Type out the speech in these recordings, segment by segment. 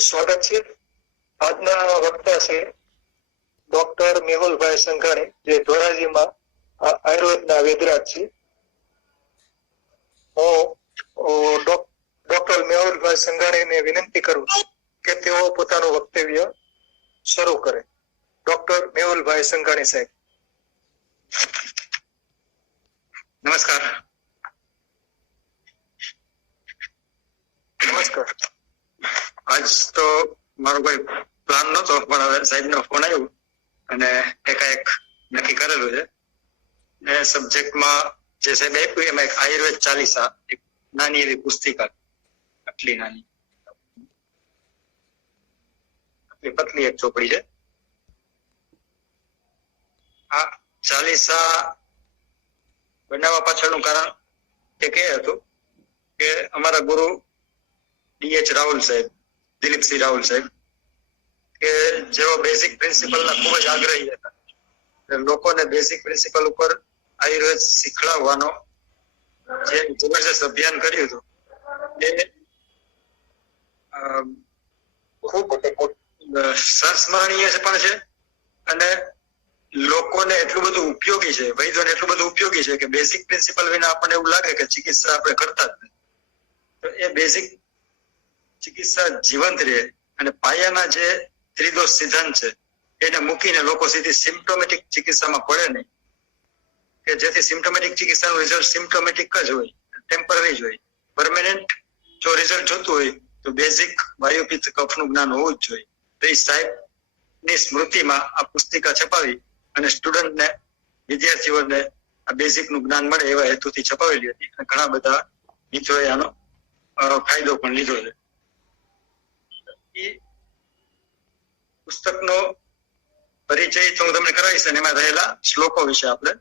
સ્વાગત છે. આજના વક્તા છે ડોક્ટર મેહુલભાઈ સંઘાણી, જે ધોરાજીમાં આયુર્વેદના વેદરાજ છે. હું ડોક્ટર મેહુલભાઈ સંઘાણીને વિનંતી કરું છું કે તેઓ પોતાનું વક્તવ્ય શરૂ કરે. ડોક્ટર મેહુલભાઈ સંઘાણી સાહેબ. નમસ્કાર. નમસ્કાર. આજ તો મારો કોઈ પ્લાન નતો, પણ હવે સાહેબનો ફોન આવ્યો અને એકાએક નક્કી કરેલું છે. એ સબ્જેક્ટમાં જે સાહેબ આપ્યું એમાં એક આયુર્વેદ ચાલીસા, એક નાની એવી પુસ્તિકા, આટલી નાની, આટલી પતલી એક ચોપડી છે. આ ચાલીસા બનાવવા પાછળનું કારણ એક એ હતું કે અમારા ગુરુ ડી.એચ. રાહુલ સાહેબ, દિલીપસિંહ રાહુલ સાહેબ, કે જેઓ બેઝિક પ્રિન્સિપલના ખૂબ જ આગ્રહી હતા. લોકોને બેઝિક પ્રિન્સિપલ ઉપર આયુર્વેદ શીખવાડવાનો જે જબરજસ્ત અભિયાન કર્યું હતું એ ખૂબ સંસ્મરણીય પણ છે અને લોકોને એટલું બધું ઉપયોગી છે, વૈદ્યોને એટલું બધું ઉપયોગી છે કે બેઝિક પ્રિન્સિપલ વિના આપણને એવું લાગે કે ચિકિત્સા આપણે કરતા જ નથી. તો એ બેઝિક ચિકિત્સા જીવંત રહે અને પાયાના જે ત્રિદોષ સિદ્ધાંત છે એને મૂકીને લોકો સીધી સિમ્પ્ટોમેટિક ચિકિત્સામાં પડે નહીં, કે જેથી સિમ્પ્ટોમેટિક ચિકિત્સાનું રિઝલ્ટ સિમ્પ્ટોમેટિક જ હોય, ટેમ્પરરી જ હોય. પરમેનન્ટ જો રિઝલ્ટ જોતું હોય તો બેઝિક વાયુ પિત્ત કફનું જ્ઞાન હોવું જ જોઈએ. તો એ સાહેબની સ્મૃતિમાં આ પુસ્તિકા છપાવી અને સ્ટુડન્ટને, વિદ્યાર્થીઓને આ બેઝિકનું જ્ઞાન મળે એવા હેતુથી છપાવેલી હતી અને ઘણા બધા મિત્રોએ આનો ફાયદો પણ લીધો છે. એ પુસ્તકનો પરિચય તો હું તમને કરાવીશ અને એમાં રહેલા શ્લોકો વિશે આપણે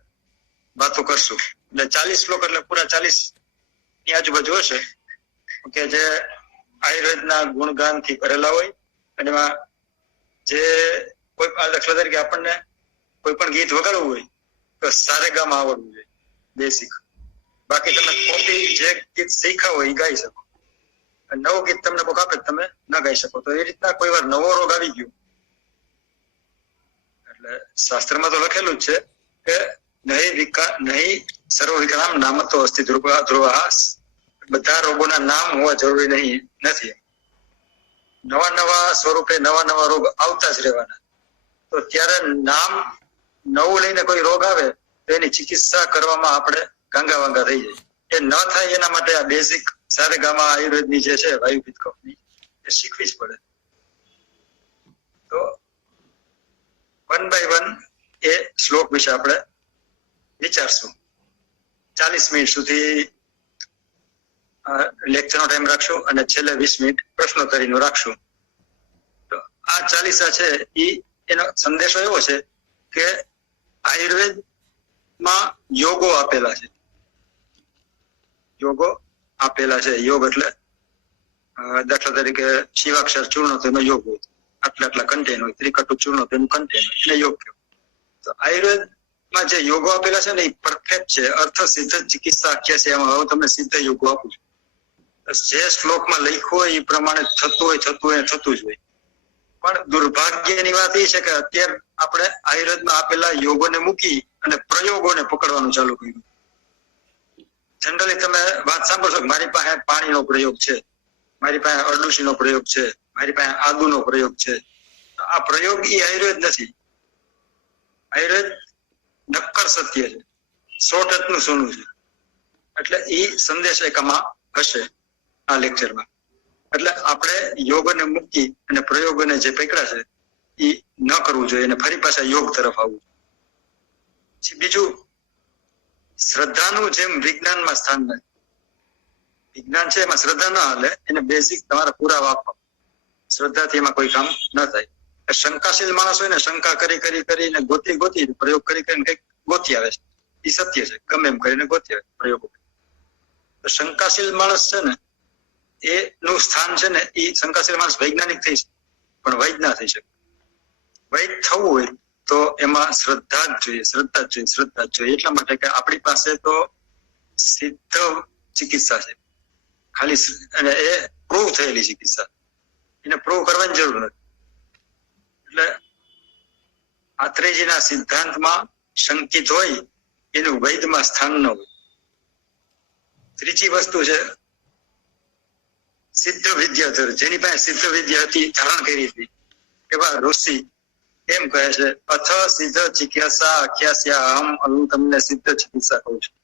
વાતો કરશું. એટલે 40 શ્લોક એટલે પૂરા 40 ની આજુબાજુ હશે કે જે આયુર્વેદના ગુણગાનથી ભરેલા હોય. અને એમાં જે કોઈ દાખલા તરીકે આપણને કોઈ પણ ગીત વગાડવું હોય તો સારેગામાં આવડવું જોઈએ, બેઝિક. બાકી તમે કોપી જે ગીત શીખ્યા હોય એ ગાઈ શકો. નવું ગીત તમને કોક આપે તમે ન ગાઈ શકો. તો એ રીતના કોઈ વાર નવો રોગ આવી ગયો એટલે શાસ્ત્રમાં તો લખેલું જ છે કે નહીં સર્વ વિકરામ નામ તો અસ્તિ ધ્રુવા, બધા રોગોના નામ હોવા જરૂરી નથી. નવા નવા સ્વરૂપે નવા નવા રોગ આવતા જ રહેવાના. તો ત્યારે નામ નવું લઈને કોઈ રોગ આવે તો એની ચિકિત્સા કરવામાં આપણે ગાંગા વાંગા થઈ જાય. એ ન થાય એના માટે આ બેઝિક સારેગામા આયુર્વેદની જે છે વાયુ પિત્ત કફની એ શીખવી જ પડે. તો 1 by 1 એ શ્લોક વિશે આપણે વિચારશું. 40 મિનિટ સુધી લેક્ચરનો ટાઈમ રાખશું અને છેલ્લે 20 મિનિટ પ્રશ્નોત્તરીનું રાખશું. તો આ ચાલીસા છે એનો સંદેશો એવો છે કે આયુર્વેદમાં યોગો આપેલા છે. યોગો આપેલા છે. યોગ એટલે દાખલા તરીકે શિવાક્ષર ચૂર્ણ તો એનો યોગ હોય, આટલા કન્ટેન હોય. ત્રિકટુ ચૂર્ણ તો એનું કન્ટેન હોય, એટલે યોગ કહેવાય. તો આયુર્વેદમાં જે યોગો આપેલા છે ને એ પરફેક્ટ છે. અર્થ સિદ્ધ ચિકિત્સા આખ્યા છે. એમાં હવે તમને સિદ્ધ યોગો આપું છું. જે શ્લોકમાં લખ્યું હોય એ પ્રમાણે થતું હોય જ હોય. પણ દુર્ભાગ્યની વાત એ છે કે અત્યારે આપણે આયુર્વેદમાં આપેલા યોગોને મૂકી અને પ્રયોગોને પકડવાનું ચાલુ કર્યું. જનરલી તમે વાત સાંભળશો કે મારી પાસે પાણીનો પ્રયોગ છે, મારી પાસે અરડુસીનો પ્રયોગ છે, મારી પાસે આદુનો પ્રયોગ છે. આ પ્રયોગ એ આયુર્વેદ નથી. આયુર્વેદ નક્કર સત્ય છે, 100% સોનું છે. એટલે એ સંદેશ એકામાં હશે આ લેક્ચરમાં. એટલે આપણે યોગને મૂકી અને પ્રયોગોને જે પકડ્યા છે એ ન કરવું જોઈએ અને ફરી પાછા યોગ તરફ આવવું જોઈએ. બીજું, શ્રદ્ધાનું જેમ વિજ્ઞાનમાં સ્થાન નથી. વિજ્ઞાન છે એમાં શ્રદ્ધા ના હાલે, એને બેઝિક તમારા પુરાવા આપવા. શ્રદ્ધાથી એમાં કોઈ કામ ન થાય. શંકાશીલ માણસ હોય ને, શંકા કરીને ગોતી પ્રયોગ કરીને કઈક ગોતી આવે છે. એ સત્ય છે, ગમે એમ કરીને ગોતી આવે પ્રયોગો. તો શંકાશીલ માણસ છે ને એનું સ્થાન છે ને, એ શંકાશીલ માણસ વૈજ્ઞાનિક થઈ શકે પણ વૈદ ના થઈ શકે. વૈદ થવું હોય તો એમાં શ્રદ્ધા જ જોઈએ. એટલા માટે કે આપણી પાસે તો સિદ્ધ ચિકિત્સા છે, ખાલી, અને એ પ્રૂવ થયેલી ચિકિત્સા. એને પ્રૂવ કરવાની જરૂર નથી. એટલે આત્રેયજીના સિદ્ધાંતમાં શંકિત હોય એનું વૈદમાં સ્થાન ન હોય. ત્રીજી વસ્તુ છે સિદ્ધ વિદ્યા, જેની પાસે સિદ્ધ વિદ્યા હતી, ધારણ કરી હતી, એવા ઋષિ એમ કહે છે અથ સિદ્ધ ચિકિત્સા આખ્યાસ્યા હું તમને સિદ્ધ ચિકિત્સા કહું છું.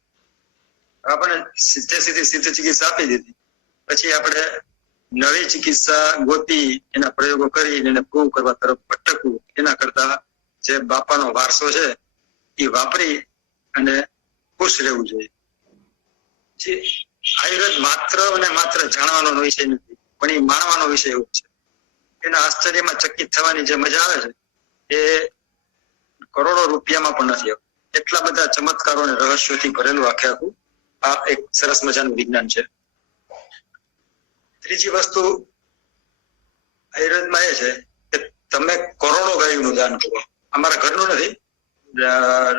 આપણને સીધી સિદ્ધ ચિકિત્સા આપી દીધી, પછી આપણે નવી ચિકિત્સા ગોતી એના પ્રયોગો કરી એને પ્રૂવ કરવા તરફ ભટકવું એના કરતા જે બાપાનો વારસો છે એ વાપરી અને ખુશ રહેવું જોઈએ. જે આયુર્વેદ માત્ર અને માત્ર જાણવાનો વિષય નથી, પણ એ માણવાનો વિષય એવું છે. એના આશ્ચર્યમાં ચકિત થવાની જે મજા આવે છે એ કરોડો રૂપિયામાં પણ નથી આવતી. એટલા બધા ચમત્કારો અને રહસ્યોથી ભરેલું આખે આખું આ એક સરસ મજાનું વિજ્ઞાન છે. ત્રીજી વસ્તુ આયુર્વેદમાં એ છે કે તમે કરોડો ગાયોનું દાન કરો. અમારા ઘરનું નથી,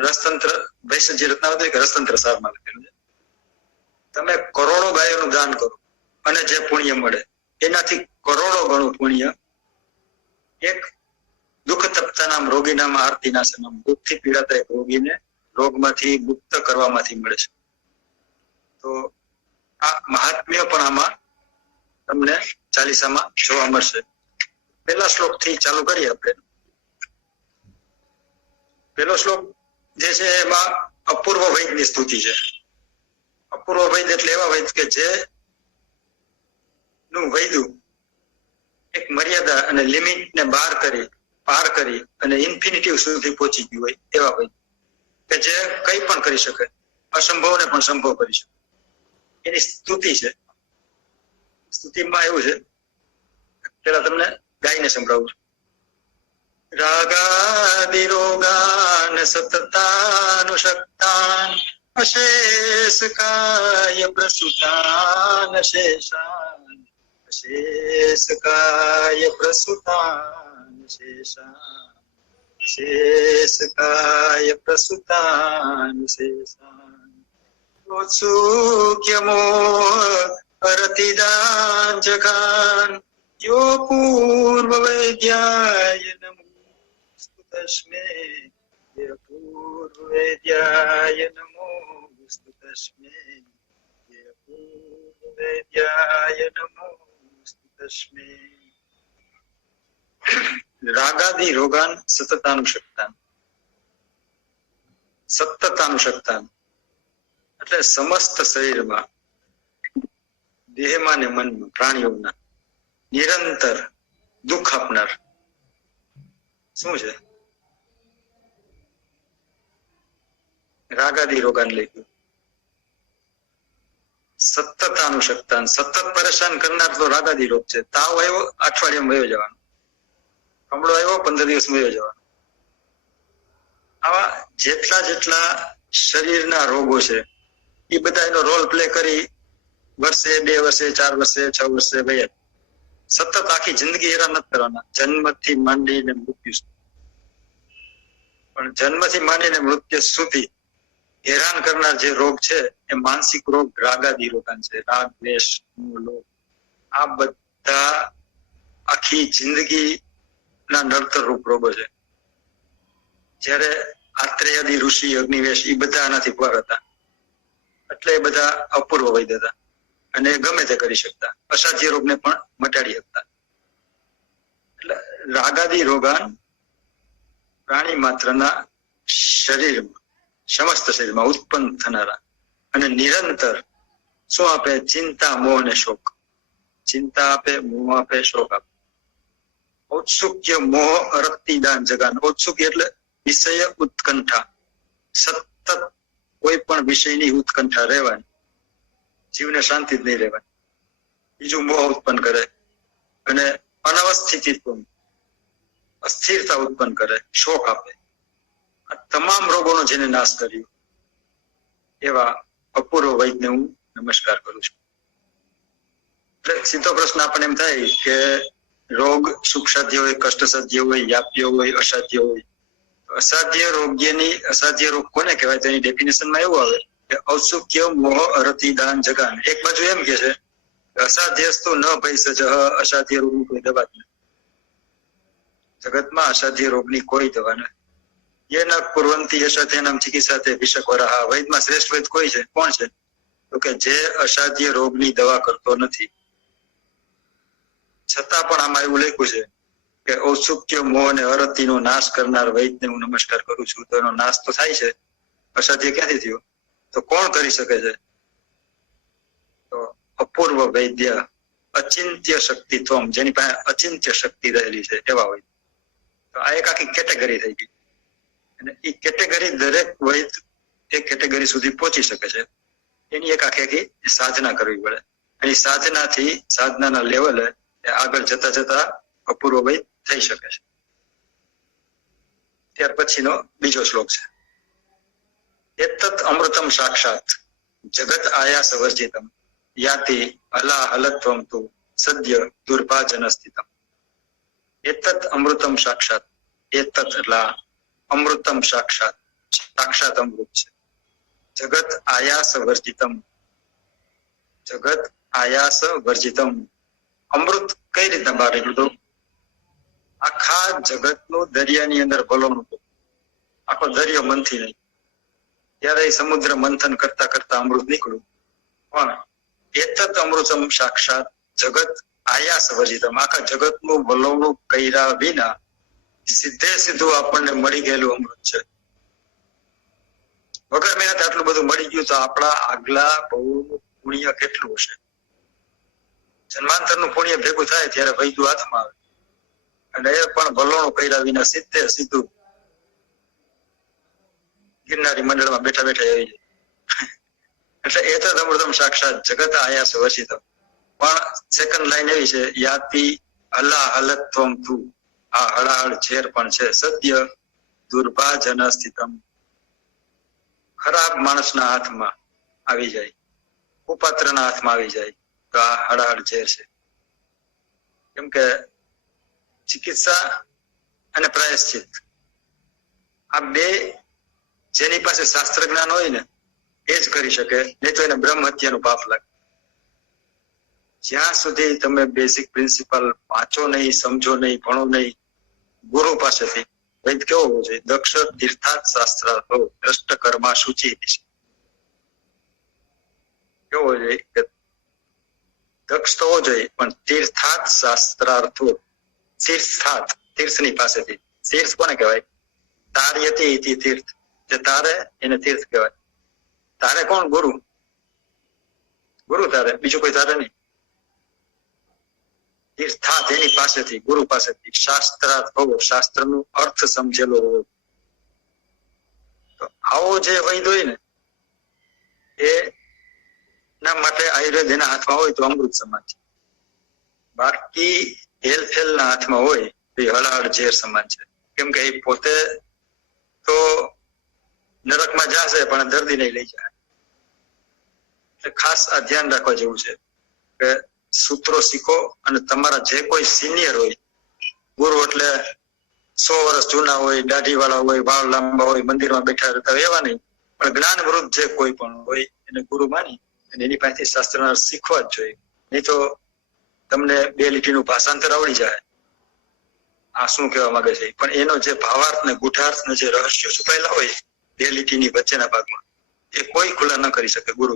રસતંત્ર ભૈષજી રત્નાવતી કે રસતંત્ર સારમાં લખેલું છે. તમે કરોડો ગાયોનું દાન કરો અને જે પુણ્ય મળે એનાથી કરોડો ગણું પુણ્ય એક દુઃખ તપ્તા નામ રોગી નામ આરતી નાશનમ, દુઃખથી પીડાતા એક રોગીને રોગમાંથી મુક્ત કરવામાંથી મળે છે. તો આ મહાત્મ્ય પણ આમાં તમને ચાલીસામાં જોવા મળશે. પહેલા શ્લોક થી ચાલુ કરીએ આપણે. પહેલો શ્લોક જે છે એમાં અપૂર્વ વૈદની સ્તુતિ છે. અપૂર્વ વૈદ એટલે એવા વૈદ કે જે નું વૈદું એક મર્યાદા અને લિમિટ ને પાર કરી અને ઇન્ફિનિટિવ સુધી પહોંચી ગયું હોય એવા વૈદ કે જે કંઈ પણ કરી શકે, અસંભવને પણ સંભવ કરી શકે, એની સ્તુતિ છે. સ્તુતિમાં એવું છે, પેલા તમને ગાઈને સંભળાવું છું. રાગાદિરોગાન સતતાનુશક્તાન અશેષ કાય પ્રસુતાન શેષાન, અશેષ કાય પ્રસુતાન શેષાન, અશેષ કાય પ્રસુતાન શેષાન, ઉત્સુક્યમો અરતિદાન જગાન યો પૂર્વ વૈદ્યાય નમોસ્તુ તસ્મૈ, યો પૂર્વ વૈદ્યાય નમોસ્તુ તસ્મૈ, યો પૂર્વ વૈદ્યાય નમોસ્તુ તસ્મૈ. રાગાદિ રોગાન સતતાનુશક્તાન. સતતાનુશક્તાન એટલે સમસ્ત શરીરમાં, દેહમાં ને મનમાં, પ્રાણીઓના નિરંતર દુઃખ આપનાર શું છે? રાગાદી રોગાન લઈ ગયું. સતતાનુશક્તાન, સતત પરેશાન કરનાર તો રાગાદી રોગ છે. તાવ આવ્યો અઠવાડિયામાં વયો જવાનો, કમળો આવ્યો 15 દિવસ વયો જવાનો. આવા જેટલા શરીરના રોગો છે એ બધા એનો રોલ પ્લે કરી વર્ષે 2 વર્ષે 4 વર્ષે 6 વર્ષે વયા. સતત આખી જિંદગી હેરાન નથી કરવાના, જન્મથી માંડીને મૃત્યુ સુધી. પણ જન્મથી માંડીને મૃત્યુ સુધી હેરાન કરનાર જે રોગ છે એ માનસિક રોગ રાગાદી રોગાન છે. રાગ, દ્વેષ, લોભ, આ બધા આખી જિંદગી ના નડતર રૂપ રોગો છે. જયારે આત્રેયાદી ઋષિ, અગ્નિવેશ એ બધા આનાથી પર હતા, એટલે એ બધા અપૂર્વ વૈદ હતા અને ગમે તે કરી શકતા, અસાધ્ય રોગને પણ મટાડી શકતા. એટલે રાગાદી રોગાન પ્રાણી માત્રના શરીરમાં, સમસ્ત શરીરમાં ઉત્પન્ન થનારા અને નિરંતર શું આપે? ચિંતા, મોહ અને શોક. ચિંતા આપે, મોહ આપે, શોક આપે. ઔત્સુક્ય મોહ અરક્તિદાન જગાન. ઔત્સુક્ય એટલે વિષય ઉત્કંઠા, સતત કોઈ પણ વિષયની ઉત્કંઠા રહેવાની, જીવને શાંતિ જ નહીં રહેવાની. બીજું મોહ ઉત્પન્ન કરે અને અનવસ્થિતિત્વ, અસ્થિરતા ઉત્પન્ન કરે, શોક આપે. આ તમામ રોગોનો જેને નાશ કર્યો એવા અપૂર્વ વૈદને હું નમસ્કાર કરું છું. એટલે સીધો પ્રશ્ન આપણને એમ થાય કે રોગ સુખ સાધ્ય હોય, કષ્ટ સાધ્ય હોય, વ્યાપ્ય હોય, અસાધ્ય હોય. અસાધ્ય રોગ કોને કહેવાય? તેની ડેફિનેશનમાં એવું આવે કે ઔત્સુક્ય મોહ અરતિ દાન જગાન. એક બાજુ એમ કે છે અસાધ્યસ્તુ ન ભૈસજ અસાધ્ય રોગની કોઈ દવા જ નથી. જગતમાં અસાધ્ય રોગની કોઈ દવા નથી. એ ન કુર્વંતી અસાધ્યનામ ચિકિત્સાતે વિષકવરાહ. વૈદમાં શ્રેષ્ઠ વૈદ કોઈ છે? કોણ છે? તો કે જે અસાધ્ય રોગની દવા કરતો નથી. છતાં પણ આમાં એવું લખ્યું છે કે ઔત્સુક્ય મોહ અને અરતિનો નાશ કરનાર વૈદને હું નમસ્કાર કરું છું. તો એનો નાશ તો થાય છે, અસાધ્ય ક્યાંથી થયો? તો કોણ કરી શકે છે? તો અપૂર્વ વૈદ્ય અચિંત્ય શક્તિત્વમ, જેની પાસે અચિંત્ય શક્તિ રહેલી છે એવા વૈદ. તો આ એક આખી કેટેગરી થઈ ગઈ, અને એ કેટેગરી દરેક વૈદ એ કેટેગરી સુધી પહોંચી શકે છે. એની એક આખી સાધના કરવી પડે. અને સાધનાથી સાધનાના લેવલે આગળ જતા જતા અપૂર્વ વૈદ થઈ શકે છે. ત્યાર પછીનો બીજો શ્લોક છે, એતત અમૃતમ સાક્ષાત જગત આયાસ વર્જિતમ યાતિ હલાહલત્વમ તુ સદ્ય દુર્ભાજન સ્થિતમ. એતત અમૃતમ સાક્ષાત. એતત એટલે અમૃતમ સાક્ષાત, સાક્ષાત અમૃત છે. જગત આયાસ વર્જિતમ, જગત આયાસ વર્જિતમ. અમૃત કઈ રીતના બહાર નીકળતું? આખા જગતનું દરિયાની અંદર ભલોનું, આખો દરિયો મંથી નહીં, ત્યારે સમુદ્ર મંથન કરતા કરતા અમૃત નીકળ્યું. પણ એતત અમૃતમ સાક્ષાત જગત આયાસ વર્જિતમ, આખા જગતનું વલોવણું કર્યા વિના સીધે સીધું આપણને મળી ગયેલું અમૃત છે. વગર મહેનત આટલું બધું મળી ગયું તો આપણા આગલા બહુ પુણ્ય કેટલું હશે? જન્માંતરનું પુણ્ય ભેગું થાય ત્યારે વૈદ્યું હાથમાં આવે, અને એ પણ વલોણું કર્યા વિના સીધે સીધું ગિરનારી મંડળમાં બેઠા બેઠા આવી જાય. એટલે એ તો અમૃતમ સાક્ષાત જગત આયાસ વર્જિતમ. પણ સેકન્ડ લાઈન એવી છે, યાતિ હલાહલત્વમ તુ, આ હળાહળ ઝેર પણ છે. સત્ય દુર્ભાજન સ્થિતમ, ખરાબ માણસના હાથમાં આવી જાય, કુપાત્રના હાથમાં આવી જાય તો આ હળાહળ ઝેર છે. કેમ કે ચિકિત્સા અને પ્રાયશ્ચિત આ બે જેની પાસે શાસ્ત્ર જ્ઞાન હોય ને એ જ કરી શકે, નહીં તો એને બ્રહ્મ હત્યાનું પાપ લાગે. જ્યાં સુધી તમે બેઝિક પ્રિન્સિપલ વાંચો નહીં, સમજો નહીં, ભણો નહીં ગુરુ પાસેથી. વૈદ કેવો હોવો જોઈએ? દક્ષ તીર્થાર્થ શાસ્ત્રાર્થો દ્રષ્ટ કર્મા શુચિ. કેવો હોવો જોઈએ? કે દક્ષ તો હોવો જોઈએ, પણ તીર્થાર્થ શાસ્ત્રાર્થો, તીર્થાર્થ તીર્થની પાસેથી. તીર્થ કોને કહેવાય? તાર્યતિ ઇતિ તીર્થ, જે તારે એને તીર્થ કહેવાય. તારે કોણ? ગુરુ. ગુરુ તારે, બીજું કોઈ તારે નહીં. તીર્થાર્થ એની પાસેથી, ગુરુ પાસેથી. શાસ્ત્રાર્થ હોવો, શાસ્ત્રનો અર્થ સમજેલો હોવો. તો આવો જે વૈદ હોય ને એ ના માટે આયુર્વેદ એના હાથમાં હોય તો અમૃત સમાન છે. બાકી હેલફેલ ના હાથમાં હોય તો એ હળહળ ઝેર સમાન છે. કેમ કે એ પોતે તો નરકમાં જશે પણ દર્દી નહીં લઈ જાય. એટલે ખાસ આ ધ્યાન રાખવા જેવું છે કે સૂત્રો શીખો, અને તમારા જે કોઈ સિનિયર હોય, ગુરુ એટલે 100 વર્ષ જૂના હોય, દાઢી વાળા હોય, વાળ લાંબા હોય, મંદિરમાં બેઠા રહેતા હોય એવા નહીં, પણ જ્ઞાન વૃદ્ધ જે કોઈ પણ હોય એને ગુરુ માની અને એની પાસેથી શાસ્ત્રના શીખવા જ જોઈએ. નહીં તો તમને 2 લીટીનું ભાષાંતર આવડી જાય આ શું કહેવા માંગે છે, પણ એનો જે ભાવાર્થ ને ગુઢાર્થ ને જે રહસ્યો છુપાયેલા હોય 2 લીટીની વચ્ચેના ભાગમાં એ કોઈ ખુલ્લા ન કરી શકે ગુરુ.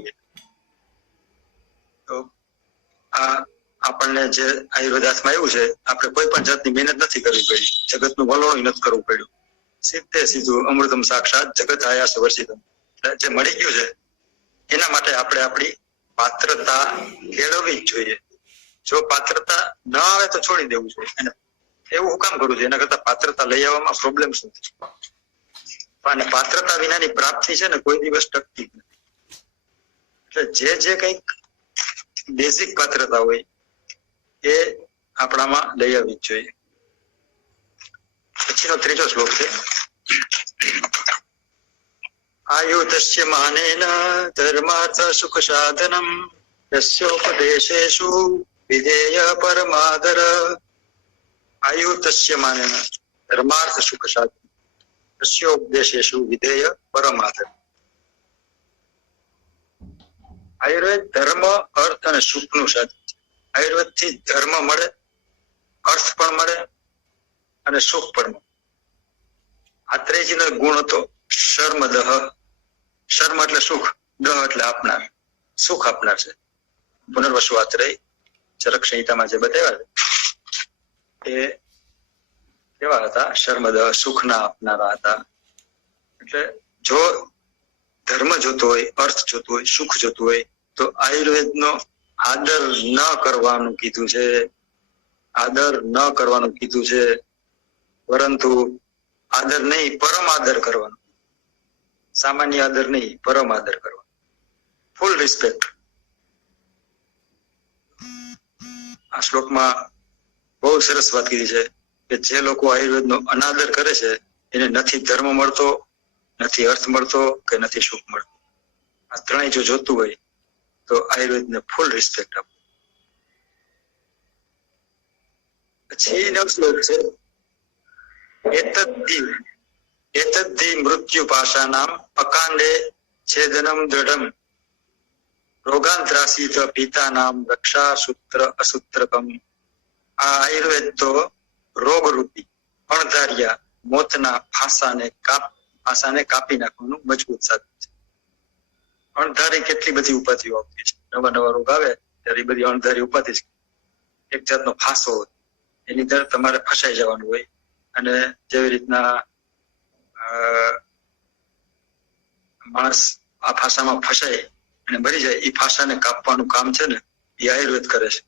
તો આ આપણને જે આયુર્વેદ હાથમાં આવ્યું છે, આપણે કોઈ પણ જાતની મહેનત નથી કરવી પડી, જગતનું વલોણું નથી કરવું પડ્યું, સીધે સીધું અમૃતમ સાક્ષાત જગત આયાસ વર્જિતમ. જે મળી ગયું છે એના માટે આપણે આપણી પાત્રતા કેળવવી જ જોઈએ. જો પાત્રતા ન આવે તો છોડી દેવું જોઈએ. અને એવું હું કામ કરું છું? એના કરતા પાત્રતા લઈ આવવામાં પ્રોબ્લેમ શું છે? અને પાત્રતા વિનાની પ્રાપ્તિ છે ને કોઈ દિવસ ટકતી જ નથી. એટલે જે કંઈક બેઝિક પાત્રતા હોય એ આપણામાં લઈ આવવી જ જોઈએ. પછીનો 3જો શ્લોક છે, આયુતસ્ય માનેન ધર્માર્થ સુખ સાધનમ યસ્યોપદેશેષુ વિધેય પરમાદર. આયુતસ્ય માનેન ધર્માર્થ સુખ સાધનમ યસ્યોપદેશેષુ વિધેય પરમાદર. આયુર્વેદ ધર્મ, અર્થ અને સુખનું સાધન છે. આયુર્વેદ થી ધર્મ મળે, અર્થ પણ મળે અને સુખ પણ મળે. આ ત્રેજીનો ગુણ હતો શર્મદહ. શર્મ એટલે સુખ, દહ એટલે આપનાર, સુખ આપનાર છે. પુનર્વસુ આત્રેય ચરક સંહિતામાં જે બતાવ્યા છે એ કેવા હતા? શર્મદહ, સુખના આપનારા હતા. એટલે જો ધર્મ જોતો હોય, અર્થ જોતો હોય, સુખ જોતું હોય તો આયુર્વેદનો આદર ન કરવાનું કીધું છે. આદર ન કરવાનું કીધું છે, પરંતુ આદર નહીં, પરમ આદર કરવાનો. સામાન્ય આદર નહીં, પરમ આદર કરવાનો. ફૂલ રિસ્પેક્ટ. આ શ્લોકમાં બહુ સરસ વાત કીધી છે કે જે લોકો આયુર્વેદનો અનાદર કરે છે એને નથી ધર્મ મળતો, નથી અર્થ મળતો કે નથી સુખ મળતો. આ ત્રણેય જો જોતું હોય તો આયુર્વેદને ફૂલ રિસ્પેક્ટ આપો. પછી નવ શ્લોક છે એતદ્ધિ મૃત્યુ પાશાનામ અકાંડે છેદનમ દ્રઢમ રોગાંત્રાસિત પિતાનામ રક્ષા સૂત્ર અસૂત્રકમ. આ આયુર્વેદ તો રોગરૂપી અણધાર્યા મોતના ફાંસાને કાપી નાખવાનું મજબૂત સાધન છે. અણધારી કેટલી બધી ઉપાધિઓ આવતી છે. નવા નવા રોગ આવે ત્યારે એ બધી અણધારી ઉપાધિ છે. એક જાતનો ફાંસો હોય, એની અંદર તમારે ફસાઈ જવાનું હોય. અને જેવી રીતના માણસ આ ફાંસામાં ફસાય અને મરી જાય, એ ફાંસાને કાપવાનું કામ છે ને એ આયુર્વેદ કરે છે.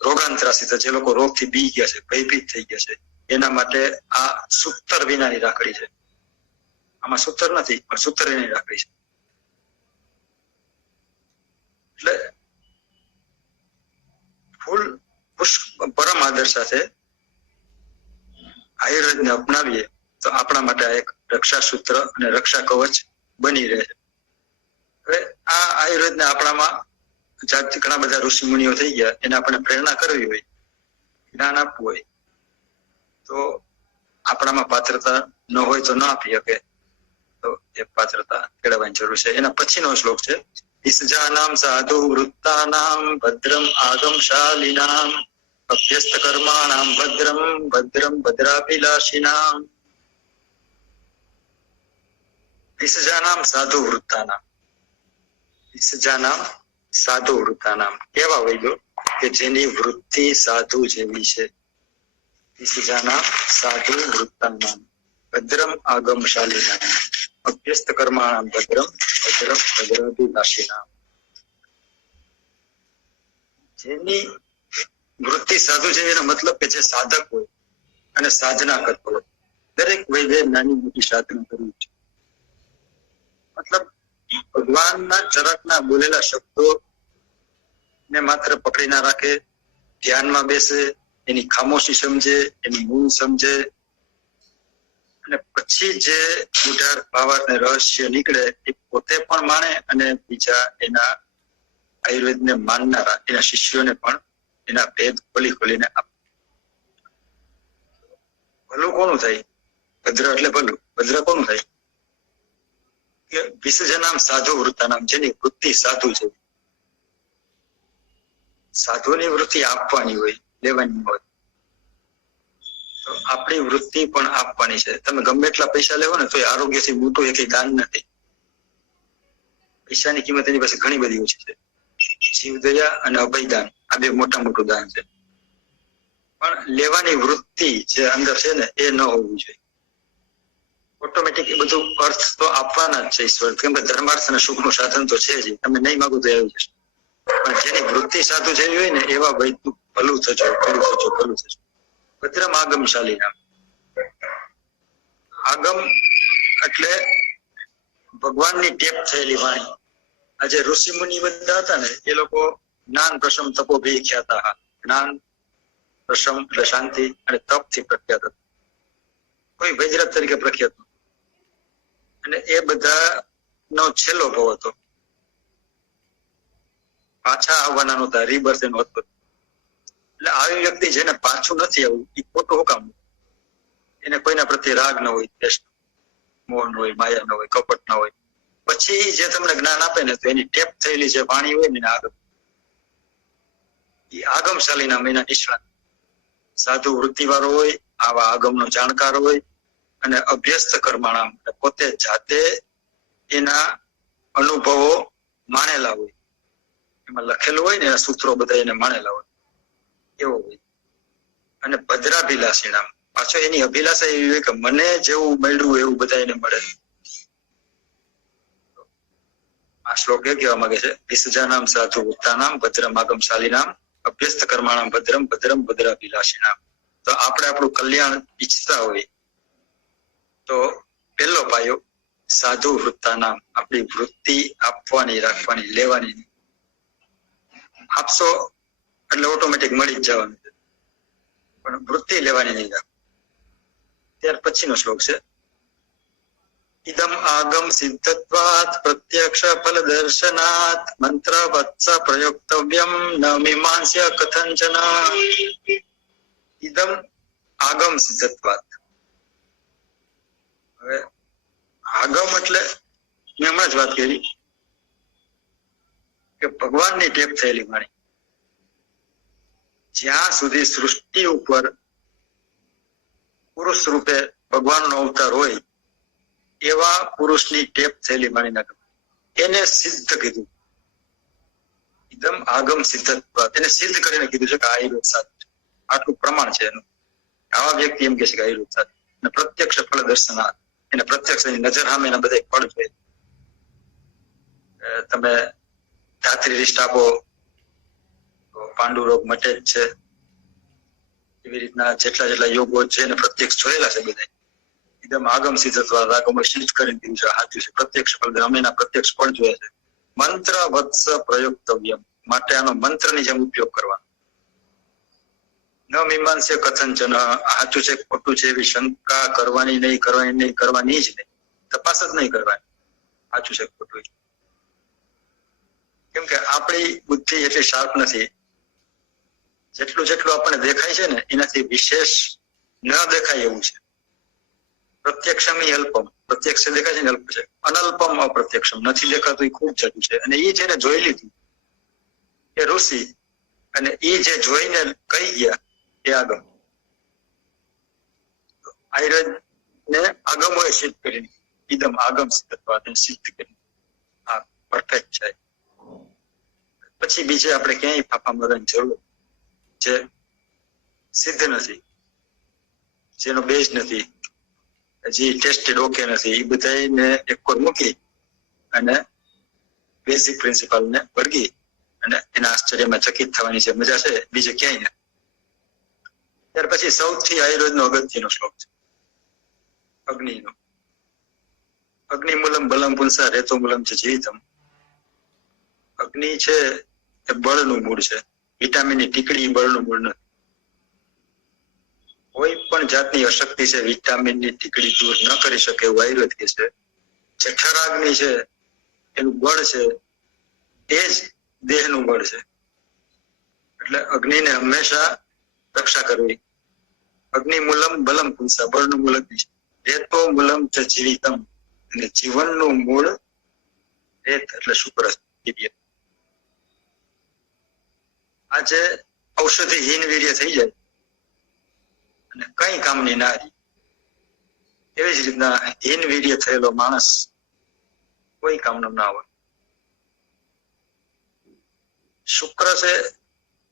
રોગાંતરાસિત, જે લોકો રોગથી બી ગયા છે, ભયભીત થઈ ગયા છે, એના માટે આ સૂત્ર વિનાની રાખડી છે. આમાં સૂત્ર નથી, પણ સૂત્ર વિનાની રાખડી છે. એટલે ફૂલ પરમ આદર સાથે આયુર્વેદને અપનાવીએ તો આપણા માટે આ એક રક્ષા સૂત્ર અને રક્ષા કવચ બની રહે છે. હવે આ આયુર્વેદને આપણામાં ઘણા બધા ઋષિ મુનિઓ થઈ ગયા, એને આપણે પ્રેરણા કરવી હોય, જ્ઞાન આપવું હોય તો આપણામાં પાત્રતા ન હોય તો ન આપી શકે, તો એ પાત્રતા કેળવવાની જરૂર છે. એના પછીનો શ્લોક છે ઇસજાનામ સાધુ વૃત્તાનામ ભદ્રમ આગમશાલિનામ અભ્યસ્ત કર્માણામ ભદ્રમ ભદ્રમ ભદ્રાભિલાષિનામ. ઇસજાનામ સાધુ વૃત્તાનામ. ઇસજાનામ સાધુ વૃત્તાનામ કેવા વૈદ્યો કે જેની વૃત્તિ સાધુ જેવી છે. ઇસજાનામ સાધુ વૃત્તાનામ ભદ્રમ આગમશાલિનામ અભ્યસ્ત કર્માણામ ભદ્રમ ભદ્રમ ભદ્રાભિલાષિનામ. જેની વૃત્તિ સાધુ છે એનો મતલબ કે જે સાધક હોય અને સાધના કરતો હોય. દરેક વૈદ્ય નાની મોટી સાધના કરવી છે. મતલબ ભગવાનના ચરકના બોલેલા શબ્દો ને માત્ર પકડી ના રાખે, ધ્યાનમાં બેસે, એની ખામોશી સમજે, એની મૂળ સમજે, અને પછી જે ઉધાર ભાવાર્થ ને રહસ્ય નીકળે એ પોતે પણ માણે અને બીજા એના આયુર્વેદને માનનારા એના શિષ્યોને પણ એના ભેદ ખોલીને આપે. ભલું કોનું થાય? ભદ્ર એટલે ભલું. ભદ્ર કોનું થાય? કે વિસર્જનામ સાધુ વૃત્તાનામ, જેની વૃત્તિ સાધુ છે. સાધુની વૃત્તિ આપવાની હોય, લેવાની હોય. તો આપણી વૃત્તિ પણ આપવાની છે. તમે ગમે એટલા પૈસા લેવો ને તો એ આરોગ્યથી મોટું એક દાન નથી. પૈસાની કિંમત એની પાસે ઘણી બધી ઓછી છે. જીવદયા અને અભયદાન આ બે મોટું દાન છે. પણ લેવાની વૃત્તિ જે અંદર છે ને એ ન હોવી જોઈએ. ઓટોમેટિક એ બધું અર્થ તો આપવાના જ છે ઈશ્વર, કેમ કે ધર્માર્થ અને સુખનું સાધન તો છે જ. તમે નહીં માગો તો આવી જશે. પણ જેની વૃત્તિ સાધુ જેવી હોય ને એવા વૈદનું ભલું થજો, ભલું થજો, ભલું થજો. ભદ્રમ આગમશાલિનામ. આગમ એટલે ભગવાનની ટેપ થયેલી વાણી. આજે ઋષિ મુનિ બધા હતા ને એ લોકો જ્ઞાન પ્રશમ તપોભી ખ્યાતા હતા. જ્ઞાન પ્રશમ એટલે શાંતિ અને તપ થી પ્રખ્યાત હતા. કોઈ વૈદ્યરાજ તરીકે પ્રખ્યાત હતું. અને એ બધા નો છેલ્લો ભાવ હતો. પાછા આવવાના નહોતા, રીબર્થ એનું હતું. એટલે આવી વ્યક્તિ જેને પાછું નથી આવવું એ ખોટું હુકામ. એને કોઈના પ્રત્યે રાગ ન હોય, દ્વેષ, મોહ ન હોય, માયા ન હોય, કપટ ન હોય. પછી જે તમને જ્ઞાન આપે ને તો એની ટેપ થયેલી જે વાણી હોય ને આગળ એ આગમશાલીના મહિના નિષ્ણાત સાધુ વૃત્તિવાળો હોય, આવા આગમનો જાણકાર હોય અને અભ્યસ્ત કર્માણામ પોતે જાતે એના અનુભવો માણેલા હોય, એમાં લખેલું હોય ને એના સૂત્રો બધા એને માણેલા હોય એવો હોય. અને ભદ્રાભિલાષી નામ, પાછો એની અભિલાષા એવી હોય કે મને જેવું મળ્યું એવું બધા એને મળે. આ શ્લોક એ કહેવા માંગે છે, વિસજાનામ સાધુ વૃત્તાનામ ભદ્રમ આગમશાલી નામ અભ્યસ્ત કર્માણામ ભદ્રમ ભદ્રમ ભદ્રાભિલાષી નામ. તો આપણે આપણું કલ્યાણ ઈચ્છતા હોય તો પહેલો પાયો સાધુ વૃત્તાનામ, આપણી વૃત્તિ આપવાની રાખવાની લેવાની. આપશો એટલે ઓટોમેટિક મળી જ જવાનું છે, પણ વૃત્તિ લેવાની નહીં રાખ. ત્યાર પછીનો શ્લોક છે, ઇદમ આગમ સિદ્ધત્વાત પ્રત્યક્ષ ફલ દર્શનાત મંત્ર વત્સ પ્રયોક્તવ્યમ ન મીમાંસ્ય કથંચન. ઇદમ આગમ સિદ્ધત્વાત. હવે આગમ એટલે મેં હમણાં જ વાત કરી કે ભગવાનની ટેપ થયેલી વાણી. જ્યાં સુધી સૃષ્ટિ ઉપર પુરુષ રૂપે ભગવાનનો અવતાર હોય એવા પુરુષની ટેપ થયેલી વાણી ના એને સિદ્ધ કીધું. એકદમ આગમ સિદ્ધત્વાત, એને સિદ્ધ કરીને કીધું છે કે આયુર્વેદ સાચું છે, આટલું પ્રમાણ છે એનું. આવા વ્યક્તિ એમ કે છે કે આયુર્વેદ સાચું. અને પ્રત્યક્ષ ફળ દર્શનાર્થ, એને પ્રત્યક્ષ એની નજર સામે એના બધા ફળ જોઈએ. તમે ધાત્રી રિષ્ટ આપો તો પાંડુ રોગ મટે જ છે. એવી રીતના જેટલા જેટલા યોગો છે એને પ્રત્યક્ષ જોયેલા છે બધા. એકદમ આગમ સિદ્ધત્વાત, આગમ સિદ્ધ કરીને દીધું છે, સાચું છે. પ્રત્યક્ષ ફળ અમે એના પ્રત્યક્ષ ફળ જોયા છે. મંત્ર વત્સ પ્રયોક્તવ્યમ, માટે આનો મંત્રની જેમ ઉપયોગ કરવાનો. ન મીમાંસ્ય કથંચન, સાચું છે ખોટું છે એવી શંકા કરવાની નહીં, કરવાની જ નહીં. તપાસ જ નહીં કરવાની, સાચું છે ખોટું. કેમ કે આપણી બુદ્ધિ એટલી શાર્પ નથી. જેટલું આપણને દેખાય છે ને એનાથી વિશેષ ન દેખાય એવું છે. પ્રત્યક્ષમ અલ્પમ, પ્રત્યક્ષ દેખાય છે ને અલ્પ છે. અનલ્પમ અપ્રત્યક્ષમ, નથી દેખાતું એ ખૂબ જતું છે. અને એ જેને જોઈ લીધું એ ઋષિ, અને એ જે જોઈને કહી ગયા એ આગમ. આયુર્વેદ ને આગમોએ સિદ્ધ કરીને, એકદમ આગમ સિદ્ધત્વાત સિદ્ધ કરી, હા પરફેક્ટ છે. પછી બીજે આપણે ક્યાંય ફાફા મારવાની જરૂર, જે સિદ્ધ નથી, જેનો બેઝ નથી, જે ટેસ્ટેડ ઓકે નથી, એ બધાને એક પર મૂકી અને બેઝિક પ્રિન્સિપલ ને વળગી અને એના આશ્ચર્યમાં ચકિત થવાની જે મજા છે બીજે ક્યાંય નથી. ત્યાર પછી સૌથી આયુર્વેદનો અગત્યનો શ્લોક છે અગ્નિનો. અગ્નિ મૂલમ બલમ પુંસા રેતો મૂલમ છે જીવિતમ. અગ્નિ છે એ બળનું મૂળ છે. વિટામિનની ટીકડી બળનું મૂળ નથી. કોઈ પણ જાતની અશક્તિ છે વિટામિનની ટીકડી દૂર ન કરી શકે એવું આયુર્વેદ કે છે. જઠરાગ્નિ છે એનું બળ છે એ જ દેહનું બળ છે. એટલે અગ્નિને હંમેશા રક્ષા કરવી. અગ્નિ મૂલમ બલમ પુંસા, બળનું મૂળ અગ્નિ છે. રેતો મૂલમ ચ જીવિતમ, અને જીવનનું મૂળ રેત એટલે શુક્ર. આજે ઔષધિહીન વીર્ય થઈ જાય અને કઈ કામની નારી, એવી જ રીતના હીન વીર્ય થયેલો માણસ કોઈ કામનો ના હોય. શુક્ર છે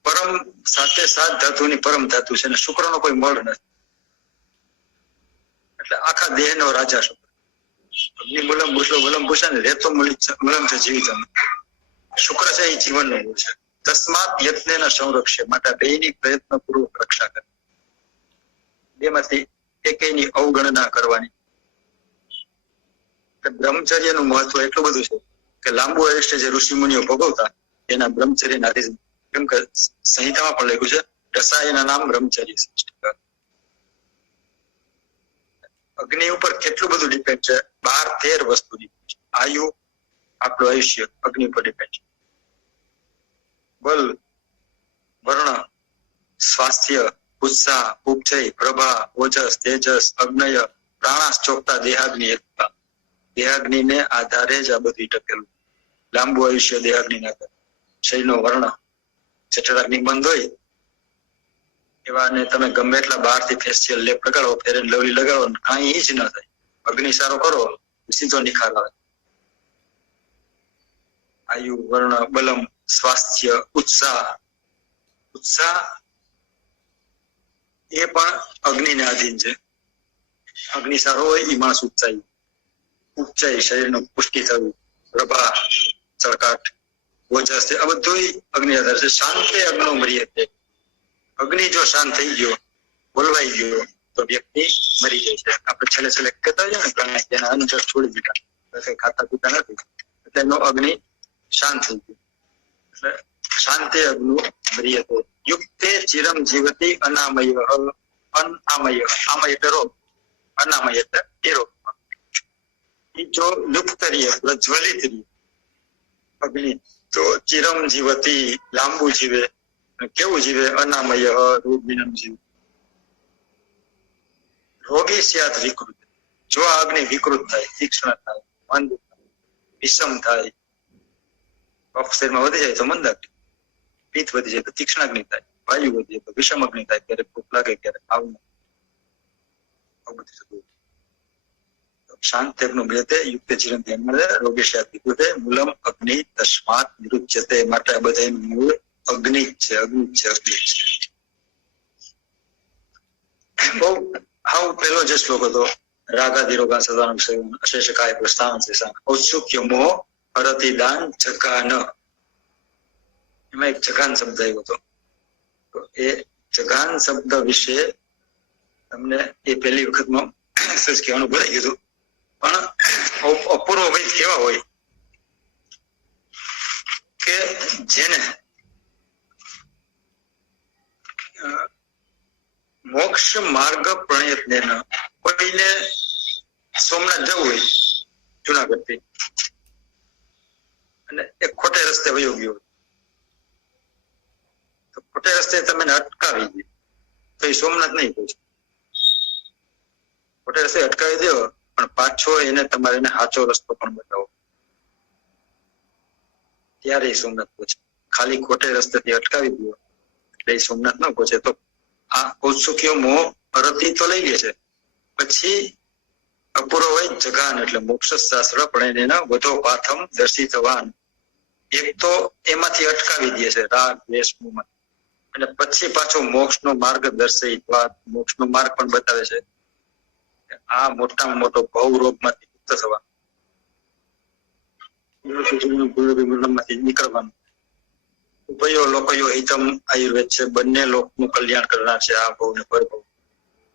પરમ, સાથે સાત ધાતુની પરમ ધાતુ છે અને શુક્રનો કોઈ મળ નથી. એટલે આખા દેહનો રાજા શુક્ર. અગ્નિ મૂલમ ભૂષો બલમ ભૂષા ને રેતો મૂલમ છે જીવિતમ. શુક્ર છે એ જીવનનો મૂળ છે. તસ્માત યત્નેન સંરક્ષે, માટે બેયની પ્રયત્નપૂર્વક રક્ષા કરે. બેમાંથી એકેયની અવગણના કરવાની. બ્રહ્મચર્યનું મહત્વ એટલું બધું છે કે લાંબુ આયુષ્ય જે ઋષિ મુનિઓ ભોગવતા એના બ્રહ્મચર્યના આધીન. કેમ કે સંહિતામાં પણ લખ્યું છે રસાયના નામ બ્રહ્મચર્ય. અગ્નિ ઉપર કેટલું બધું ડિપેન્ડ છે, 12-13 વસ્તુ ડિપેન્ડ છે. આયુ, આપણું આયુષ્ય અગ્નિ ઉપર ડિપેન્ડ છે. બલ, વર્ણ, સ્વાસ્થ્ય, ઉત્સાહ, ઉપજય, પ્રભા, ઓજસ, તેજસ, અગ્નય, પ્રાણાસ ચોકતા દેહાગ્નિ એકતા. દેહાગ્નિને આધારે જ આ બધું ટકેલું. લાંબુ આયુષ્ય દેહાગ્નિના આધારે. શરીરનો વર્ણ, જઠરાગ્નિ બંધ હોય એવા ને તમે ગમે એટલા બહારથી ફેશિયલ લેપ લગાડો, ફેર એન્ડ લવલી લગાડો, કાંઈ જ ના થાય. અગ્નિ સારો કરો, સીધો નિખાર આવે. આયુ, વર્ણ, બલમ, સ્વાસ્થ્ય, ઉત્સાહ એ પણ અગ્નિને આધીન છે. અગ્નિ સારો હોય એ માણસ ઉપચાઈ શરીરનું પુષ્ટિ થયું, પ્રભા, ચળકાટ, ઓજસ, આ બધું અગ્નિ આધાર છે. શાંતિ અગ્નો મરીએ. અગ્નિ જો શાંત થઈ ગયો, બોલવાઈ ગયો તો વ્યક્તિ મરી જાય છે. આપણે છેલ્લે કહેતા હોઈએ ને પ્રાણાયામ અન્નજળ છોડી દીધા, કઈ ખાતા પીતા નથી, એટલે એનો અગ્નિ શાંત થઈ ગયો. એટલે શાંતિ અગ્નો મરીએ. યુક્તે ચિરમ જીવતી અનામય અનામય. આમય એટલે રોગ, અનામય એટલે એ રોગ. એ જો લુપ્ત રહીએ, પ્રજ્વલિત રહીએ અગ્નિ, તો ચિરમ જીવતી, લાંબુ જીવે. કેવું જીવે? અનામય, રોગ વિનામ જીવે. રોગી સ્યાત વિકૃત. જો આ અગ્નિ વિકૃત થાય, તીક્ષ્ણ થાય, મંદ થાય, વિષમ થાય, કફ શરીરમાં વધી જાય તો મંદાગ્નિ, પિત્ત વધી જાય તો તીક્ષ્ણાગ્નિ થાય, વાયુ વધી જાય તો વિષમ અગ્નિ થાય. ક્યારેક ભૂખ લાગે, ક્યારેક આવું બધું થતું. શાંત અગ્નિ મળે યુક્ત ચિરમ મળે, રોગી સ્યાત વિકૃત, મૂલમ અગ્નિ તસ્માત નિરુચ્યતે. માટે આ બધા મૂળ અગ્નિ જ છે, અગ્નિ જ છે, અગ્નિ જ છે. બહુ હાવ પહેલો જે શ્લોક હતો, રાગાદિરોગા સદાનમ સેવન અશેષ કાય પ્રસ્થાન શેષાન ઔત્સુક્ય મોહ હરતિદાન જગાન. એમાં એક જગાન શબ્દ આવ્યો હતો. તો એ જગાન શબ્દ વિશે તમને એ પહેલી વખતમાં સચ કહેવાનું ભૂલાઈ ગયું. પણ અપૂર્વ વૈદ કેવા હોય કે જેને મોક્ષ માર્ગ પ્રણયતને કોઈને સોમનાથ જવું હોય જુનાગઢ થી, અને એક ખોટે રસ્તે વયો ગયો, તો ખોટે રસ્તે તમે અટકાવી દે તો એ સોમનાથ નહીં પહોંચે. ખોટે રસ્તે અટકાવી દો પણ પાછો એને તમારે સાચો રસ્તો પણ બતાવો, ત્યારે એ સોમનાથ પહોંચે. ખાલી ખોટે રસ્તેથી અટકાવી દો એટલે એ સોમનાથ ન પહોંચે. તો આ ઔત્સુક્ય મોહ અરતી તો લઈ લે છે, પછી અપૂર્વ વૈદ જગાન એટલે મોક્ષ શાસ્ત્ર પણ એના વધો પાથમ દર્શિતવાન. એક તો એમાંથી અટકાવી દે છે રાગ દ્વેષ મોહમાં, અને પછી પાછો મોક્ષ નો માર્ગ દર્શિતવાન, મોક્ષ નો માર્ગ પણ બતાવે છે. આ મોટામાં મોટો ભવ રોગ માંથી મુક્ત થવાનું, નીકળવાનું. ઉભયો લોકયો હિતમ આયુર્વેદ છે, બંને લોકનું કલ્યાણ કરનાર છે આ ભવ ને પરભવ.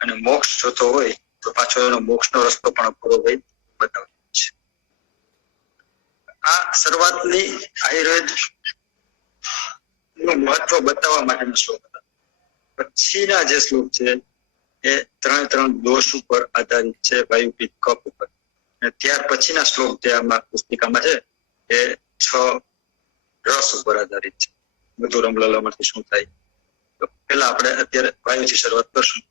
અને મોક્ષ જોતો હોય તો પાછો એનો મોક્ષ નો રસ્તો પણ અપૂર્વ વૈદ બતાવે છે. આ શરૂઆતની આયુર્વેદ નું મહત્વ બતાવવા માટેનો શ્લોક હતા. પછીના જે શ્લોક છે એ ત્રણ દોષ ઉપર આધારિત છે, વાયુ પિત્ત કફ ઉપર. અને ત્યાર પછીના શ્લોક જે આમાં પુસ્તિકામાં છે એ 6 રસ ઉપર આધારિત છે. બધું રમલાલામાંથી શું થાય. તો પેલા આપણે અત્યારે વાયુથી શરૂઆત કરશું.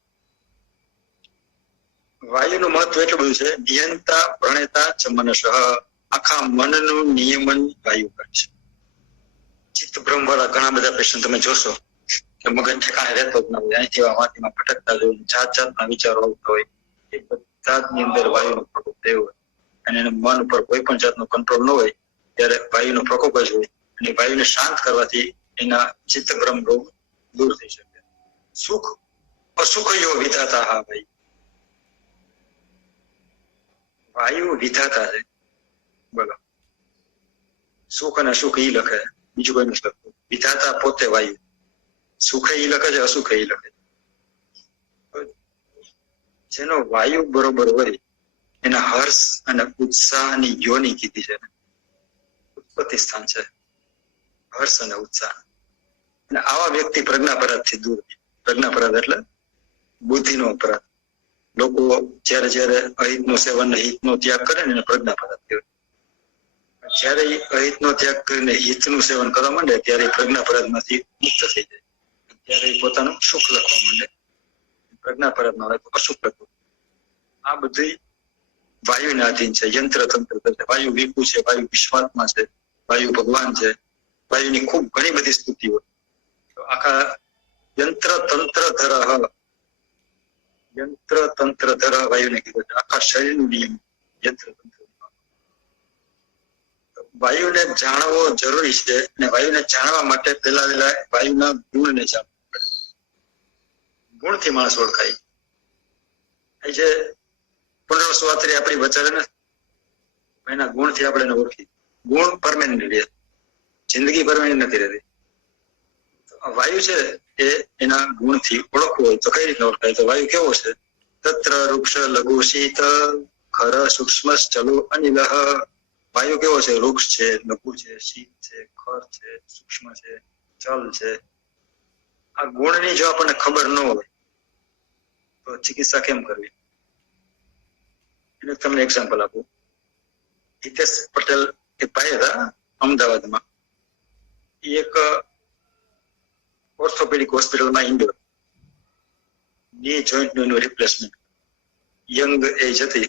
વાયુનું મહત્વ એટલું બધું છે, નિયંતા પ્રણેતા ચ મનસઃ. આખા મનનું નિયમન વાયુ કરે છે. ચિત્ત ભ્રમ વાળા ઘણા બધા પેશન્ટ તમે જોશો કે મગજ ઠેકાણે રહેતો જ ના હોય, અહીંથી વાંચીમાં ભટકતા જોઈને જાત જાતના વિચારો આવતા હોય. એ બધા ની અંદર વાયુનો પ્રકોપ થયો હોય, અને એના મન ઉપર કોઈ પણ જાતનો કંટ્રોલ ન હોય ત્યારે વાયુનો પ્રકોપ જ હોય. અને વાયુને શાંત કરવાથી એના ચિત્ત ભ્રમ રોગ દૂર થઈ શકે. સુખ અસુખયો વિધાતા. હા ભાઈ, વાયુ વિધાતા છે. બોલો, સુખ અને અસુખ ઈ લખે, બીજું કોઈ નથી લખતું. વિધાતા પોતે વાયુ. સુખ ઈ લખે છે, અસુખ ઈ લખે છે. જેનો વાયુ બરોબર હોય એના હર્ષ અને ઉત્સાહની યોની કીધી છે, ઉત્પત્તિ સ્થાન છે હર્ષ અને ઉત્સાહ. અને આવા વ્યક્તિ પ્રજ્ઞાપરાધ થી દૂર. પ્રજ્ઞાપરાધ એટલે બુદ્ધિનો અપરાધ. લોકો જયારે અહિતનું સેવન હિતનો ત્યાગ કરે ને એને પ્રજ્ઞાપરાધ કહેવાય. જયારે અહિતનો ત્યાગ કરીને હિતનું સેવન કરવા માંડે ત્યારે પ્રજ્ઞાપરાધ માંથી મુક્ત થઈ જાય. ત્યારે પોતાનું સુખ લખવા માંડે. પ્રજ્ઞાપરાધ માં આવે તો અસુખ લખવું. આ બધી વાયુને આધીન છે. યંત્ર તંત્ર છે. વાયુ વિભુ છે, વાયુ વિશ્વાત્મા છે, વાયુ ભગવાન છે. વાયુની ખૂબ ઘણી બધી સ્તુતિ હોય. તો આખા યંત્ર તંત્ર ધર વાયુને કીધું છે. આખા શરીરનું નિયમ યંત્ર તંત્ર. વાયુને જાણવો જરૂરી છે અને વાયુને જાણવા માટે પહેલા વાયુના ગુણને જાણવું પડે. ગુણથી માણસ ઓળખાય. એ જે પુનર્વસવાતરી આપણી વચ્ચે ને એના ગુણથી આપણે એને ઓળખી. ગુણ પરમેનન્ટ રહે, જિંદગી પરમેનન્ટ નથી રહેતી. વાયુ છે એ એના ગુણથી ઓળખવું હોય તો કઈ રીતના ઓળખાય? તો વાયુ કેવો છે? તત્ર વૃક્ષ લઘુ શીત ખર સૂક્ષ્મ ચલો અનિલ. વાયુ કેવો છે? વૃક્ષ છે, લઘુ છે, શીત છે, ખર છે, સૂક્ષ્મ છે, ચલ છે. આ ગુણની જો આપણને ખબર ન હોય તો ચિકિત્સા કેમ કરવી? એનું તમને એક્ઝામ્પલ આપું. હિતેશ પટેલ એ ભાઈ હતા અમદાવાદમાં. એ એક ઓર્થોપેડિક હોસ્પિટલમાં ઇન્ડોર ની જોઈન્ટનું રિપ્લેસમેન્ટ. યંગ એજ હતી,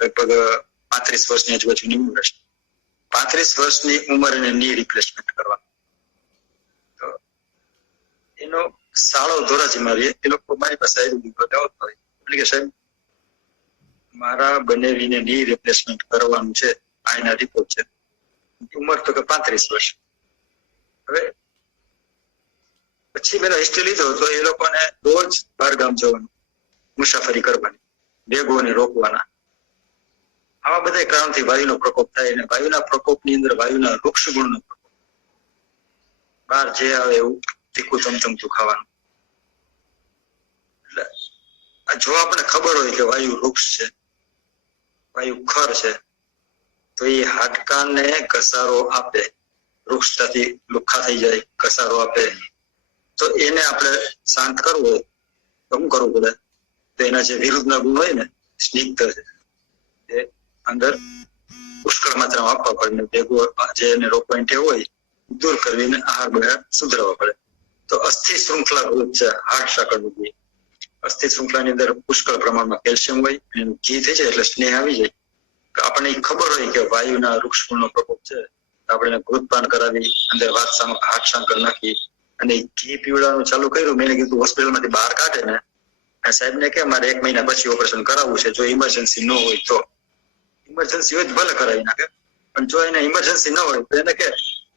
લગભગ 35 વર્ષની આજુબાજુની ઉંમર હશે. 35 વર્ષની ઉંમર એને ની રિપ્લેસમેન્ટ કરવાનું. તો એનો સાળો ધોરાજીમાં રહે. એ લોકો મારી પાસે આવી દીધો આવતો હોય એટલે કે સાહેબ મારા બનેવીને ની રિપ્લેસમેન્ટ કરવાનું છે, આ એના રિપોર્ટ છે. ઉંમર તો કે 35 વર્ષ. હવે પછી મેં હિસ્ટ્રી લીધો તો એ લોકોને રોજ બહાર ગામ જવાનું, મુસાફરી કરવાની, બેગોને રોકવાના. આવા બધા કારણથી વાયુનો પ્રકોપ થાય. અને વાયુના પ્રકોપની અંદર વાયુના વૃક્ષ ગુણનો પ્રકોપ. બહાર જે આવે એવું તીખું ચમચમતું ખાવાનું. એટલે જો આપણે ખબર હોય કે વાયુ વૃક્ષ છે, વાયુ ખર છે, તો એ હાડકાને ઘસારો આપે. વૃક્ષથી લુખ્ખા થઈ જાય, ઘસારો આપે. તો એને આપણે શાંત કરવું હોય તો શું કરવું પડે? તો એના જે વિરુદ્ધના ગુણ હોય ને, સ્નિગ્ધ છે, એ અંદર પુષ્કળ માત્રામાં આપવા પડે. ભેગો જે એને રોકવાની ટેવ હોય દૂર કરીને આહાર બહાર સુધરવા પડે. તો અસ્થિ શૃંખલા ગ્રુપ છે, હાર્ટ સાંકળનું બી. અસ્થિ શૃંખલાની અંદર પુષ્કળ પ્રમાણમાં કેલ્શિયમ હોય, એનું ઘી થઈ જાય એટલે સ્નેહ આવી જાય. આપણને ખબર હોય કે વાયુના વૃક્ષ ગુણનો પ્રકોપ છે, આપણે ભૂતપાન કરાવી અંદર હાથ સાંકળ નાખી અને ઘી પીવડાવવાનું ચાલુ કર્યું. મેં કીધું હોસ્પિટલમાંથી બહાર કાઢે ને સાહેબ ને કે મારે 1 મહિના પછી ઓપરેશન કરાવવું છે, જો ઇમરજન્સી ન હોય તો. ઇમરજન્સી હોય તો ભલે કરાવી નાખે, પણ જો એને ઇમરજન્સી ન હોય તો એને કે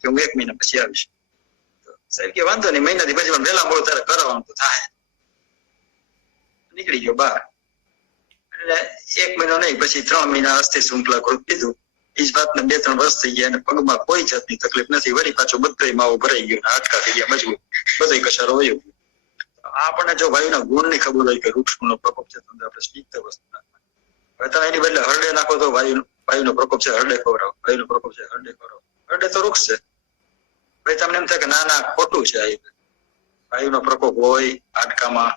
હું 1 મહિના પછી આવીશ. સાહેબ કે વાંધો નહીં, મહિનાથી પછી પણ વહેલા મોડું તારે કરાવવાનું તો થાય. નીકળી ગયો બહાર. એટલે 1 મહિનો નહીં, પછી 3 મહિના અસ્થિ શૃંખલા ગ્રુપ કીધું. એ જ વાતને 2-3 વર્ષ થઈ ગયા અને પગમાં કોઈ જાતની તકલીફ નથી. વળી પાછો બધો માવો ભરાઈ ગયો, હાડકા થઈ ગયા મજબૂત, બધો કસારો વયો ગયો. આપણને જો વાયુના ગુણની ખબર હોય કે વૃક્ષ ગુણનો પ્રકોપ છે, તો આપણે સ્નિગ્ધ વસ્તુ નાખવાની. હવે તમે એની બદલે હરડે નાખો તો વાયુનો પ્રકોપ છે, હરડે ખવડાવો. વાયુનો પ્રકોપ છે, હરડે ખવડાવો. હરડે તો વૃક્ષ છે. ભાઈ તમને એમ થાય કે ના ખોટું છે. આ વાયુનો પ્રકોપ હોય હાડકામાં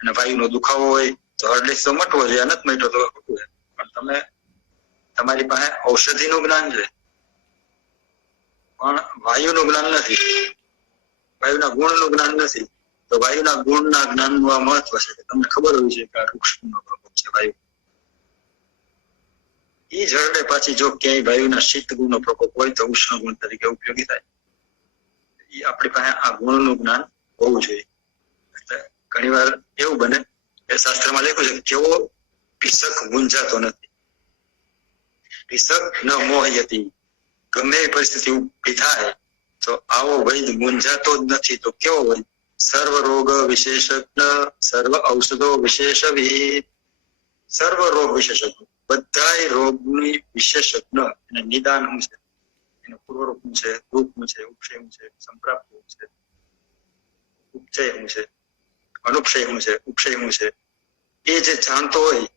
અને વાયુનો દુખાવો હોય તો હરડે તો મટવો જોઈએ, નથી મટ્યો તો ખોટું છે. પણ તમારી પાસે ઔષધિનું જ્ઞાન છે પણ વાયુનું જ્ઞાન નથી, વાયુના ગુણનું જ્ઞાન નથી. તો વાયુના ગુણના જ્ઞાનનું આ મહત્વ છે કે તમને ખબર હોય છે કે આ વૃક્ષ ગુણનો પ્રકોપ છે વાયુ. એ જ હરડે પાછી જો ક્યાંય વાયુના શીત ગુણનો પ્રકોપ હોય તો ઉષ્ણ ગુણ તરીકે ઉપયોગી થાય. એ આપણી પાસે આ ગુણનું જ્ઞાન હોવું જોઈએ. એટલે ઘણી વાર એવું બને કે શાસ્ત્રમાં લખ્યું છે કેવો પિસક મૂંઝાતો નથી. પિસક ન મોહયતી. ગમે એ પરિસ્થિતિ ઉભી થાય તો આવો વૈદ મૂંઝાતો જ નથી. તો કેવો વૈદ? સર્વ રોગ વિશેષજ્ઞ, સર્વ ઔષધો વિશેષવિદ. સર્વ રોગ વિશેષજ્ઞ, બધા રોગની વિશેષજ્ઞ. એને નિદાન શું છે, એનું પૂર્વરૂપ શું છે, રૂપ શું છે, ઉપક્ષય શું છે, સંપ્રાપ્ત શું છે, ઉપચય શું છે, અનુપક્ષય શું છે, ઉપક્ષય શું છે, એ જે જાણતો હોય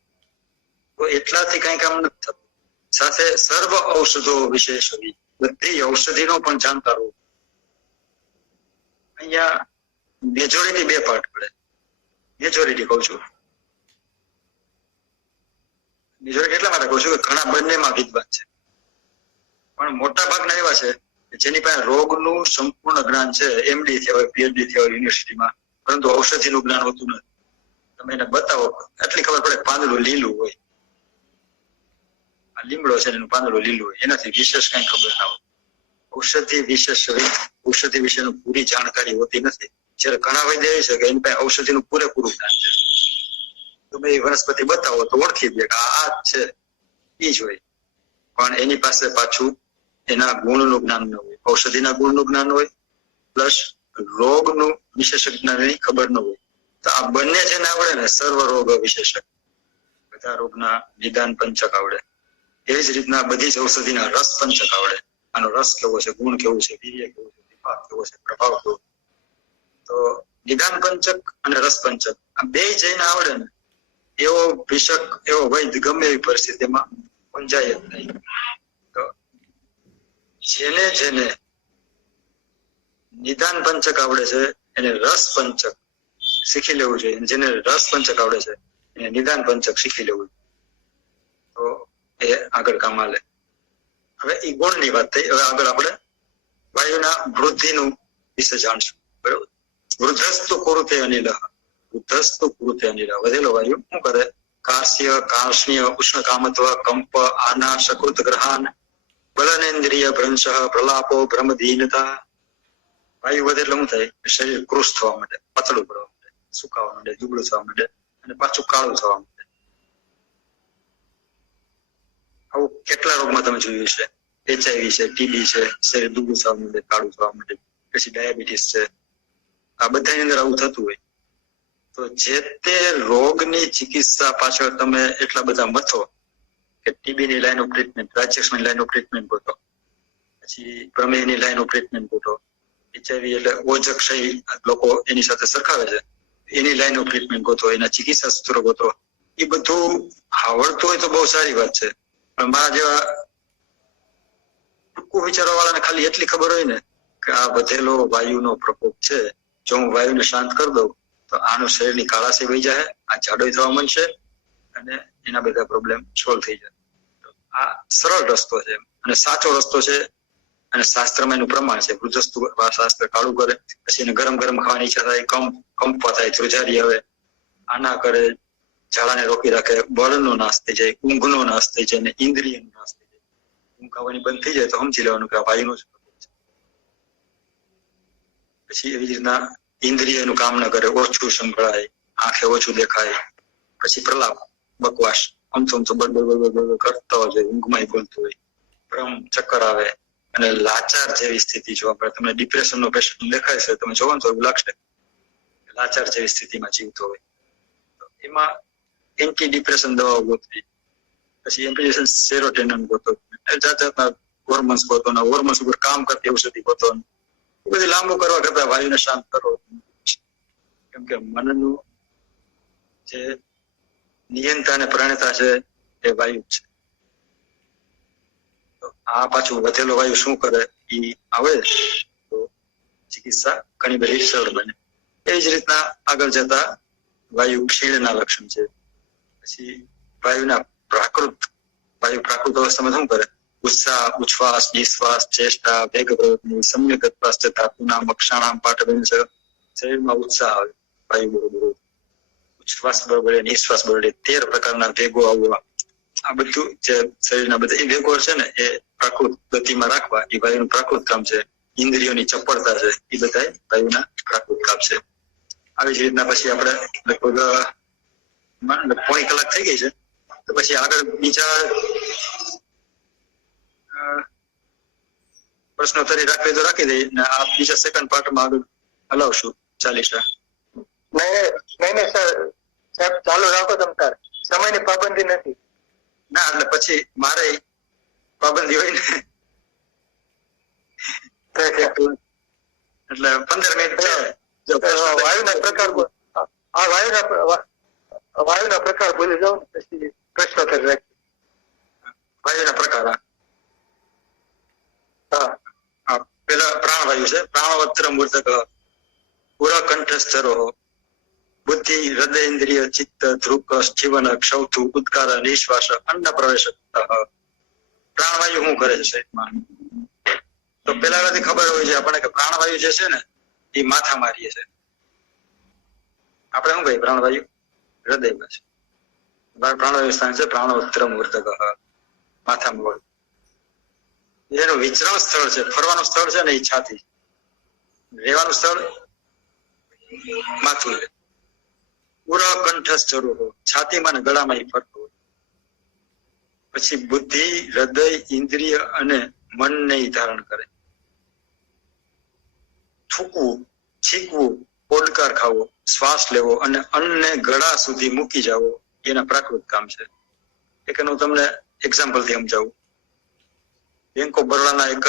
તો એટલાથી કઈ કામ નથી થતું. સાથે સર્વ ઔષધો વિશેષવિદ, બધી ઔષધિનો પણ જાણતા રહો. અહીંયા મેજોરિટી 2 પાર્ટ પડે. મેજોરિટી કઉ છું, મેજોરિટી એટલા માટે કહું છું કે ઘણા બંનેમાં વિદ્વાન છે, પણ મોટા ભાગના એવા છે કે જેની પાસે રોગનું સંપૂર્ણ જ્ઞાન છે, એમડી થયા હોય, પીએચડી થયા હોય યુનિવર્સિટીમાં, પરંતુ ઔષધિનું જ્ઞાન હોતું નથી. તમે એને બતાવો એટલી ખબર પડે પાંદડું લીલું હોય, આ લીમડો છે એનું પાંદડું લીલું હોય, એનાથી વિશેષ કઈ ખબર ના હોય. ઔષધિ વિશેષ ઔષધિ વિશેની પૂરી જાણકારી હોતી નથી. જ્યારે ઘણા વૈદ્ય એવી છે કે એની પાસે ઔષધિનું પૂરેપૂરું જ્ઞાન છે. તમે એ વનસ્પતિ બતાવો તો ઓળખી દે કે આ જ છે, એ જ હોય. પણ એની પાસે પાછું એના ગુણનું જ્ઞાન ન હોય, ઔષધિના ગુણનું જ્ઞાન હોય, પ્લસ રોગનું વિશેષક જ્ઞાનની ખબર ન હોય. તો આ બંને જેને આવડે ને, સર્વ રોગ વિશેષક, બધા રોગના નિદાન પંચક આવડે. એવી જ રીતના બધી જ ઔષધિના રસ પંચક આવડે. આનો રસ કેવો છે, ગુણ કેવું છે, વીર્ય કેવું છે, વિપાક કેવો છે, પ્રભાવ કેવો. તો નિદાન પંચક અને રસ પંચક આ બે જઈને આવડે ને, એવો ભિષક, એવો વૈદ્ય ગમે એવી પરિસ્થિતિમાં મૂંઝાય જ નહીં. તો જેને જેને નિદાન પંચક આવડે છે એને રસ પંચક શીખી લેવું જોઈએ. જેને રસ પંચક આવડે છે એને નિદાન પંચક શીખી લેવું જોઈએ. તો એ આગળ કામ આલે. હવે એ ગુણની વાત થઈ. હવે આગળ આપણે વાયુના વૃદ્ધિનું વિશે જાણશું. બરોબર. વૃદ્ધસ્તુ કુરુતે અનિલ, વૃદ્ધસ્તુ કુરુતે અનિલ. વધેલો વાયુ શું કરે? કાર્ષ્ય, કાર્ષ્ણ્ય, ઉષ્ણ કામત્વ, કંપ, આના, સકૃત ગ્રહણ, બલનેન્દ્રિય ભ્રંશ, પ્રલાપો, ભ્રમધીનતા. વાયુ વધે એટલે શું થાય? શરીર કૃશ થવા માંડે, પતળું પડવા માંડે, સુકાવા માંડે, દુબળું થવા માંડે અને પાછું કાળું થવા માંડે. આવું કેટલા રોગમાં તમે જોયું છે. HIV છે, TB છે, શરીર દુબળું થવા માંડે, કાળું થવા માંડે. પછી ડાયાબિટીસ છે. આ બધાની અંદર આવું થતું હોય. તો જે તે રોગની ચિકિત્સા પાછળ તમે એટલા બધા મથો કે TB ની લાઈન ઓફ ટ્રીટમેન્ટ, રાજ્યક્ષની લાઈન ઓફ ટ્રીટમેન્ટ ગોતો, પછી પ્રમેયની લાઈન ઓફ ટ્રીટમેન્ટ ગોતો, HIV એટલે ઓજક ક્ષય લોકો એની સાથે સરખાવે છે, એની લાઈન ઓફ ટ્રીટમેન્ટ ગોતો, એના ચિકિત્સા સૂત્રો ગોતો. એ બધું આવડતું હોય તો બહુ સારી વાત છે. પણ મારા જેવા ટૂંકું વિચારવા વાળાને ખાલી એટલી ખબર હોય ને કે આ વધેલો વાયુનો પ્રકોપ છે, જો હું વાયુને શાંત કરી દઉં તો આનું શરીરની કાળાશી વહી જાય, આ જાડોઈ થવા માંડશે અને એના બધા પ્રોબ્લેમ સોલ્વ થઈ જાય. આ સરળ રસ્તો છે અને સાચો રસ્તો છે. અને શાસ્ત્રમાં એનું પ્રમાણ છે. વૃદ્ધસ્તુ શાસ્ત્ર કાળું કરે, પછી એને ગરમ ગરમ ખાવાની ઈચ્છા થાય, કંપ થાય, ધ્રુજારી આવે, આના કરે, ઝાડાને રોકી રાખે, બળનો નાશ થઈ જાય, ઊંઘનો નાશ થઈ જાય, અને ઇન્દ્રિયનો નાશ થઈ જાય. ઊંઘ આવવાની બંધ થઈ જાય તો સમજી લેવાનું કે આ વાયુનો જ પ્રકોપ છે. પછી એવી રીતના ઇન્દ્રિયનું કામ ન કરે, ઓછું સંભળાય, આંખે ઓછું દેખાય, પછી પ્રલાપ, બકવાસ, અમથો બળબડ કરતો હોય, ઊંઘમાં બોલતો હોય, ભ્રમ, ચક્કર આવે અને લાચાર જેવી સ્થિતિ જોવા મળે. તમને ડિપ્રેશન નો પેશન્ટ દેખાય છે, તમે જોવો તો એવું લાગશે લાચાર જેવી સ્થિતિમાં જીવતો હોય. તો એમાં એન્ટી ડિપ્રેશન દવાઓ ગોતવી, પછી એમ્પિરેશન સેરોટેનિન ગોતો, જાત જાતના હોર્મોન્સ ગોતો, હોર્મોન્સ ઉપર કામ કરતી ઔષધિ ગોતો. એ બધી લાંબુ કરવા કરતા વાયુને શાંત કરો. કેમ કે મનનું જે નિયંતા અને પ્રણેતા છે એ વાયુ છે. આ પાછું વધેલો વાયુ શું કરે એ આવે તો ચિકિત્સા ઘણી બધી સરળ બને. એવી જ રીતના આગળ જતા વાયુ ક્ષીણના લક્ષણ છે. પછી વાયુ પ્રાકૃત અવસ્થામાં શું કરે? ઉત્સાહ, ઉચ્છ્વાસ, નિશ્વાસ, ચેષ્ટા, વેગ પ્રવૃત્તિ, સમ્યક ધાતુના મક્ષાણામ પાઠ શરીરમાં ઉત્સાહ આવે, વાયુ બરોબર, ઉચ્છ્વાસ બરોબર, નિશ્વાસ બરોબર, 13 પ્રકારના વેગો આવવા. આ બધું જે શરીરના બધા એ વેગો છે ને એ પ્રાકૃત ગતિમાં રાખવા એ વાયુનું પ્રાકૃત કામ છે. ઇન્દ્રિયોની ચપળતા છે એ બધા વાયુના પ્રાકૃત કામ છે. આવી જ રીતના પછી આપણે લગભગ પોણી કલાક થઈ ગઈ છે, તો પછી આગળ બીજા પ્રશ્નોત્તરી રાખવી તો રાખી દઈએ ને આ બીજા સેકન્ડ પાર્ટમાં આગળ હલાવશું. ચાલીસા નહીં સર, સાહેબ ચાલુ રાખો તમ તાર, સમયની પાબંદી નથી. ના એટલે પછી મારે પાબંદી હોય ને એટલે 15 મિનિટ છે. વાયુના પ્રકાર વાયુના પ્રકાર બોલી જાવ ને પછી પ્રશ્નોત્તરી રાખી. વાયુના પ્રકાર પેલા પ્રાણવાયુ છે. પ્રાણવત્ર મૂર્તક પુરા કંઠસ્થરો બુદ્ધિ, હૃદય, ઇન્દ્રિય, ચિત્ત, ધ્રુક, જીવન, ક્ષૌતુ, ઉદકાર, નિશ્વાસ, અન્ન પ્રવેશ. પ્રાણવાયુ શું કરે છે શરીરમાં? તો પેલા ખબર હોય છે આપણને કે પ્રાણવાયુ જે છે ને એ માથા મારીએ છે. આપણે શું કહીએ? પ્રાણવાયુ હૃદયમાં છે. પ્રાણવાયુ સ્થાન છે પ્રાણવત્ર મૂર્તક, માથામાં. એનું વિચરણ સ્થળ છે, ફરવાનું સ્થળ છે ને એ છાતી. રહેવાનું સ્થળ માથું છે. પૂરા કંઠસ્થ જરૂર છાતીમાં ને ગળામાં એ ફરતો હોય. પછી બુદ્ધિ, હૃદય, ઇન્દ્રિય અને મનને ધારણ કરે. થૂકવું, છીકવું, પોડકાર ખાવો, શ્વાસ લેવો અને અન્નને ગળા સુધી મૂકી જવો એના પ્રાકૃત કામ છે. એક હું તમને એક્ઝામ્પલ થી સમજાવું. બેંક ઓફ બરોડાના એક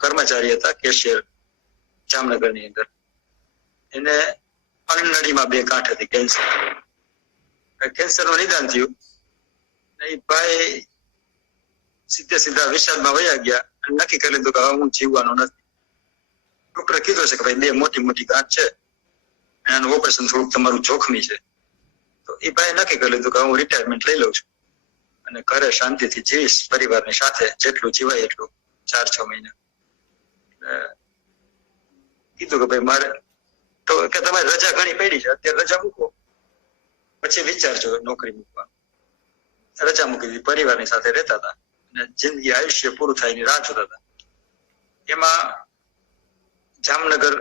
કર્મચારી હતા, કેશિયર, જામનગરની અંદર. એને અન્નનળીમાં 2 ગાંઠ હતી, કેન્સર નું નિદાન થયું. એ ભાઈ સીધા વિષાદમાં વયા ગયા અને નક્કી કરી લીધું કે હવે હું જીવવાનો નથી. ડોક્ટરે કીધું છે કે ભાઈ 2 મોટી ગાંઠ છે, એનું ઓપરેશન થોડુંક તમારું જોખમી છે. તો એ ભાઈ નક્કી કરી લીધું કે હું રિટાયરમેન્ટ લઈ લઉં છું અને ઘરે શાંતિથી જીવીશ પરિવારની સાથે, જેટલું જીવાય એટલું, 4-6 મહિના. કીધું કે ભાઈ મારે તો કે તમારે રજા ઘણી પડી છે, અત્યારે રજા મૂકો, પછી વિચારજો નોકરી મૂકવા. રજા મૂકી દીધી, પરિવારની સાથે રહેતા હતા અને જિંદગી, આયુષ્ય પૂરું થાય એની રાહ જોતા હતા. એમાં જામનગર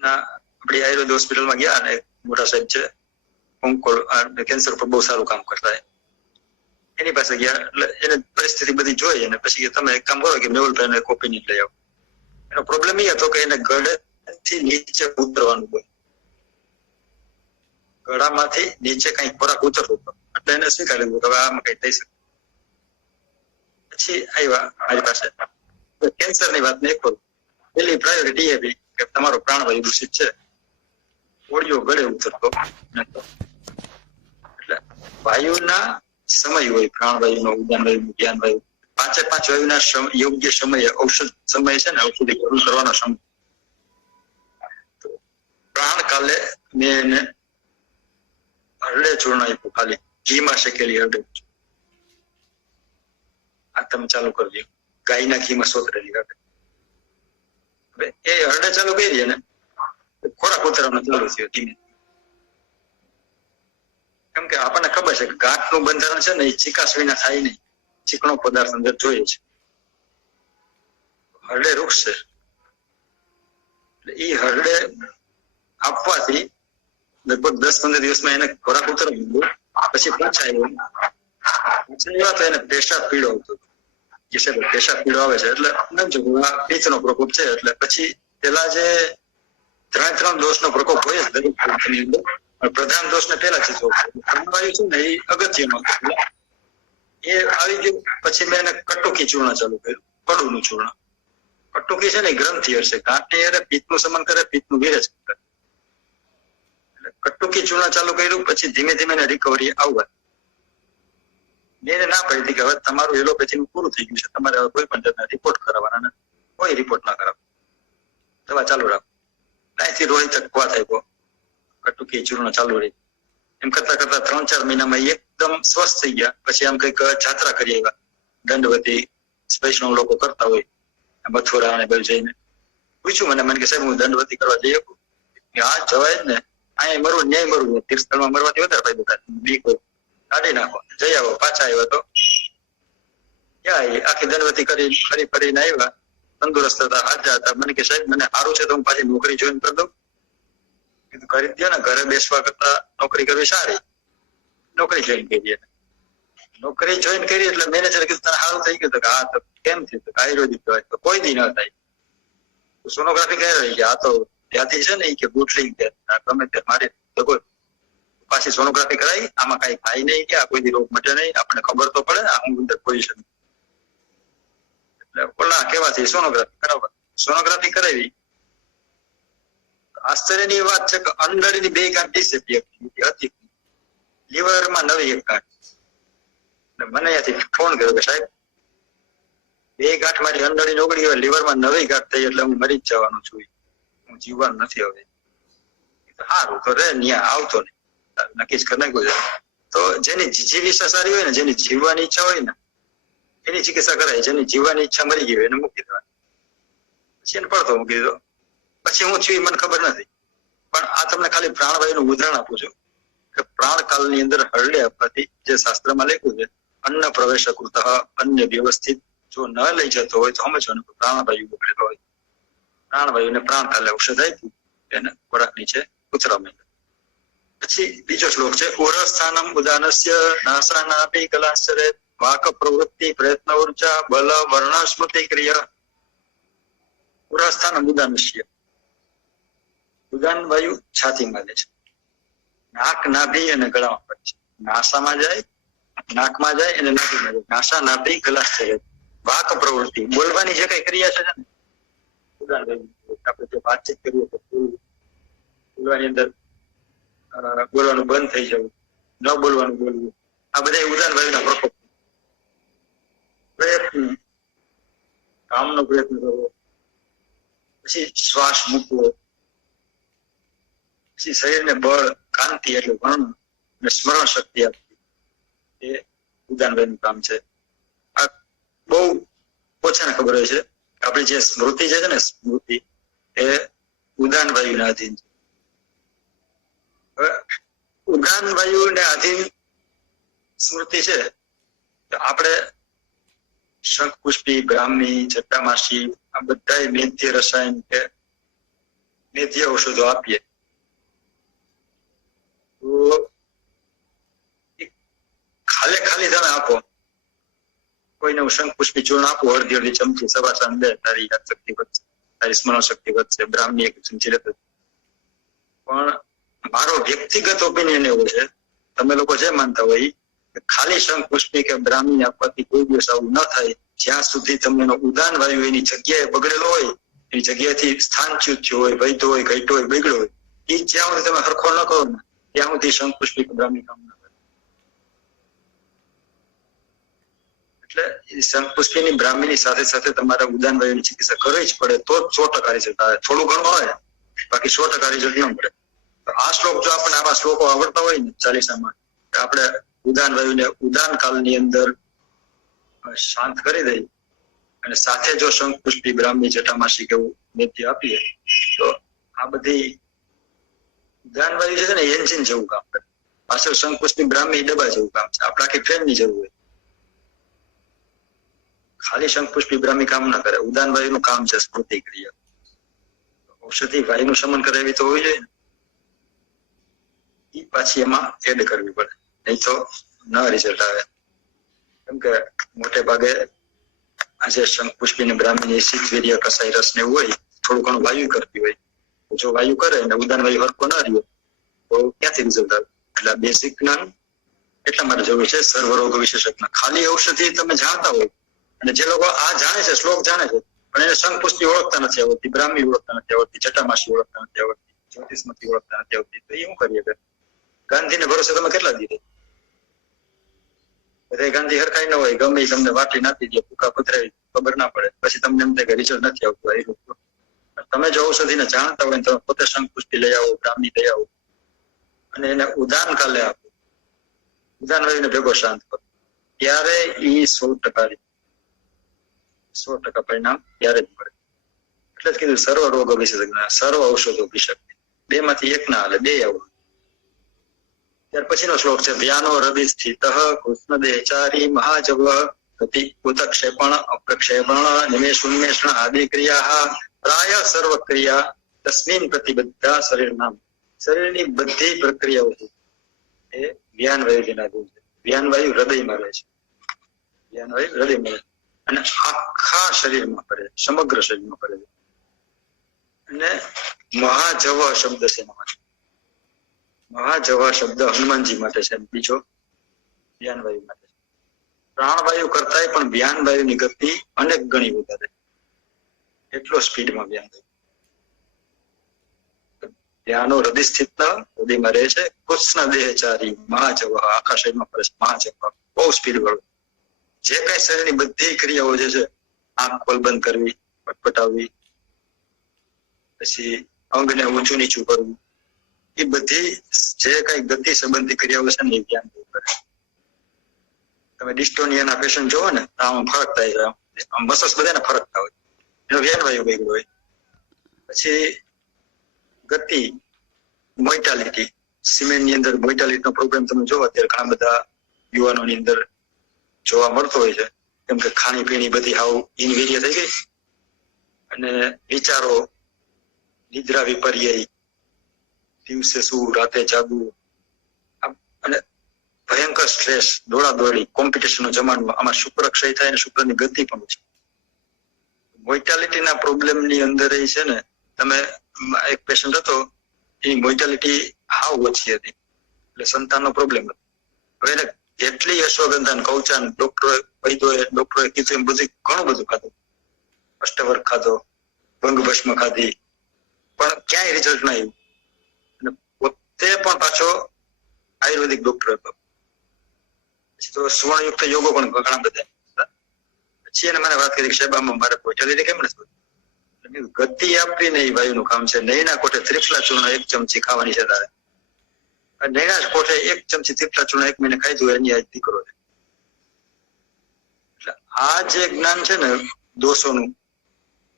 ના આપણી આયુર્વેદ હોસ્પિટલમાં ગયા અને મોટા સાહેબ છે, કેન્સર પર બહુ સારું કામ કરતા. એની પાસે ગયા એટલે એને પરિસ્થિતિ બધી જોઈ અને પછી તમે એક કામ કરો કે મેહુલભાઈને કોપી લઈ આવો. એનો પ્રોબ્લેમ એ હતો કે એને ગળેથી નીચે ઉતરવાનું હોય, ગળામાંથી નીચે કઈ ખોરાક ઉતરતો હતો. એટલે એને સ્વીકારી લીધું કે હવે આમાં કઈ થઈ શકે. પછી આવ્યા મારી પાસે, કેન્સર ની વાત નહીં કરું. પેલી પ્રાયોરિટી એ કે તમારો પ્રાણવાયુ દૂષિત છે, ઓળિયો ગળે ઉતરતો નતો. એટલે વાયુના સમય હોય, પ્રાણવાયુનો, ઉદાનવાયુનો, જ્ઞાનવાયુ, 5 વાયુના યોગ્ય સમયે ઔષધ સમય છે ને, ઔષધિ શરૂ કરવાનો સમય. પ્રાણ કાલે મેં એને હરડે ચૂર્ણ આપ્યું, ખાલી ઘીમાં શેકેલી હરડે. આ તમે ચાલુ કરજો, ગાયના ઘીમાં સોતરેલી હરડે. હવે એ હરડે ચાલુ કરીએ ને, ખોરાક ઉતરવાનો ચાલુ થયો ધીમે. કેમ કે આપણને ખબર છે કે ગાંઠનું બંધારણ છે ને એ ચીકાશ વિના થાય નહીં, ચીકણો પદાર્થ અંદર જોઈએ છે. હરડે વૃક્ષ છે એટલે એ હરડે આપવાથી લગભગ 10-15 દિવસમાં એને ખોરાક ઉતરવા માંડ્યો. પછી પાછા આવ્યો તો એને પેશાબ પીળો આવતો હતો. પેશાબ પીળો આવે છે એટલે પિત્તનો પ્રકોપ છે. એટલે પછી પેલા જે 3 દોષનો પ્રકોપ હોય જ દરેક વ્યક્તિની અંદર, પ્રધાન દોષ ને પેલા ચીજો પ્રાણવાયુ છે ને એ અગત્યનો એ આવી ગયું. પછી મેં એને કટુકી ચૂર્ણ ચાલુ કર્યું, કડુનું ચૂર્ણ. કટુકી છે ને ગ્રંથિ હશે, ગાંઠની અરે પિત્તનું શમન કરે, પિત્તનું વિરેચન કરે. એટલે કટુકી ચૂર્ણ ચાલુ કર્યું. પછી ધીમે ધીમે રિકવરી આવવા. મેં એને ના પાડી કે હવે તમારું એલોપેથીનું પૂરું થઈ ગયું છે, તમારે હવે કોઈ પણ જાતના રિપોર્ટ કરાવવાના નથી, કોઈ રિપોર્ટ ના કરાવો, દવા ચાલુ રાખો. ત્યાંથી રોહિત અટકવા થયો, કટુકી ચૂર્ણ ચાલુ રહી. એમ કરતા 3-4 મહિનામાં એકદમ સ્વસ્થ થઈ ગયા. પછી આમ કઈક જાત્રા કરી આવ્યા, દંડવતી વૈષ્ણવ લોકો કરતા હોય, મથુરા અને બધું જઈને પૂછ્યું મને કે સાહેબ હું દંડવતી કરવા જઈ શકું? હા જવાય જ ને, અહીંયા મરવું ન્યાય મરવું, તીર્થસ્થળમાં મરવાથી વધારે ફાયદો થાય. બીક કાઢી નાખો, જઈ આવો. પાછા આવ્યો તો આખી દંડવતી કરી ફરીને આવ્યા, તંદુરસ્ત હતા, હાજર હતા. મને કે સાહેબ મને સારું છે તો હું પાછી નોકરી જોઈન કરી દઉં. કીધું કરી દો ને, ઘરે બેસવા કરતા નોકરી કરવી સારી. નોકરી જોઈન કરી. નોકરી જોઈન કરી એટલે મેનેજર કીધું તને સારું થઈ ગયું? હા. તો કેમ થયું? તો આયુર્વેદિક કહેવાય. તો કોઈ દી ન થાય. સોનોગ્રાફી કઈ રહી ગયા? આ તો ત્યાંથી છે ને કે ગુટલી ગમે તે મારી કોઈ પાછી સોનોગ્રાફી કરાવી, આમાં કઈ થાય નહીં કે આ કોઈ દી રોગ મટે નહીં, આપણને ખબર તો પડે ને હું અંદર પોઝિશન. એટલે ઓલા કેવાથી સોનોગ્રાફી કરાવવા, સોનોગ્રાફી કરાવી. આશ્ચર્યની વાત છે કે અંડળની 2 ગાંઠ ડિસેપિયર હતી, લીવરમાં નવી 1 ગાંઠ. મને અહીંયાથી ફોન કર્યો કે સાહેબ 2 ગાંઠ મારી અંડળીને ઓગળી ગઈ, લીવરમાં નવી ગાંઠ થઈ, એટલે હું મરી જ જવાનું છું, હું જીવવાનું નથી હવે. સારું તો રે, ન્યા આવતો નહીં, નક્કી જ કરી નાખ્યું છે. તો જેની જીવિકા સારી હોય ને, જેની જીવવાની ઈચ્છા હોય ને એની ચિકિત્સા કરાય. જેની જીવવાની ઈચ્છા મરી ગઈ હોય એને મૂકી દેવાની. પછી એને પડતો મૂકી દીધો. પછી હું છું એ મને ખબર નથી, પણ આ તમને ખાલી પ્રાણવાયુનું ઉદાહરણ આપું છું કે પ્રાણકાળની અંદર હરડે આપવાથી જે શાસ્ત્રમાં લખ્યું છે, અન્ન પ્રવેશ કૃત અન્ય વ્યવસ્થિત જો ન લઈ જતો હોય તો સમજવાનું પ્રાણવાયુ બગડેલો હોય. પ્રાણવાયુને પ્રાણકાલે ઔષધ આપ્યું, એને ખોરાક નીચે ઉતરવા માંડ્યો. પછી બીજો શ્લોક છે, ઉરસ્થાનમ ઉદાનસ્ય નાસાનાપી કલાશ્ચરે વાક પ્રવૃત્તિ પ્રયત્ન ઉર્જા બલ વર્ણ સ્મૃતિ ક્રિયા. ઉરસ્થાનમ ઉદાનસ્ય, ઉદાન વાયુ છાતીમાં લે છે, નાક નાભી અને ગળામાં પડે છે. નાસામાં જાય, નાકમાં જાય અને નાભીમાં જાય. નાસા નાભી કલાશ્ચરે વાક પ્રવૃત્તિ, બોલવાની જે કઈ ક્રિયા છે ને, ઉદાન વાયુ આપણે જે વાતચીત કરીએ તો બોલવાની અંદર બોલવાનું બંધ થઈ જવું, ન બોલવાનું બોલવું, આ બધા ઉદાન વાયુના પ્રકોપ. પ્રયત્ન, કામનો પ્રયત્ન કરવો, પછી શ્વાસ મૂકવો, પછી શરીરને બળ, કાંતિ એટલે વર્ણ અને સ્મરણ શક્તિ આપવી, એ ઉદાન વાયુનું કામ છે. આ બહુ ઓછાને ખબર હોય છે. આપણી જે સ્મૃતિ છે ને, સ્મૃતિ એ ઉદાન વાયુના અધીન છે. ઉદાન વાયુને આધીન સ્મૃતિ છે તો આપણે શંખ પુષ્પી, બ્રાહ્મી, જટામાસી આ બધા મેધ્ય રસાયણ કે મેધ્ય ઔષધો આપીએ તો ખાલી તમે આપો. કોઈને હું શંખ પુષ્પી ચૂર્ણ આપું, અડધી ચમચી સવા દે, તારી યાદ શક્તિ વધશે, તારી સ્મરણ શક્તિ વધશે. બ્રાહ્મી એક ચમચી લેતો. પણ મારો વ્યક્તિગત ઓપિનિયન એવો છે, તમે લોકો જે માનતા હોય ખાલી શંખ પુષ્પી કે બ્રાહ્મી આપવાથી કોઈ દિવસ આવું ન થાય, જ્યાં સુધી તમને ઉદાન વાયુ એની જગ્યાએ બગડેલો હોય, એની જગ્યાએથી સ્થાનચ્યુત થયો હોય, વૈધો હોય, ઘટ્યો હોય, બગડ્યો હોય, એ જ્યાં સુધી તમે હરખો ન કરો ને ત્યાં સુધી શંખ પુષ્પી કે બ્રાહ્મી કામ ના કરે. એટલે શંખ પુષ્પીની બ્રાહ્મીની સાથે સાથે તમારે ઉદાન વાયુની ચિકિત્સા કરવી જ પડે, તો જ 100% રિઝલ્ટ આવે. થોડું ઘણું આવે, બાકી 100% રિઝલ્ટ ન મળે. આ શ્લોક જો આપણને આવા શ્લોકો આવડતા હોય ને ચાલીસામાં, આપણે ઉદાન વાયુને ઉદાન કાળની અંદર શાંત કરી દઈ અને સાથે જો શંખ પુષ્પી, બ્રાહ્મી, જટામાસી કેવું મેધ્ય આપીએ તો આ બધી ઉદાન વાયુ છે ને એન્જિન જેવું કામ કરે. પાછળ શંખ પુષ્પી, બ્રાહ્મી ડબ્બા જેવું કામ છે. આપણે આખી ટ્રેનની જરૂર હોય. ખાલી શંખ પુષ્પી, બ્રાહ્મી કામ ના કરે. ઉદાન વાયુનું કામ છે સ્મૃતિ ક્રિયા. ઔષધિ વાયુનું શમન કરે એવી તો હોવી જોઈએ ને, પાછી એમાં એડ કરવી પડે, નહીં તો ન રિઝલ્ટ આવે. કેમ કે મોટે ભાગે આજે શંખ પુષ્પી ને બ્રાહ્મી શીતવીર્ય, કસાઈ રસ ને એવું હોય, થોડું ઘણું વાયુ કરતી હોય. જો વાયુ કરે ને ઉદાન વાયુ હરકો ના રહ્યો તો ક્યાંથી રિઝલ્ટ આવે? એટલે બેસિક જ્ઞાન એટલા માટે જરૂર છે. સર્વરોગ વિશેષજ્ઞ ખાલી ઔષધિ તમે જાણતા હોય, અને જે લોકો આ જાણે છે, શ્લોક જાણે છે, પણ એને શંખ પુષ્પી ઓળખતા નથી આવડતી, બ્રાહ્મી ઓળખતા નથી આવડતી, જટામાસી ઓળખતા નથી આવડતી, જ્યોતિષમતી ઓળખતા નથી આવડતી, તો એ શું કરીએ? ગાંધીને ભરોસે તમે કેટલા દીધે? બધા ગાંધી હરખાઈ ન હોય, ગમે તમને વાટલી નાખી દે, ભૂકા પધરાવી, ખબર ના પડે, પછી તમને એમ થાય કે રિઝલ્ટ નથી આવતું. તમે જો ઔષધિને જાણતા હોય તમે પોતે શંખ પુષ્પી લઈ આવો, બ્રાહ્મી લઈ આવો અને એને ઉદાન કાલે આપો, ઉદાન વાયુને ભેગો શાંત કરો, ત્યારે એ 100% પરિણામ ત્યારે જ મળે. એટલે જ કીધું સર્વ રોગ વિશેષજ્ઞ, સર્વ ઔષધો વિશેષજ્ઞ. બે માંથી એક ના હાલે, બે આવું. ત્યાર પછીનો શ્લોક છે, વ્યાનો હૃદય સ્થિત કૃષ્ણ દેહચારી મહાજવ ગતિ ઉતક્ષેપણ અપ્રક્ષેપણ નિમેષુન્મેષણ આદિ ક્રિયા પ્રાય સર્વ ક્રિયા તસ્મિન પ્રતિબદ્ધા શરીર નામ. શરીરની બધી પ્રક્રિયાઓ છે એ વ્યાન વાયુના અધીન છે. વ્યાન વાયુ હૃદયમાં રહે છે, વ્યાન વાયુ હૃદયમાં રહે અને આખા શરીરમાં ફરે, સમગ્ર શરીરમાં ફરે છે. અને મહાજવ શબ્દ છે એના માટે. મહાજવા શબ્દ હનુમાનજી માટે છે, બીજો વ્યાન વાયુ માટે છે. પ્રાણવાયુ કરતા પણ વ્યાન વાયુની ગતિ અનેક ગણી વધારે, એટલો સ્પીડમાં વ્યાન વાયુ. વ્યાનો હૃદય સ્થિત હૃદયમાં રહે છે. કૃષ્ણ દેહચારી મહાજવા, આખા શરીરમાં ફરે છે. મહાજવા બહુ સ્પીડ વાળું. જે કઈ શરીરની બધી ક્રિયાઓ જે છે, આંખ ખોલ બંધ કરવી, પટપટાવવી, પછી અંગને ઊંચું નીચું કરવું, એ બધી જે કઈ ગતિ સંબંધી ક્રિયાઓ છે ને એ ધ્યાન દેવું કરે. તમે ડિસ્ટોનિયાના પેશન્ટ જોવો ને, આમાં ફરક થાય છે, મસલ્સ બધાને ફરક થાય હોય, એનો વ્યાન વાયુ બગડ્યો હોય. પછી ગતિ, મોર્ટાલિટી, સિમેન્ટની અંદર મોર્ટાલિટીનો પ્રોબ્લેમ તમે જોવો અત્યારે ઘણા બધા યુવાનોની અંદર જોવા મળતો હોય છે. કેમ કે ખાણીપીણી બધી હાવ ઇનવેરિયા થઈ ગઈ અને વિચારો નિદ્રા વિપર્ય, દિવસે શું રાતે જાગવું, અને ભયંકર સ્ટ્રેસ, દોડાદોડી, કોમ્પિટિશનનો જમાનો, આમાં શુક્ર ક્ષય થાય અને શુક્રની ગતિ પણ ઓછી. મોર્ટાલિટીના પ્રોબ્લેમની અંદર એ છે ને, તમે એક પેશન્ટ હતો એની મોર્ટાલિટી હાવ ઓછી હતી, એટલે સંતાનનો પ્રોબ્લેમ હતો. હવે એને જેટલી અશ્વગંધા કવચાન ડોક્ટરોએ કીધું એમ બધું ઘણું બધું ખાધું, અષ્ટવર્ગ ખાધો, ભંગભસ્મ ખાધી, પણ ક્યાંય રિઝલ્ટ ના આવ્યું. અને પોતે પણ પાછો આયુર્વેદિક ડોક્ટર હતો. તો સુવર્ણયુક્ત યોગો પણ ઘણા બધા. પછી એને મને વાત કરી કે સાહેબ આમાં મારે મોર્ટાલિટી કેમ નથી? ગતિ આપવી ને એ વાયુનું કામ છે. નૈના કોઠે ત્રિફલા ચૂર્ણ 1 ચમચી ખાવાની છે તારે. નૈના કોઠે 1 ચમચી ત્રિફલા ચૂર્ણ 1 મહિને ખાઈ દઉં એની આ દીકરો છે. એટલે આ જે જ્ઞાન છે ને દોષોનું,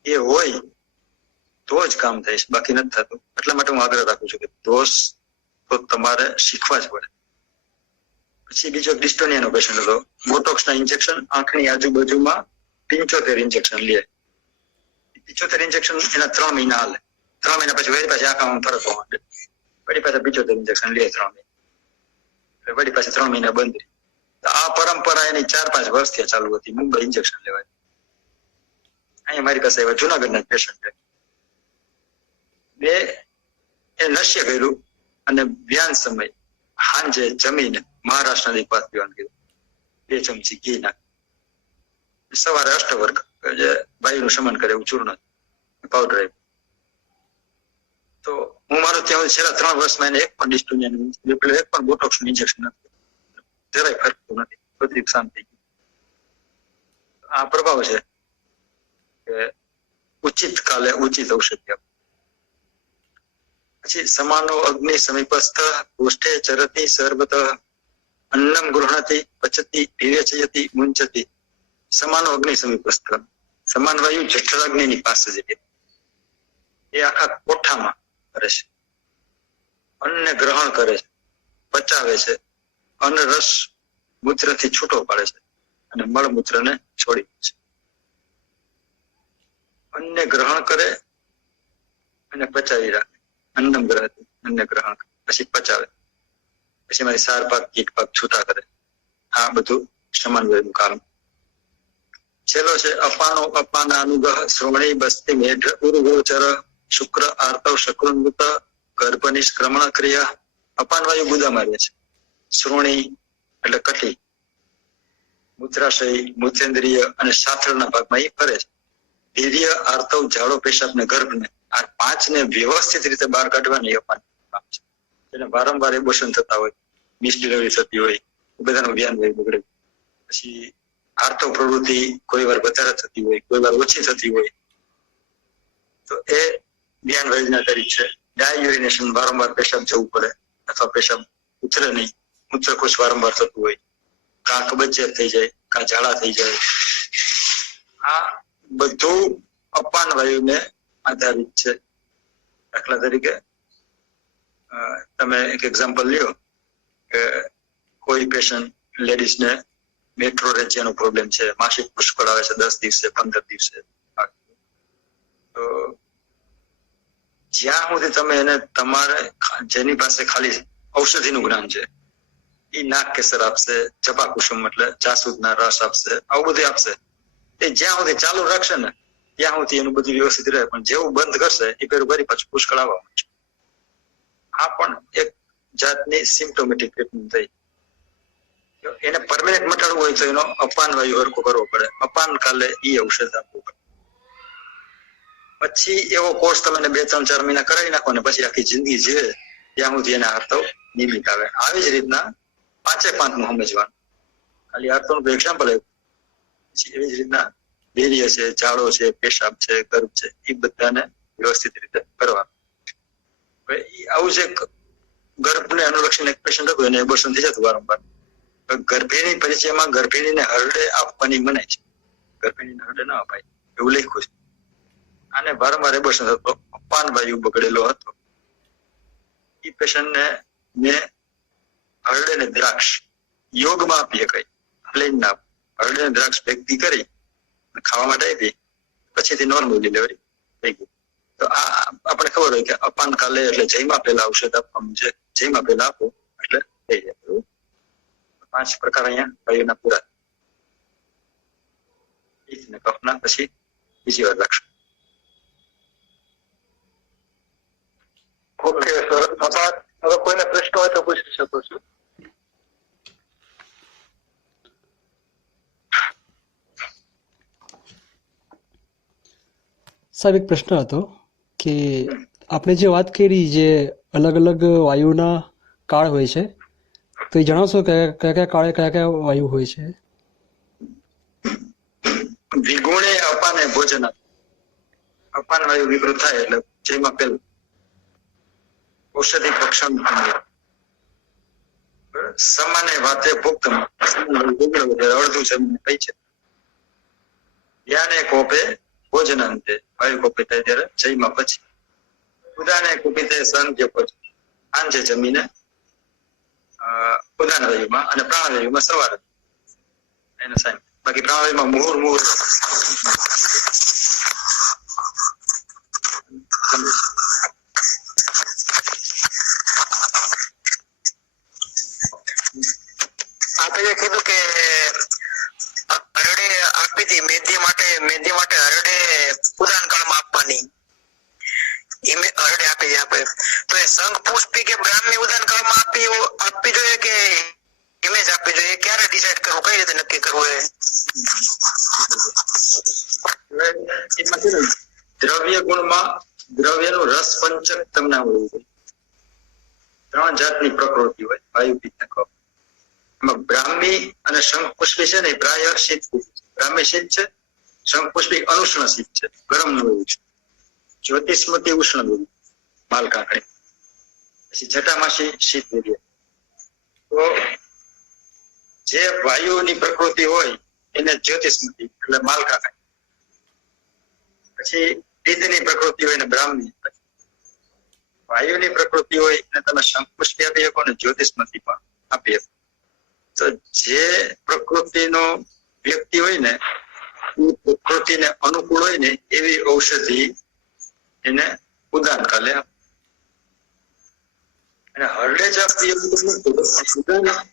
એ હોય તો જ કામ થાય છે, બાકી નથી થતું. એટલા માટે હું આગ્રહ રાખું છું કે દોષ તો તમારે શીખવા જ પડે. પછી બીજો ડિસ્ટોનિયાનો પેશન્ટ હતો. બોટોક્સના ઇન્જેક્શન આંખની આજુબાજુમાં 75 ઇન્જેક્શન લે. 75 ઇન્જેક્શન એના 3 મહિના હાલે. 3 મહિના પછી વળી પાછી આંખમાં ફરક હોવા માંડે. વળી પાછા 75 ઇન્જેક્શન લે 3 મહિના, વળી પાછી 3 મહિના બંધ. આ પરંપરા એની 4-5 વર્ષથી ચાલુ હતી. મુંબઈ ઇન્જેક્શન લેવાય. અહીંયા મારી પાસે એવા જુનાગઢના પેશન્ટ છે. બે એ નશ્ય કર્યું અને વ્યાન સમય સાંજે જમીને મહારાષ્ટ્રના એક વાત પીવાનું કીધું. 2 ચમચી ઘી નાખ. સવારે અષ્ટવર્ગ જે વાયુનું શમન કરે એવું ચૂર્ણ પાવડર આપ્યું. તો હું મારું ત્યાં છેલ્લા 3 વર્ષમાં એને એક પણ ડિસ્ટોનિયાનું એક પણ બોટોક્સનું ઇન્જેક્શન નથી, જરાય ફરકતું નથી, બધી શાંત થઈ ગયું. આ પ્રભાવ છે કે ઉચિત કાલે ઉચિત ઔષધિ આપો. પછી સમાનો અગ્નિ સમીપસ્થ પુષ્ટે ચરતી સર્વત અન્નમ ગૃહણતી પચતી વિવેચયતી મુંચતી. સમાનો અગ્નિ સમીપસ્થ, સમાન વાયુ જઠરાગ્નિની પાસે છે, એ આખા કોઠામાં કરે છે, અન્નને ગ્રહણ કરે છે, પચાવે છે, અન્ન રસ મૂત્રથી છૂટો પાડે છે અને મળમૂત્રને છોડી દે છે. અન્નને ગ્રહણ કરે અને પચાવી રાખે. અન્નમ ગ્રહતી, અન્ન ગ્રહણ કરે, પછી પચાવે, પછી મારી સાર પાક કીટ પાક છૂટા કરે. આ બધું સમાનવયનું કારણ. છેલ્લો છે અપાનો અપાનાનુગહ શ્રવણી બસ્તી મેઢ ઉર્ગોચર શુક્ર આર્તવ શકૃંત ગર્ભ નિષ્ક્રમણ ક્રિયા. અપાન વાયુ ગુદા મારે છે. શ્રોણી એટલે કટી, મૂત્રાશય, મૂત્રેન્દ્રિય અને સાથળના ભાગમાં એ ફરે છે. વીર્ય, આર્તવ, ઝાડો, પેશાબ ને ગર્ભ ને, આ 5 ને વ્યવસ્થિત રીતે બહાર કાઢવાની અપાન કામ છે. જેને વારંવાર એબોર્શન થતા હોય, મિસડિલિવરી થતી હોય, બધાનું ધ્યાન હોય બગડે. પછી આર્તવ પ્રવૃત્તિ કોઈ વાર વધારે થતી હોય, કોઈ વાર ઓછી થતી હોય, તો એ ધ્યાન વૈજના તરીકે છે. ડાયયુરિનેશન, વારંવાર પેશાબ જવું પડે અથવા પેશાબ ઉતરે નહીં, મૂત્રકોશ વારંવાર થતું હોય, કાં કબજિયાત થઈ જાય, કાં ઝાડા થઈ જાય. આ બધું અપાન વાયુને આધારિત છે. દાખલા તરીકે તમે એક એક્ઝામ્પલ લ્યો કે કોઈ પેશન્ટ લેડીઝને મેટ્રોરેજિયાનો પ્રોબ્લેમ છે, માસિક પુષ્કળ આવે છે 10 દિવસે 15 દિવસે. તો જ્યાં સુધી તમે એને તમારે જેની પાસે ખાલી ઔષધિનું જ્ઞાન છે એ નાક કેસર આપશે, જપા કુસુમ એટલે જાસૂદના રસ આપશે, આવું બધું આપશે. એ જ્યાં સુધી ચાલુ રાખશે ને ત્યાં સુધી એનું બધું વ્યવસ્થિત રહે. પણ જેવું બંધ કરશે એ પેલું ફરી પાછું પુષ્કળ આવવા માંડશે. આ પણ એક જાતની સિમ્પ્ટોમેટિક ટ્રીટમેન્ટ થઈ. એને પરમેનન્ટ મટાડવું હોય તો એનો અપાન વાયુ હરખો કરવો પડે. અપાન કાલે ઈ ઔષધ આપવું પડે. પછી એવો કોર્સ તમે 2-3-4 મહિના કરાવી નાખો ને પછી આખી જિંદગી જે ત્યાં સુધી એના આર્તવ નિયમિત આવે. આવી જ રીતના 5 નું સમજવાનું. ખાલી આર્તવનું એક્ઝામ્પલ આપ્યું. પછી એવી જ રીતના વીર્ય છે, ઝાડો છે, પેશાબ છે, ગર્ભ છે, એ બધાને વ્યવસ્થિત રીતે કરવાનું. આવું જ એક ગર્ભને અનુલક્ષીને એક પેશન્ટ હતું, એને એબોર્શન થઈ જતું વારંવાર. ગર્ભિણી પરિચયમાં ગર્ભિણીને હરડે આપવાની મનાય છે. ગર્ભિણીને હરડે ના અપાય એવું લખ્યું છે. આને વારંવાર એબોર્શન થતો, અપાન વાયુ બગડેલો હતો. એ પેશન્ટને મેં હરડે ને દ્રાક્ષ યોગમાં આપીએ, કઈ પ્લેન ના હરડે ને દ્રાક્ષ ભેગી કરી ખાવા માટે આપી. પછીથી નોર્મલ ડિલિવરી થઈ ગઈ. તો આ આપણે ખબર હોય કે અપાન કાલે એટલે જયમાં પહેલા ઔષધ આપવાનું છે, જયમાં પહેલા આપો એટલે થઈ જાય. બરોબર? 5 પ્રકાર અહીંયા વાયુના પૂરા. ને કફના પછી બીજી વાર લક્ષણ. ઓકે સર, આભાર. હવે કોઈને પ્રશ્ન હોય તો પૂછી શકો છો. સાહેબ એક પ્રશ્ન હતો કે આપણે જે વાત કરી જે અલગ અલગ વાયુના કાળ હોય છે, તો એ જણાવશો કે કયા કયા કાળે કયા કયા વાયુ હોય છે? દ્વિગુણે અપાને ભોજન. અપાન વાયુ વિકૃત થાય એટલે જેમાં પેલું ઔષધિ ભક્ષણ. સમાને વાતે ભુક્તમ અડધું જમીન કઈ છે. યાને કોપે ભોજનાંતે વાયુ કોપે થાય ત્યારે જયમાં પછી. ઉદાને કુપિતે સંધ્ય પછી સાંજે જમીને ઉદાન વાયુમાં અને પ્રાણવાયુમાં સવારે એને સાંજ. બાકી પ્રાણવાયુમાં મુહુર મુહુર આપણે જે કીધું કે હરડે આપી હતી મેદી માટે હરડે ઉદાન કાળમાં આપવાની, હરડે આપી આપે તો એ સંઘ પુષ્પી કે બ્રાહ્મણી ઉદાન કાળમાં આપવી જોઈએ કે ઇમેજ આપવી જોઈએ? ક્યારે ડિસાઈડ કરવું, કઈ રીતે નક્કી કરવું? એમાં છે ને દ્રવ્ય ગુણમાં દ્રવ્યનું રસ પંચક તમને આવડવું જોઈએ. 3 જાતની પ્રકૃતિ હોય વાયુ પિત્ત ને કફ. એમાં બ્રાહ્મી અને શંખ પુષ્પી છે ને પ્રાય શીત. બ્રાહ્મી શીત છે, શંખ પુષ્પી અનુષ્ણ શીત છે, ગરમ નું છે. જ્યોતિષમતી ઉષ્ણ નું માલ કાંકડી. પછી જટામાસી શીત વીર્ય. તો જે વાયુની પ્રકૃતિ હોય એને જ્યોતિષમતી એટલે માલ કાંકડી. પછી પિત્તની પ્રકૃતિ હોય ને બ્રાહ્મી. વાયુની પ્રકૃતિ હોય એને તમે શંખ પુષ્પી આપી શકો ને જ્યોતિષમતી પણ આપી શકો. તો જે પ્રકૃતિનો વ્યક્તિ હોય ને એ પ્રકૃતિને અનુકૂળ હોય ને એવી ઔષધિ એને ઉદાન કાલે અને હરડે જ આપવી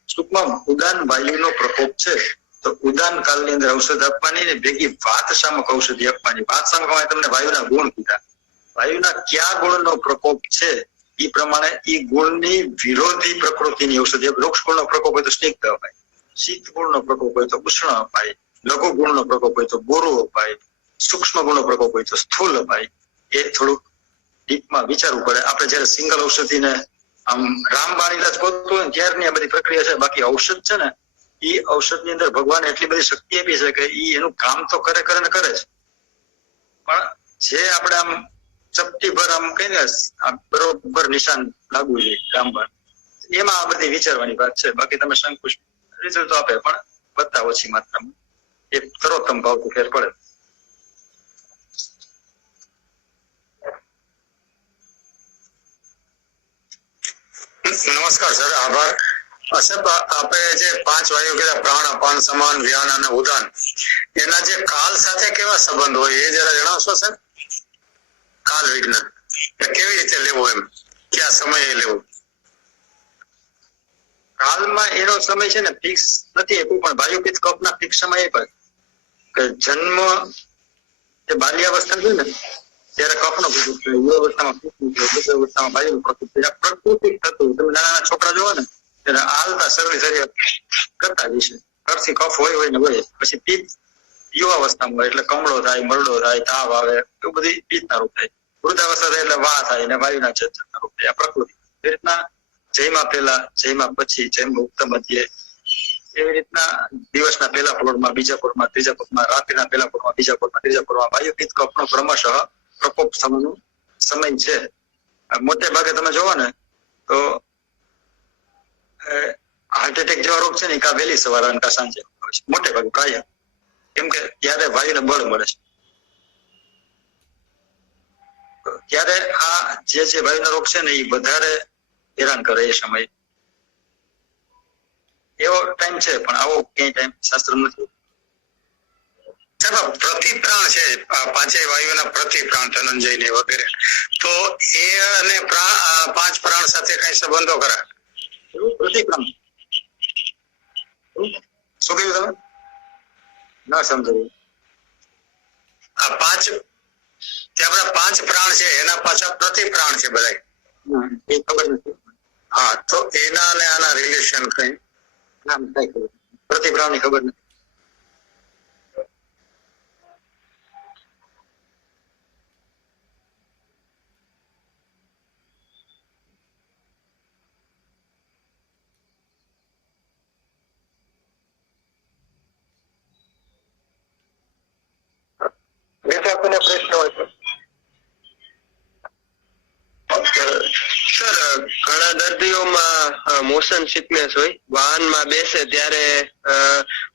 ટૂંકમાં ઉદાન વાયુનો પ્રકોપ છે તો ઉદાન કાળની અંદર ઔષધ આપવાની ને ભેગી વાત શામક ઔષધિ આપવાની. વાત શામક તમને વાયુના ગુણ કીધા. વાયુના કયા ગુણનો પ્રકોપ છે એ પ્રમાણે એ ગુણની વિરોધી પ્રકૃતિની ઔષધિ. વૃક્ષ ગુણનો પ્રકોપ હોય તો સ્નિગ્ધ અપાય, શીત ગુણનો પ્રકોપ હોય તો ઉષ્ણ અપાય, લઘુ ગુણનો પ્રકોપ હોય તો બોરો અપાય, સૂક્ષ્મ ગુણનો પ્રકોપ હોય તો સ્થૂલ અપાય. એ થોડુંક ડીપમાં વિચારવું પડે. આપણે જયારે સિંગલ ઔષધિને આમ રામબાણ ઇલાજ ગોતતું હોય ત્યારની આ બધી પ્રક્રિયા છે. બાકી ઔષધ છે ને એ ઔષધની અંદર ભગવાને એટલી બધી શક્તિ આપી છે કે એ એનું કામ તો કરે જ, પણ જે આપણે આમ ચપટી ભર આમ કહીને બરોબર નિશાન લાગવું જોઈએ રામબાણ, એમાં આ બધી વિચારવાની વાત છે. બાકી તમે શંકુશ રિઝલ્ટ આપે પણ વધતા ઓછી માત્રામાં એ સર્વોત્તમ ભાવથી ફેર પડે. નમસ્કાર સર, આભાર. સાહેબ આપણે જે 5 વાયુ કીધા પ્રાણ, અપાન, સમાન, વ્યાન અને ઉદાન, એના જે કાલ સાથે કેવા સંબંધ હોય એ જરા જણાવશો સાહેબ? કાલ વિજ્ઞાન કેવી રીતે લેવું, એમ કયા સમયે લેવું? કાલમાં એનો સમય છે ને ફિક્સ નથી આપ્યું, પણ વાયુપિત્ત કફના ફિક્સ સમય આપ્યા કે જન્મ જે બાલ્યાવસ્થા છે ને ત્યારે કફનો પ્રકોપ થાય, યુવાવસ્થામાં અવસ્થામાં વાયુનો પ્રકોપ થાય. પ્રકૃતિ થતું. તમે નાના છોકરા જોવો ને ત્યારે હાલતા શરીર કરતા જ છે. ઘરથી કફ હોય ને હોય. પછી પિત્ત યુવાવસ્થામાં હોય એટલે કમળો થાય, મરડો થાય, તાવ આવે, એવું બધી પિત્તના રૂપ થાય. વૃદ્ધાવસ્થા થાય એટલે વા થાય ને વાયુના ચેતનના રૂપ થાય. આ પ્રકૃતિ. એ રીતના જયમાં પહેલા, જયમાં પછી, જયમાં ઉક્ત મધ્યે, એવી રીતના દિવસના પહેલા પહોરમાં, બીજા પહોરમાં, ત્રીજા પહોરમાં, રાત્રિના પહેલા પહોરમાં, બીજા પહોરમાં, ત્રીજા પહોરમાં વાયુપિત્ત કફનો ક્રમશઃ પ્રકોપ થવાનો સમય છે. મોટે ભાગે તમે જોવો ને તો હાર્ટ એટેક જેવા રોગ છે ને કા વહેલી સવારે અને કા સાંજે મોટે ભાગે કાયમ, કેમ કે ત્યારે વાયુને બળ મળે છે. ત્યારે આ જે વાયુનો રોગ છે ને એ વધારે હેરાન કરે એ સમય. એવો ટાઈમ છે પણ આવો ક્યાંય ટાઈમ શાસ્ત્ર નથી. સાહેબ પ્રતિપ્રાણ છે, પાંચેય વાયુના પ્રતિપ્રાણ ધનંજય ને વગેરે, તો એ અને પાંચ પ્રાણ સાથે કઈ સંબંધો ખરા? એવું પ્રતિપ્રાણ શું કહ્યું તમે? ના સમજાયું. આ પાંચ જે આપણા પાંચ પ્રાણ છે એના પાછા પ્રતિપ્રાણ છે બધા, એ ખબર નથી. હા, તો એના અને આના રિલેશન કઈ નામ કઈ ખબર, પ્રતિપ્રાણ ની ખબર નથી. બીજા કોઈને પ્રશ્ન હોય તો? સર, ઘણા દર્દીઓમાં મોશન સિકનેસ હોય, વાહનમાં બેસે ત્યારે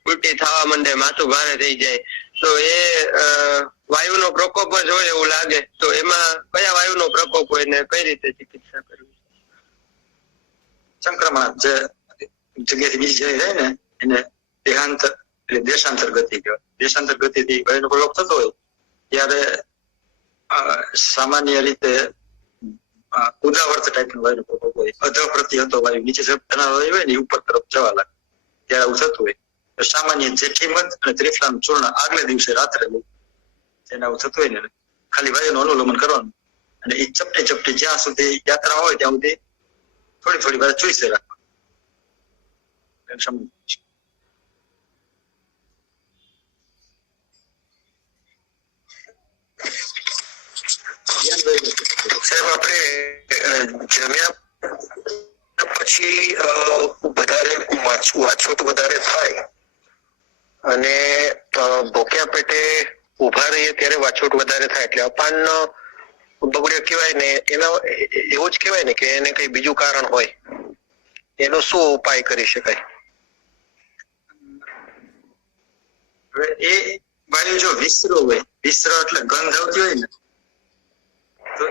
ઉલટી થવા માંડે, માથું ભારે થઈ જાય, તો એ વાયુનો પ્રકોપ જ હોય એવું લાગે, તો એમાં કયા વાયુનો પ્રકોપ હોય ને કઈ રીતે ચિકિત્સા કરવી? સંક્રમણ જે જગ્યાથી બીજી જગ્યાએ જાય ને એને દેશાંતર ગતિ કહેવાય. દેશાંતર ગતિથી વાયુનો પ્રયોગ થતો હોય ત્યારે સામાન્ય રીતે ઉદાવર્ત ટાઈપનો વાયુનો પ્રકોપ હોય, અધઃ પ્રતિહતો વાયુ, નીચે વાયુ હોય ને ઉપર તરફ જવા લાગે ત્યારે આવું થતું હોય. તો સામાન્ય જેઠીમધ અને ત્રિફલાનું ચૂર્ણ આગલે દિવસે રાત્રે જેને આવું થતું હોય ને ખાલી વાયુનું અનુલોમન કરવાનું, અને એ ચપટી ચપટી જ્યાં સુધી યાત્રા હોય ત્યાં સુધી થોડી થોડી વાર ચોઈસે રાખવાનું. સાહેબ, આપણે જમ્યા પછી વધારે વાછોટ વધારે થાય અને ભૂખ્યા પેટે ઉભા રહીએ ત્યારે વાછોટ વધારે થાય, એટલે અપાન બગડ્યો કહેવાય ને, એના એવું જ કહેવાય ને કે એને કઈ બીજું કારણ હોય, એનો શું ઉપાય કરી શકાય? હવે એ વાયુ જો વિસ્તરો હોય, વિસ્તરો એટલે ગંધ આવતી હોય ને, તો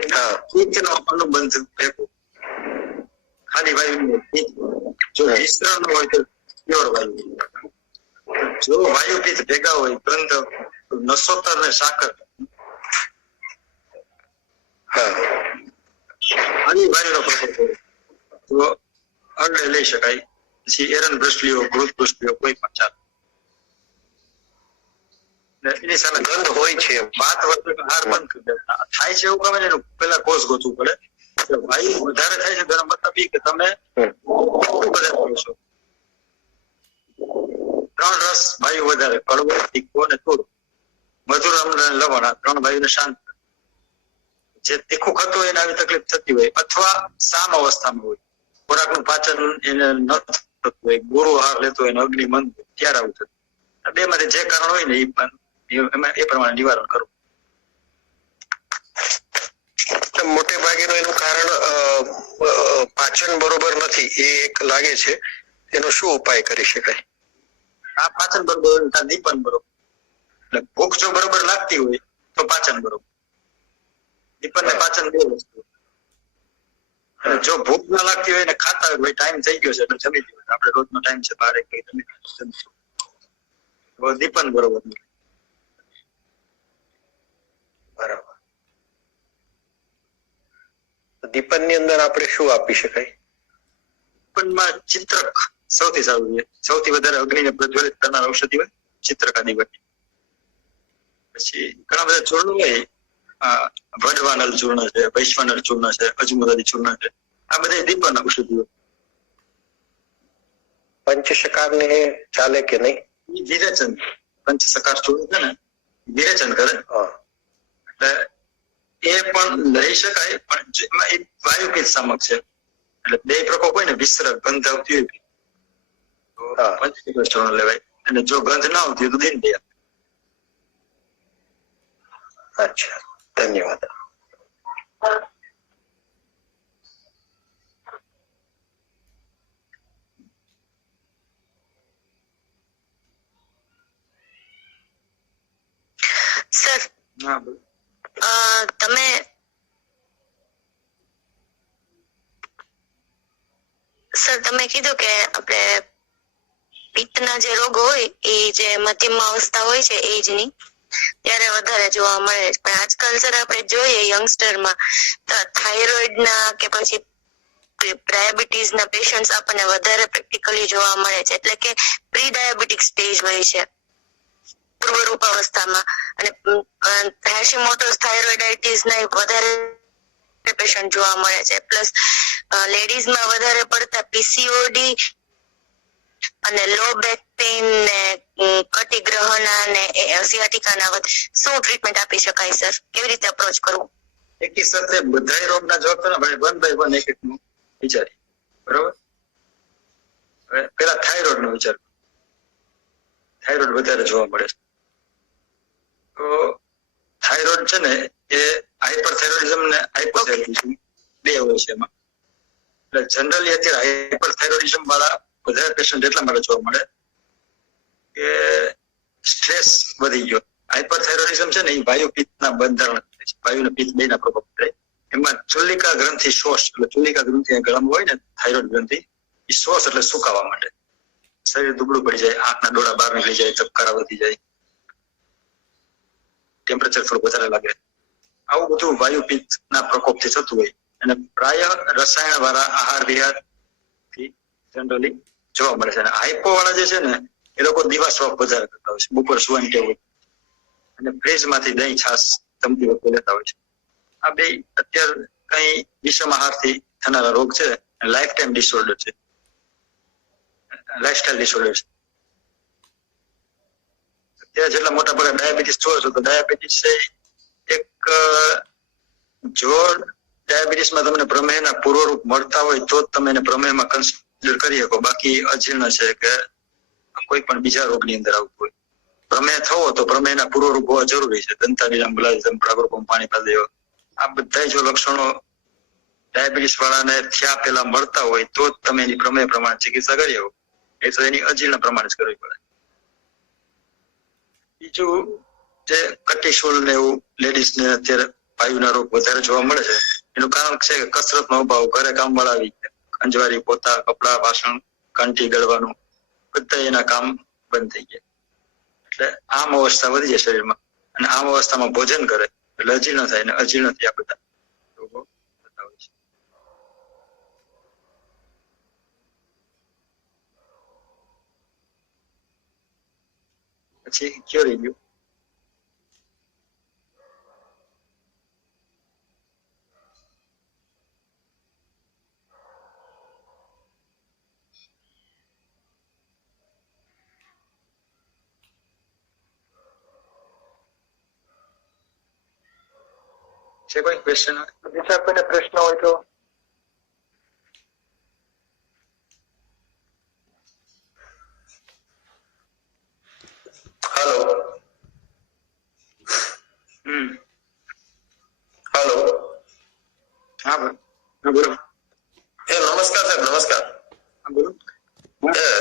નો અનુબંધ ભેગો ખાલી વાયુ. જો વિસ્તરો ન હોય તો પ્યોર વાયુ. જો વાયુ પિત્ત ભેગા હોય, ગંધ, નસોતર ને સાકર, આની વાયુનો પ્રકોપ હોય તો આગળ લઈ શકાય. પછી એરન બ્રસ્લીઓ, ગૃહ બ્રસ્લીઓ કોઈ પણ ચાલે. એની સામે ગંધ હોય છે, વાત વખતે હાર બંધ કરી દેતા થાય છે એવું ગમે ને એનું પેલા કોષ ગોતવું પડે. વાયુ વધારે થાય છે તેનો મતલબ એ કે તમે વધારે કરો છો. 3 રસ વાયુ વધારે, કડવો, તીખો અને થોડો, મધુર, અમ્લ અને લવણ, આ 3 વાયુને શાંત. જે તીખું ખાતું હોય એને આવી તકલીફ થતી હોય, અથવા સામ અવસ્થામાં હોય, ખોરાકનું પાચન એને ન થતું હોય, ગુરુ આહાર લેતો હોય, અગ્નિ મંદ ત્યારે આવું થતું. બે માંથી જે કારણ હોય ને એ પ્રમાણે નિવારણ કરવું. મોટે ભાગેનું એનું કારણ પાચન બરોબર નથી એ એક લાગે છે, એનો શું ઉપાય કરી શકાય? આ પાચન બરોબર, દીપન બરોબર. એટલે ભૂખ જો બરોબર લાગતી હોય તો પાચન બરોબર. દીપન ને પાચન બે વસ્તુ. જો ભૂખ ના લાગતી હોય ને ખાતા હોય, ટાઈમ થઈ ગયો છે એટલે જમી લ્યો, આપણે રોજનો ટાઈમ છે 12 કઈ જમી દીપન બરોબર. બરાબર. દીપન ની અંદર આપણે શું આપી શકાય? દીપનમાં ચિત્રક સૌથી સારું છે. સૌથી વધારે અગ્નિને પ્રજ્વલિત કરનાર ઔષધિ હોય ચિત્રક આદિવાટી. પછી ઘણા બધા ચૂર્ણ હોય, વડવાનલ ચૂર્ણ છે, વૈશ્વાનર ચૂર્ણ છે, અજમુદાદી ચૂર્ણ છે, આ બધા દીપન ઔષધિઓ. પંચશકાર ને ચાલે કે નહીં? વિરેચન, પંચસકાર ચૂર્ણ છે ને વિરેચન કરે, એટલે એ પણ લઈ શકાય, પણ એમાં એ વાયુ પિત્ત સામક છે એટલે બે પ્રકોપ હોય ને, વિસરક ગંધ આવતી હોય તો પંચશકાર ચૂર્ણ લેવાય, અને જો ગંધ ના આવતી હોય તો દિન દે. અચ્છા, ધન્યવાદ. સર, તમે કીધું કે આપણે પિત્તના જે રોગો હોય એ જે મધ્યમ અવસ્થા હોય છે એજની, ત્યારે વધારે જોવા મળે છે. પણ આજકાલ સર આપણે જોઈએ યંગસ્ટરમાં થાઇરોઇડના કે પછી ડાયાબિટીસ ના પેશન્ટ્સ આપણને વધારે પ્રેક્ટિકલી જોવા મળે છે. એટલે કે પ્રી ડાયાબિટીક સ્ટેજ હોય છે પૂર્વરૂપાવસ્થામાં, અને હેશિમોટોસ થાઇરોઇડાઇટિસ ના વધારે પેશન્ટ જોવા મળે છે. પ્લસ લેડીઝમાં વધારે પડતા પીસીઓડી અને લો બેક પેઇન ને કટિગ્રહના ને સિયાટિકાના શું ટ્રીટમેન્ટ આપી શકાય સર? કેવી રીતે અપ્રોચ કરવું? એકી સાથે બધા રોગના જવાબ તો ના ભાઈ, 1 by 1 એક એકનું વિચારી. બરોબર. હવે પેલા થાઇરોઇડ નો વિચાર. થાઇરોઇડ વધારે જોવા મળે છે. તો થાઇરોઇડ છે ને એ હાઇપરથાઇરોઇડિઝમ ને હાઇપોથાઇરોઇડિઝમ બે હોય છે એમાં. એટલે જનરલી અત્યારે હાઇપરથાઇરોઇડિઝમ વાળા વધારે પેશન્ટ એટલા માટે જોવા મળે કે સ્ટ્રેસ વધી ગયો. હાઇપરથાઇરોઇડિઝમ છે ને એ વાયુ પિત્તના બંધારણ, વાયુ અને પિત્ત બેના પ્રકોપ થાય. એમાં ચુલિકા ગ્રંથિ શોષ, એટલે ચુલિકા ગ્રંથિ ગળામાં હોય ને થાઇરોઇડ ગ્રંથિ, એ શોષ એટલે સુકાવા માટે, શરીર દુબળું પડી જાય, આંખના ડોળા બહાર નીકળી જાય, ચબકારા વધી જાય, ટેમ્પરેચર થોડું વધારે લાગે. આવું બધું વાયુ પિત્તના પ્રકોપથી થતું હોય અને પ્રાય રસાયણ વાળા આહાર વિહાર થી જનરલી જોવા મળે છે. અને હાઇપો વાળા જે છે ને એ લોકો દીવા શોખ વધારે કરતા હોય છે, બપોર સુવાની ટેવ હોય અને ફ્રીજ માંથી દહીં છાશ જમતી વખતે લેતા હોય છે. આ બે અત્યારે કઈ વિષમ આહારથી થનારા રોગ છે, લાઈફ ટાઈમ ડિસઓર્ડર છે, લાઈફસ્ટાઈલ ડિસઓર્ડર છે. અત્યારે જેટલા મોટા ભાગે ડાયાબિટીસ જોવો છો તો ડાયાબિટીસ એક, જો ડાયાબિટીસમાં તમને પ્રમેહના પૂર્વરૂપ મળતા હોય તો જ તમે એને પ્રમેહમાં કન્સિડર કરી શકો. બાકી અજીર્ણ છે કે કોઈ પણ બીજા રોગની અંદર આવતું હોય, પ્રમેહ થવો તો પ્રમેહના પૂર્વરૂપ હોવા જરૂરી છે. દંતાડીના મુલાયમ, પ્રાગરૂપમ પાણી પાદેવ, આ બધા જો લક્ષણો ડાયાબિટીસ વાળાને થયા પહેલા મળતા હોય તો જ તમે એની પ્રમેહ પ્રમાણે ચિકિત્સા કરી શકો. એ તો એની અજીર્ણ પ્રમાણે જ કરવી પડે. બીજું જે કટિશોલ ને એવું લેડીઝ ને અત્યારે વાયુના રોગ વધારે જોવા મળે છે, એનું કારણ છે કે કસરતનો અભાવ, ઘરે કામ વાળા આવી ગયા, અંજવારી, પોતા, કપડા, વાસણ, કંઠી ગળવાનું, બધા એના કામ બંધ થઈ ગયા. એટલે આમ અવસ્થા વધી જાય શરીરમાં, અને આમ અવસ્થામાં ભોજન કરે એટલે અજીર્ણ થાય, અને અજીર્ણથી આ બધા રોગો થતા હોય છે. પછી કયો રહી ગયું? છે કોઈ ક્વેશ્ચન? બીજા કોઈને પ્રશ્ન હોય તો? હેલો. હેલો. હા બોલો. નમસ્કાર સાહેબ. નમસ્કાર. હા બોલો.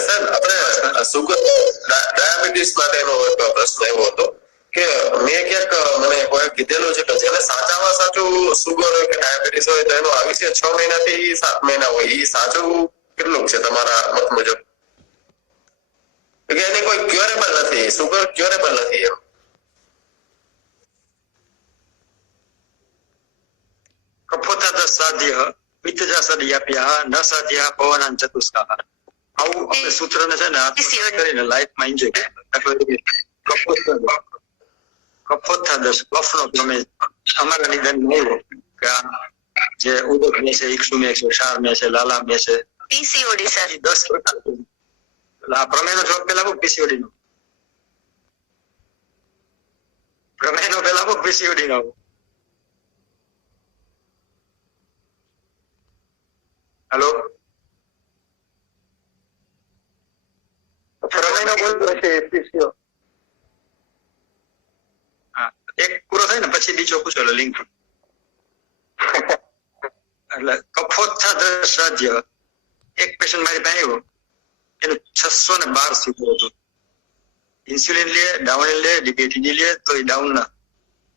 સાહેબ આપણે સુગર ડાયાબિટીસ માટેનો એક પ્રશ્ન એવો હતો કે મેં ક્યાંક મને કોઈ કીધેલું છે કે જેને સાચામાં સાચું સુગર હોય કે ડાયાબિટીસ હોય તો એનો આયુષ્ય 6 મહિનાથી 7 મહિના હોય. એ સાચું કેટલું છે તમારા મત મુજબ? કે એની કોઈ ક્યોરેબલ નથી, સુગર ક્યોરેબલ નથી એમ? કફોતા સાધ્ય પિત્તજા સદયાપ્યા ન સાધ્ય પવનાન ચતુષ્કા. આવું આપણે સૂત્રને છે ને કરીને લાઈફમાં એન્જોય કરતા. દાખલા તરીકે કફોત્થાદશ, કફનો પ્રમેય અમારા નિદાનમાં આવ્યો કે જે ઉદક મેં છે, ઇક્ષુ મેં છે, ક્ષાર મેં છે, લાલા મેં છે, પીસીઓડી સર. 10 પ્રકાર. આ પ્રમેયનો જવાબ પેલા આપો, પીસીઓડી નો. પ્રમેયનો પેલા આપો, પીસીઓડી નો આપો. હેલો. પ્રમેયનો બોલ છે પીસીઓ. હા, એક પૂરો થાય ને પછી બીજો પૂછો એટલે લિંક. એટલે કફોત્થાદશ સાધ્ય એક પેશન્ટ મારી પાસે આવ્યો, એનું 612 સુગર હતું. ઇન્સ્યુલિન લે, ડાઉન લે, ડીકેટીડી લે તો એ ડાઉન ના,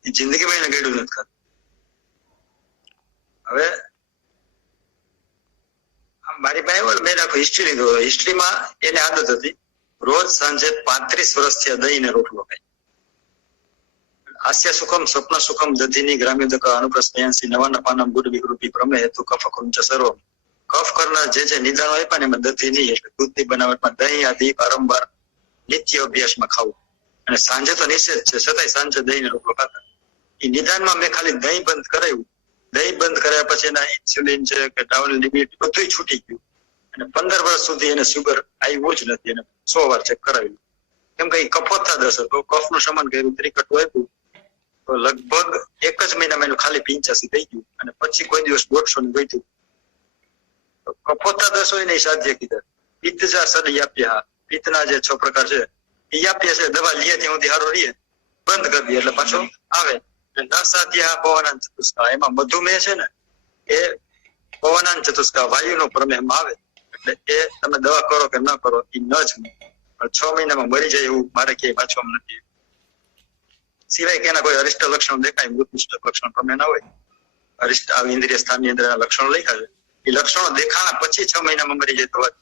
એ જિંદગીમાં એને ગળ્યું નથી ખાતું. હવે મારી પાસે મેં આખો હિસ્ટ્રી લીધો. હિસ્ટ્રીમાં એને આદત હતી રોજ સાંજે 35 વર્ષથી દહીં ને રોટલો ખાય. હાસ્ય સુખમ સ્વપ્ન સુખમ દધીની ગ્રામ્યોદક અનુપ્રસ્તયાંસી નવાના પાનમ ગુડ વિકૃતિ પ્રમે હેતુ કફ કૃંચ સર્વ. કફ કરનાર જે નિદાનો આપ્યા ને એમાં દધીની એટલે દૂધની બનાવટમાં દહીં આદિ વારંવાર નિત્ય અભ્યાસમાં ખાવું. અને સાંજે તો નિષેધ છે, છતાંય સાંજે દહીં ને રોટલો ખાતા. એ નિદાનમાં મેં ખાલી દહીં બંધ કરાવ્યું. દહીં બંધ કર્યા પછી એના ઇન્સ્યુલિન છે કે ડાઉન લિમિટ બધું છૂટી ગયું. અને 15 વર્ષ સુધી એને સુગર આવ્યું જ નથી. એને 100 વાર ચેક કરાવ્યું. કેમ કે કફોત્થા દસ હતો, કફનું શમન કર્યું, ત્રિકટું આપ્યું, તો લગભગ 1 જ મહિનામાં એનું ખાલી 85 થઈ ગયું. અને પછી કોઈ દિવસ 150 ને વધ્યું. કફોત્થા દસ હોય ને એ સાધ્ય કીધા. પિત્તજા સદયાપ્યા, પિત્તના જે 6 પ્રકાર છે એ આપીએ છે, દવા લઈએ ત્યાં સુધી સારું રહીએ, બંધ કરી દઈએ એટલે પાછો આવે. નસાધ્યા પવનાન ચતુષ્કા, એમાં મધુમેહ છે ને એ પવનાન ચતુષ્કા વાયુનો પ્રમેહમાં આવે. એટલે એ તમે દવા કરો કે ન કરો એ ન જ, પણ 6 મહિનામાં મરી જાય એવું મારે ક્યાંય વાંચવામાં નથી. સિવાય કે એના કોઈ અરિષ્ટ લક્ષણો દેખાય, મૃત્યુષ્ટ લક્ષણ પ્રમેહ ના હોય, અરિષ્ટ આવી ઇન્દ્રિય સ્થાનની અંદર લક્ષણો લખ્યા છે, એ લક્ષણો દેખાણા પછી 6 મહિનામાં મરી જાય તો વાત,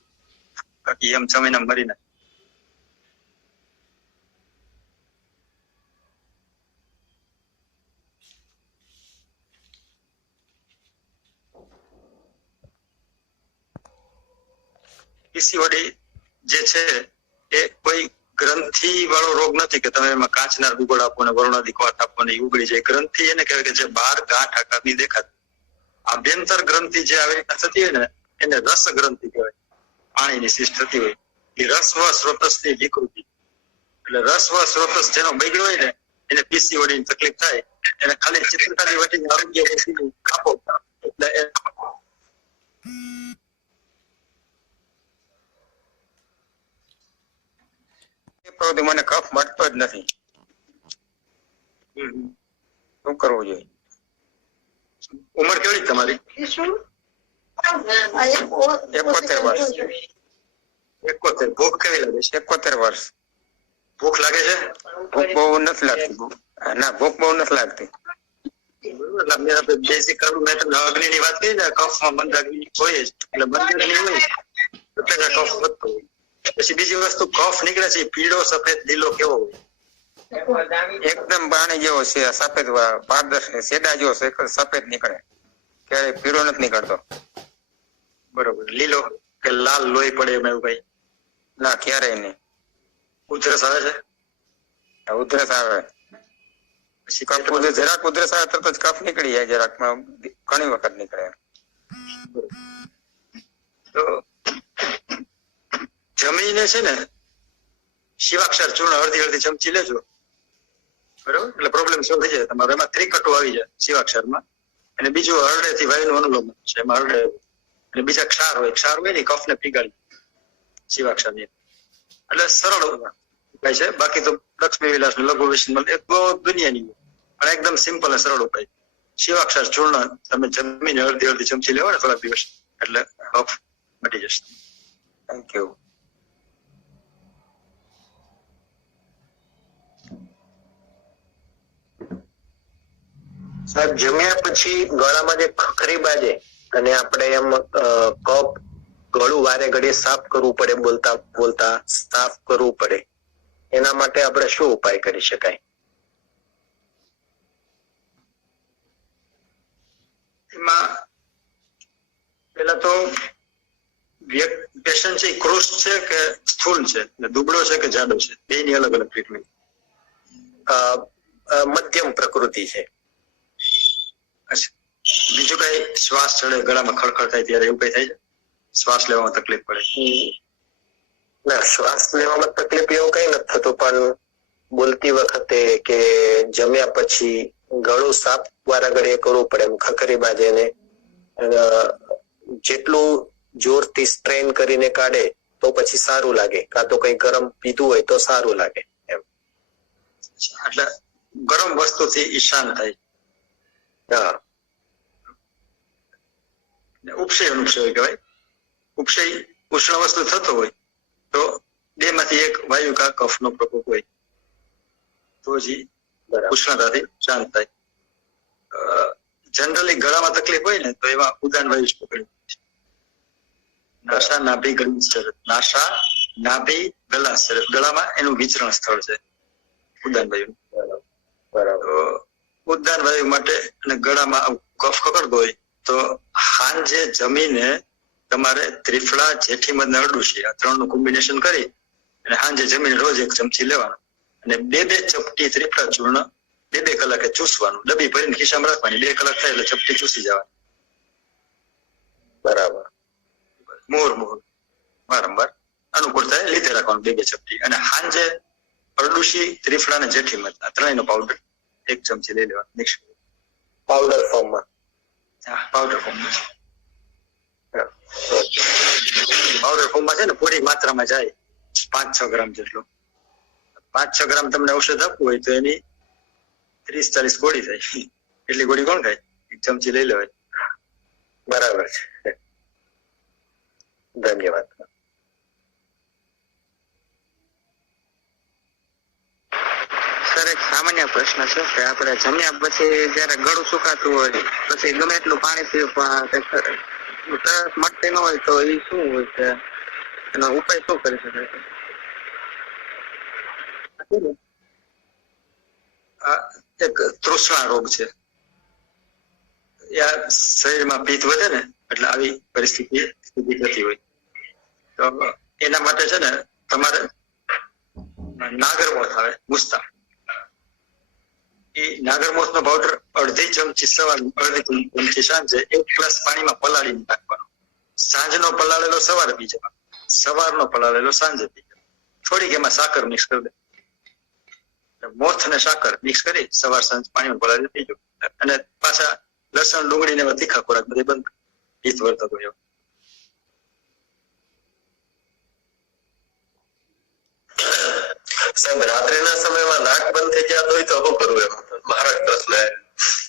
બાકી એમ 6 મહિનામાં મરી ના. પીસીઓડી જે છે એ કોઈ ગ્રંથિ વાળો રોગ નથી કે તમે એમાં કાચના ડુગળ આપો ને વરુણાદી કોટ આપો ને એ ઉગડી જાય. ગ્રંથિ એને કહેવાય કે જે બહાર ગાંઠ આકારની દેખાતી. આભ્યંતર ગ્રંથિ જે આવી રીતના થતી હોય ને એને રસ ગ્રંથિ કહેવાય. પાણીની શિષ્ટ થતી હોય એ રસવ સ્રોતસની વિકૃતિ. એટલે રસવ સ્રોતસ જેનો બગડ્યો હોય ને એને પીસીઓડી ની તકલીફ થાય. એને ખાલી ચિત્રકારી વટીને આરોગ્ય આપો એટલે મને કફ મળતો જ નથી, શું કરવું જોઈએ? ઉંમર કેવી તમારી? 71 વર્ષ. 71. ભૂખ કેવી લાગે છે? 71 વર્ષ. ભૂખ લાગે છે? ભૂખ બહુ નથી લાગતી. ના, ભૂખ બહુ નથી લાગતી. બેઝિક મેં તમને અગ્નિની વાત કરી ને, કફમાં મંદ અગ્નિ હોય જ, એટલે મંદ અગ્નિ હોય એટલે કફ વધતો હોય. પછી બીજી વસ્તુ કફ નીકળે છે પીળો, સફેદ, લીલો કેવો હોય? એકદમ પાણી જેવો છે, સફેદ પારદર્શક સેડા જેવો સફેદ નીકળે, ક્યારેય પીળો નથી નીકળતો. બરોબર. લીલો કે લાલ લોહી પડે એમ એવું કઈ? ના, ક્યારેય નહીં. ઉધરસ આવે છે? ઉધરસ આવે. પછી જરાક ઉધરસ આવે તરત જ કફ નીકળી જાય, જરાકમાં ઘણી વખત નીકળે. તો જમીને છે ને શિવાક્ષર ચૂર્ણ અડધી ચમચી લેજો, બરોબર, એટલે પ્રોબ્લેમ સોલ્વ થઈ જાય તમારો. એમાં ત્રિકટુ આવી જાય શિવાક્ષરમાં. અને બીજું હરડેથી વાયુનું અનુલોમ છે, એમાં હરડે. અને બીજા ક્ષાર હોય ને કફને પીગાડી શિવાક્ષરની, એટલે સરળ ઉપાય છે. બાકી તો લક્ષ્મી વિલાસ લઘુ વિષ્ણુ એક બહુ દુનિયાની હોય, પણ એકદમ સિમ્પલ અને સરળ ઉપાય. શિવાક્ષર ચૂર્ણ તમે જમીને અડધી ચમચી લેવો ને થોડાક દિવસ, એટલે કફ મટી જશે. Thank you. સાહેબ, જમ્યા પછી ગળામાં જે ખખરી બાજે અને આપણે એમ કપ ગળું વારે ઘડીએ સાફ કરવું પડે, બોલતા બોલતા સાફ કરવું પડે, એના માટે આપણે શું ઉપાય કરી શકાય? એમાં પેલા તો પેશન્ટ છે કૃષ્ણ છે કે સ્થૂળ છે, દુબળો છે કે જાડો છે, બેની અલગ અલગ ટ્રીટમેન્ટ. મધ્યમ પ્રકૃતિ છે. બીજું કઈ શ્વાસ ચડે, ગળામાં ખડખડ થાય ત્યારે એવું કઈ થાય છે? શ્વાસ લેવામાં તકલીફ પડે? ના, શ્વાસ લેવામાં તકલીફ એવું કઈ નથી થતું, પણ બોલતી વખતે કે જમ્યા પછી ગળું સાફ વારા ઘડીએ કરવું પડે, એમ ખખરી બાજે ને જેટલું જોરથી સ્ટ્રેન કરીને કાઢે તો પછી સારું લાગે, કાં તો કઈ ગરમ પીધું હોય તો સારું લાગે એમ. એટલે ગરમ વસ્તુથી ઈશાન થાય. હા. ઉપશય અનુક્ષય કહેવાય. ઉપશય ઉષ્ણ વસ્તુ થતો હોય તો બે માંથી એક વાયુ કા કફનો પ્રકોપ હોય તો જ ઉષ્ણતાથી શાંત થાય. જનરલી ગળામાં તકલીફ હોય ને તો એમાં ઉદાન વાયુ જ પકડી. નાસા નાભી ગળા શરત, નાસા નાભી ગળા શરત, ગળામાં એનું વિચરણ સ્થળ છે ઉદાન વાયુ. બરાબર. તો ઉદ્દાન વાયુ માટે અને ગળામાં આવું કફ કકડતો હોય તો હાંજે જમીને તમારે ત્રિફળા, જેઠીમધ અને અરડુસી આ ત્રણનું કોમ્બિનેશન કરી અને હાંજે જમીને રોજ 1 ચમચી લેવાનું અને 2 ચપટી ત્રિફળા ચૂર્ણ 2 કલાકે ચૂસવાનું, ડબ્બી ભરીને ખિસ્સામાં રાખવાની, 2 કલાક થાય એટલે ચપટી ચૂસી જવાની. બરાબર. મોર વારંવાર અનુકૂળ થાય લીધે રાખવાનું 2 ચપટી. અને હાંજે અરડુસી, ત્રિફળા અને જેઠીમધ આ ત્રણેયનો પાવડર 1 ચમચી લઈ લેવાનું, મિક્સ કરી. પાવડર ફોર્મમાં. હા, પાવડર ફોર્મમાં છે. પાવડર ફોર્મમાં છે ને પૂરી માત્રામાં જાય, 5-6 ગ્રામ જેટલો. 5-6 ગ્રામ તમને ઔષધ આપવું હોય તો એની 30-40 ગોળી થાય. એટલી ગોળી કોણ ખાય? 1 ચમચી લઈ લેવાય. બરાબર છે. ધન્યવાદ. સર, એક સામાન્ય પ્રશ્ન છે કે આપણે જમ્યા પછી જયારે ગળું સુકાતું હોય પછી ગમે એટલું પાણી પીવું પણ તરસ મળતી ન હોય તો એ શું હોય છે, એનો ઉપાય શું કરી શકાય છે? આ એક તૃષ્ણા રોગ છે. શરીરમાં પિત્ત વધે ને એટલે આવી પરિસ્થિતિ થતી હોય. તો એના માટે છે ને તમારે નાગરમોથ આવે, મુસ્તા, એ નાગરમોથ નો પાવડર 1/2 ચમચી સવાર, 1/2 ચમચી સાંજે 1 ગ્લાસ પાણીમાં પલાળીને નાખવાનો. સાંજનો પલાળેલો સવારે પી જવાનો, સવારનો પલાળેલો સાંજે પી જવાનો. થોડીક એમાં સાકર મિક્સ કરી દે, મોથ અને સાકર મિક્સ કરી સવાર સાંજ પાણીમાં પલાળી પીજો. અને પાછા લસણ, ડુંગળી ને તીખા ખોરાક બધે બંધ, પિત્ત વર્તતો હોય. સાહેબ, રાત્રિના સમયમાં નાક બંધ થઈ ગયા હોય તો શું કરવું? એમ મારો એક પ્રશ્ન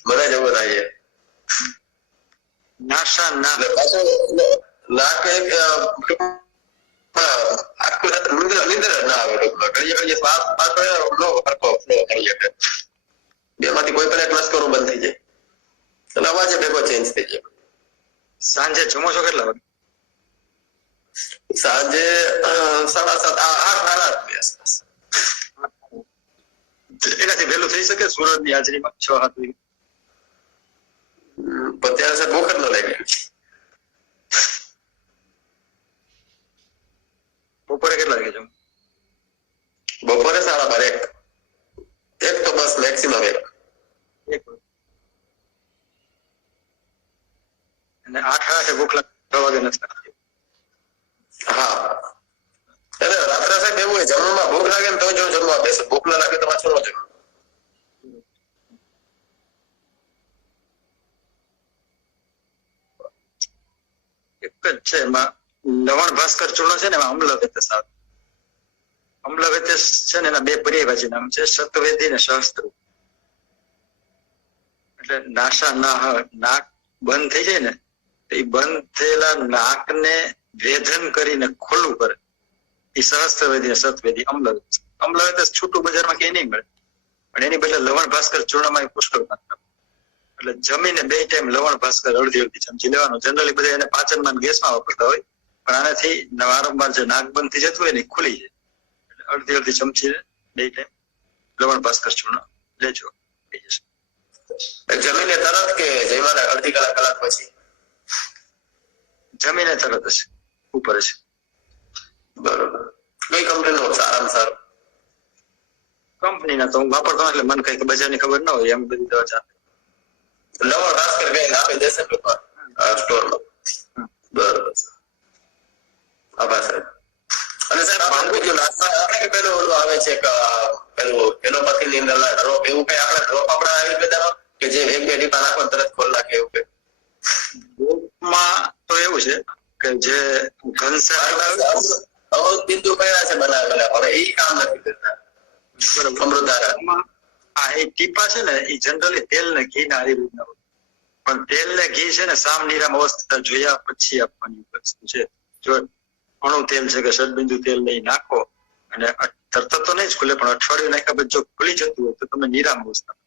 મને જ એવો થાય. નાશા ના નાક આખું રાત નિંદર ના આવે, ઘડીએ ઘડીએ શ્વાસ કરી શકે. બે માંથી કોઈ પણ એક નસકોરું બંધ થઈ જાય અને અવાજ ભેગો ચેન્જ થઈ જાય. સાંજે જમો છો કેટલા વાગે? સાંજે 7:30, 8:30 આસપાસ. એનાથી વહેલું થઈ શકે સૂરજની હાજરીમાં 6-7 વાગે? પણ ત્યારે સાહેબ ભૂખ જ ન લાગે. બપોરે કેટલા વાગે જમો? બપોરે 12:30, 1 તો બસ મેક્સિમમ 1. અને 8-8 ભૂખ લાગે 6 વાગે નથી લાગતી. હા, એટલે રાત્રે સાહેબ એવું હોય, જમવામાં ભૂખ લાગે ને તો જો જમવા બેસે, ભૂખ ના લાગે તો પાછું ન જમવું. એક જ છે એમાં લવણ ભાસ્કર ચૂર્ણ છે ને એમાં અમ્લવેતસ આવે. અમ્લવેતસ છે ને એના 2 પર્યાયવાચી નામ છે, શતવેદી ને સહસ્ત્ર. એટલે નાશા નાક બંધ થઈ જાય ને એ બંધ થયેલા નાકને વેધન કરીને ખુલ્લું કરે, એ સહસ્ત્રવેદી, સતવેદી, અમ્લવેતસ. અમ્લવેતસ છૂટું બજારમાં ક્યાંય નહીં મળે, પણ એની બદલે લવણ ભાસ્કર ચૂર્ણમાં પુષ્કળ માત્રા. એટલે જમીને 2 ટાઈમ લવણ ભાસ્કર અડધી ચમચી લેવાનું. જનરલી બધા એને પાચનમાં ગેસમાં વાપરતા હોય, પણ આનાથી વારંવાર જે નાક બંધ થઈ જતું હોય ને ખુલી જાય. એટલે અડધી ચમચી 2 ટાઈમ લવણ ભાસ્કર ચૂર્ણ લેજો, થઈ જશે. જમીને તરત કે જમવાના અડધી કલાક પછી? જમીને તરત જ ઉપર છે. બરોબર. કઈ કંપનીનો સારામાં સારું? કંપનીના તો હું વાપરતો એટલે મને કઈ બજારની ખબર ન હોય, એમ બધી દવા ચાલે. લવણ ભાસ્કર કઈ આપી દેશે સ્ટોરમાં? બરોબર, આભાર સાહેબ. અને સાહેબ આપણે પેલું ઓલું આવે છે પેલું એલોપેથી ની અંદર ડ્રોપ, એવું કઈ આપણે ડ્રોપ આપણા આયુર્વેદામાં કે જે 1-2 ટીપા નાખો તરત ખોલ નાખે, એવું કઈ? ડ્રોપમાં તો એવું છે કે જે અમૃત બિંદુ કયા છે બનાવેલા, હવે એ કામ નથી કરતા. અમૃતધારા એ ટીપા છે ને એ જનરલી તેલ ને ઘી ના આયુર્વેદના હોય, પણ તેલ ને ઘી છે ને સામનીરામ અવસ્થા જોયા પછી આપવાની વસ્તુ છે. જો અણુ તેલ છે કે સદબિંદુ તેલ નહીં નાખો અને તરત તો નહીં જ ખુલે, પણ અઠવાડિયું નાખ્યા પછી જો ખુલી જતું હોય તો તમે નિરામ અવસ્થા,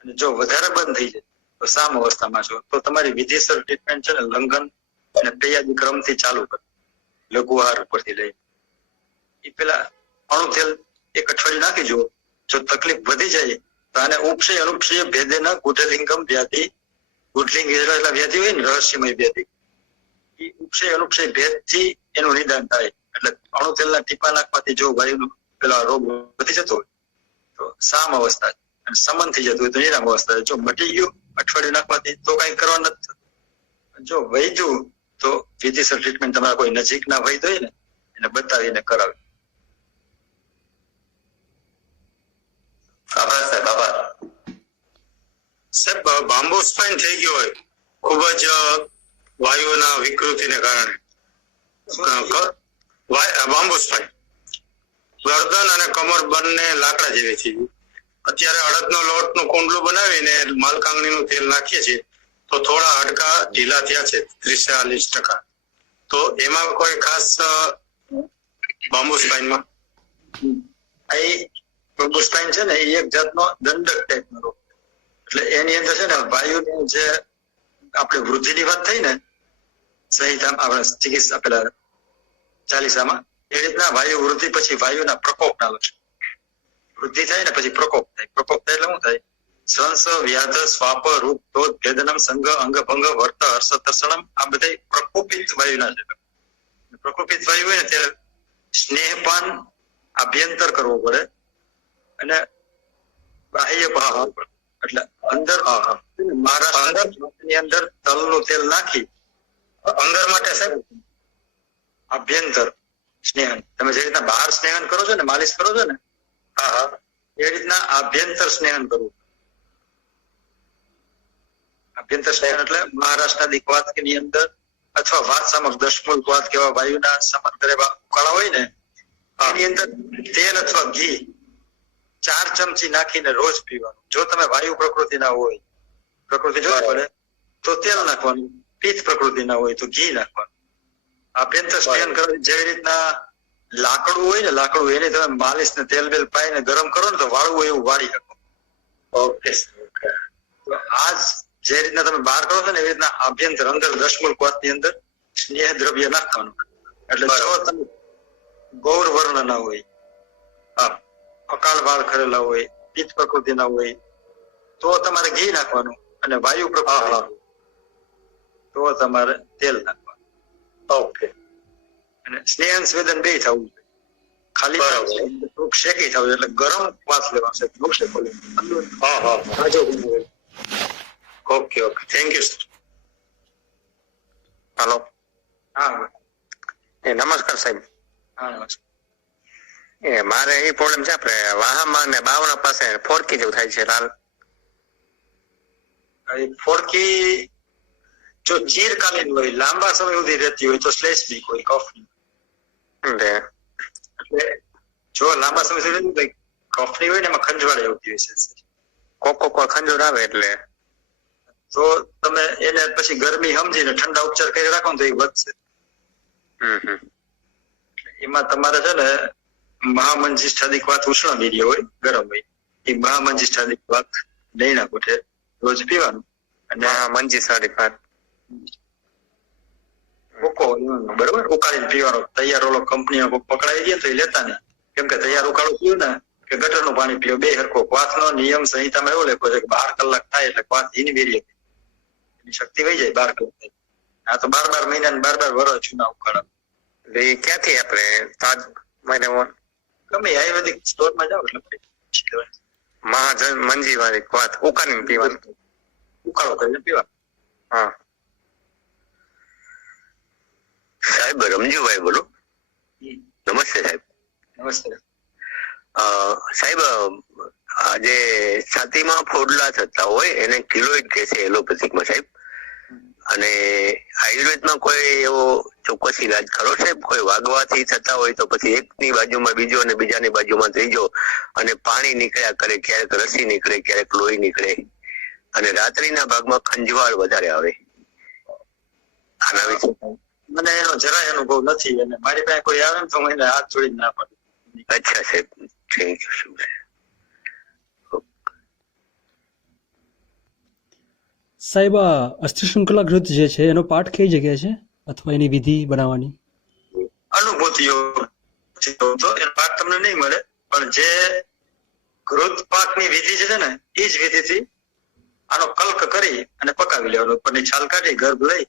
અને જો વધારે બંધ થઈ જાય તો સામ અવસ્થામાં છો તો તમારી વિધિસર ટ્રીટમેન્ટ છે ને લંઘન અને તૈયારી ક્રમથી ચાલુ કરો, લઘુ આહાર ઉપરથી લઈ. એ પેલા અણુ તેલ 1 અઠવાડિયું નાખી જુઓ, જો તકલીફ વધી જાય તો આને ઉપક્ષય અનુક્ષય ભેદેન ગુઢલિંગમ વ્યાધિ. ગુઢલિંગ એટલે વ્યાધિ હોય ને રહસ્યમય વ્યાધિ, એ ઉપક્ષય અનુક્ષય ભેદથી એનું નિદાન થાય. એટલે અણુ તેલના ટીપા નાખવાથી જો વાયુનો પેલા રોગ વધી જતો હોય તો સામ અવસ્થા, અને સમન થઈ જતું હોય તો નિરામ અવસ્થા. જો મટી ગયું અઠવાડિયું નાખવાથી તો કઈ કરવા નથી થતું. જો વૈદ્યું તો વિધિસર ટ્રીટમેન્ટ તમારા કોઈ નજીકના વૈદ હોય ને એને બતાવીને કરાવે. આભાર સાહેબ, આભાર. સાહેબ, બામ્બુ સ્પાઇન થઈ ગયો હોય ખૂબ જ વાયુના વિકૃતિને કારણે, બામ્બુ સ્પાઇન ગરદન અને કમર બંને લાકડા જેવી છે. અત્યારે અડદનો લોટનું કુંડલું બનાવીને માલકાંગણીનું તેલ નાખીએ છીએ તો થોડા હાડકા ઢીલા થયા છે 30-40%. તો એમાં કોઈ ખાસ બામ્બુ સ્પાઇનમાં બામ્બુ સ્પાઇન છે ને એ એક જાતનો દંડક ટાઈપનો રોગ. એટલે એની અંદર છે ને વાયુની જે આપણે વૃદ્ધિની વાત થઈ ને સંહિતામાં, આપણે ચિકિત્સા પેલા ચાલીસામાં, એ રીતના વાયુ વૃદ્ધિ પછી વાયુના પ્રકોપના લક્ષણ. વૃદ્ધિ થાય ને પછી પ્રકોપ થાય. પ્રકોપ થાય એટલે શું થાય? સ્વંસ, વ્યાધ, સ્વાપ, રૂપ, ક્રોધ, ભેદનમ, સંગ, અંગ, ભંગ, વર્ત, હર્ષ, તર્ષણમ, આ બધા પ્રકોપિત વાયુના છે. પ્રકોપિત વાયુ હોય ને ત્યારે સ્નેહપાન આભ્યંતર કરવો પડે અને બાહ્ય પાન કરવું પડે. એટલે અંદર મહારાષ્ટ્રની અંદર તલનું તેલ નાખી અંદર માટે સાહેબ આભ્યંતર સ્નેહન, તમે જે રીતના બહાર સ્નેહન કરો છો ને, માલિશ કરો છો ને, એ રીતના આભ્યંતર સ્નેહન કરવું. આભ્યંતર સ્નેહન એટલે મહારાષ્ટ્રના દિક્વાતની અંદર અથવા વાત સામક દશમૂલ વાત કેવા વાયુના સમાંતર એવા ઉકાળા હોય ને, એની અંદર તેલ અથવા ઘી 4 ચમચી નાખીને રોજ પીવાનું. જો તમે વાયુ પ્રકૃતિના હોય, પ્રકૃતિ જોવી પડે તો તેલ નાખવાનું, પિત્ત પ્રકૃતિના હોય તો ઘી નાખવાનું. આભ્યંતર સ્નેહન કરવાની જેવી રીતના લાકડું હોય ને, લાકડું એની તમે માલિશ ને તેલ બેલ પાઈને ગરમ કરો ને તો વાળવું એવું વાળી શકો. ઓકે. તો આજ જે રીતના તમે બહાર કરો છો ને એવી રીતના આભ્યંતર અંદર દશમૂલ ની અંદર સ્નેહ દ્રવ્ય નાખવાનું. એટલે જો તમે ગૌર વર્ણ ના હોય, અકાળ વાળ ખરેલા હોય, પિત્ત પ્રકૃતિના હોય તો તમારે ઘી નાખવાનું, અને વાયુ પ્રકૃતિ તો તમારે તેલ નાખવાનું. ઓકે. અને સ્નેહન સ્વેદન બે થવું જોઈએ. ખાલી થોડુંક શેકી થવું એટલે ગરમ શ્વાસ લેવાનો છે. Okay okay, thank you sir. Hello. હા નમસ્કાર સાહેબ. હા નમસ્કાર. મારે એ પ્રોબ્લેમ છે, આપણે વાહામાં ને બાવણા પાસે ફોડકી જેવું થાય છે લાલ. ફોડકી જો ચીરકાલીન હોય, લાંબા સમય સુધી રહેતી હોય તો શ્લેષ્મિક હોય, કફની. એટલે જો લાંબા સમય સુધી કફની હોય ને એમાં ખંજવાળ આવતી હોય છે. કોક ખંજોર આવે એટલે તો તમે એને પછી ગરમી સમજીને ઠંડા ઉપચાર કરી રાખો ને તો એ વધશે. એમાં તમારે છે ને મહામંજીષ્ઠાદિક વાત ઉષ્ણવીર્ય હોય, ગરમ હોય, એ મહામંજીષ્ઠાદિક વાત લઈના કોઠે રોજ પીવાનું. અને મંજીષ્ઠાદિક વાત બરોબર ઉકાળીને પીવાનો. તૈયાર ઓલો કંપનીનો પકડાવી દે તો એ લેતા નહીં, કેમ કે તૈયાર ઉકાળું પીવું ને કે ગટરનું પાણી પીવો બે હરખો. ક્વાથનો નિયમ સંહિતામાં એવો લખ્યો છે કે 12 કલાક થાય એટલે ક્વાથ ઇનવેરિયેબલ એની શક્તિ વહી જાય 12 કલાક. આ તો 12 મહિના ને 12 વર્ષ જૂના ઉકાળા. એટલે એ ક્યાંથી આપણે તાજ ગમે આયુર્વેદિક સ્ટોરમાં જાઓ એટલે મંજી વાળી વાત ઉકાળીને પીવાનું, ઉકાળો કરીને પીવાનું. હા સાહેબ, રમજુભાઈ બોલો. નમસ્તે સાહેબ. નમસ્તે સાહેબ, આજે છાતીમાં ફોડલા થતા હોય એને કિલોઇડ કહે છે એલોપેથિકમાં સાહેબ. અને આયુર્વેદમાં કોઈ એવો ચોક્કસ ઈલાજ ખરો સાહેબ? કોઈ વાગવાથી થતા હોય તો પછી એકની બાજુમાં બીજો અને બીજાની બાજુમાં ત્રીજો, અને પાણી નીકળ્યા કરે, ક્યારેક રસી નીકળે, ક્યારેક લોહી નીકળે, અને રાત્રિના ભાગમાં ખંજવાળ વધારે આવે. આના વિશે મને એનો જરાય અનુભવ નથી, અને મારી પાસે કોઈ આવે ને તો હું એને હાથ જોડીને ના પાડું. અચ્છા સાહેબ, થેન્ક યુ. શું સાહેબ, આ અસ્થિ શૃંખલા ગ્રંથ જે છે એનો પાઠ કઈ જગ્યાએ છે, અથવા એની વિધિ બનાવવાની? અનુભૂતિઓ તો એનો પાઠ તમને નહીં મળે, પણ જે ગ્રોથ પાકની વિધિ છે ને એ જ વિધિથી આનો કલ્ક કરી અને પકાવી લેવાનો. ઉપરની છાલ કાઢી ગર્ભ લઈ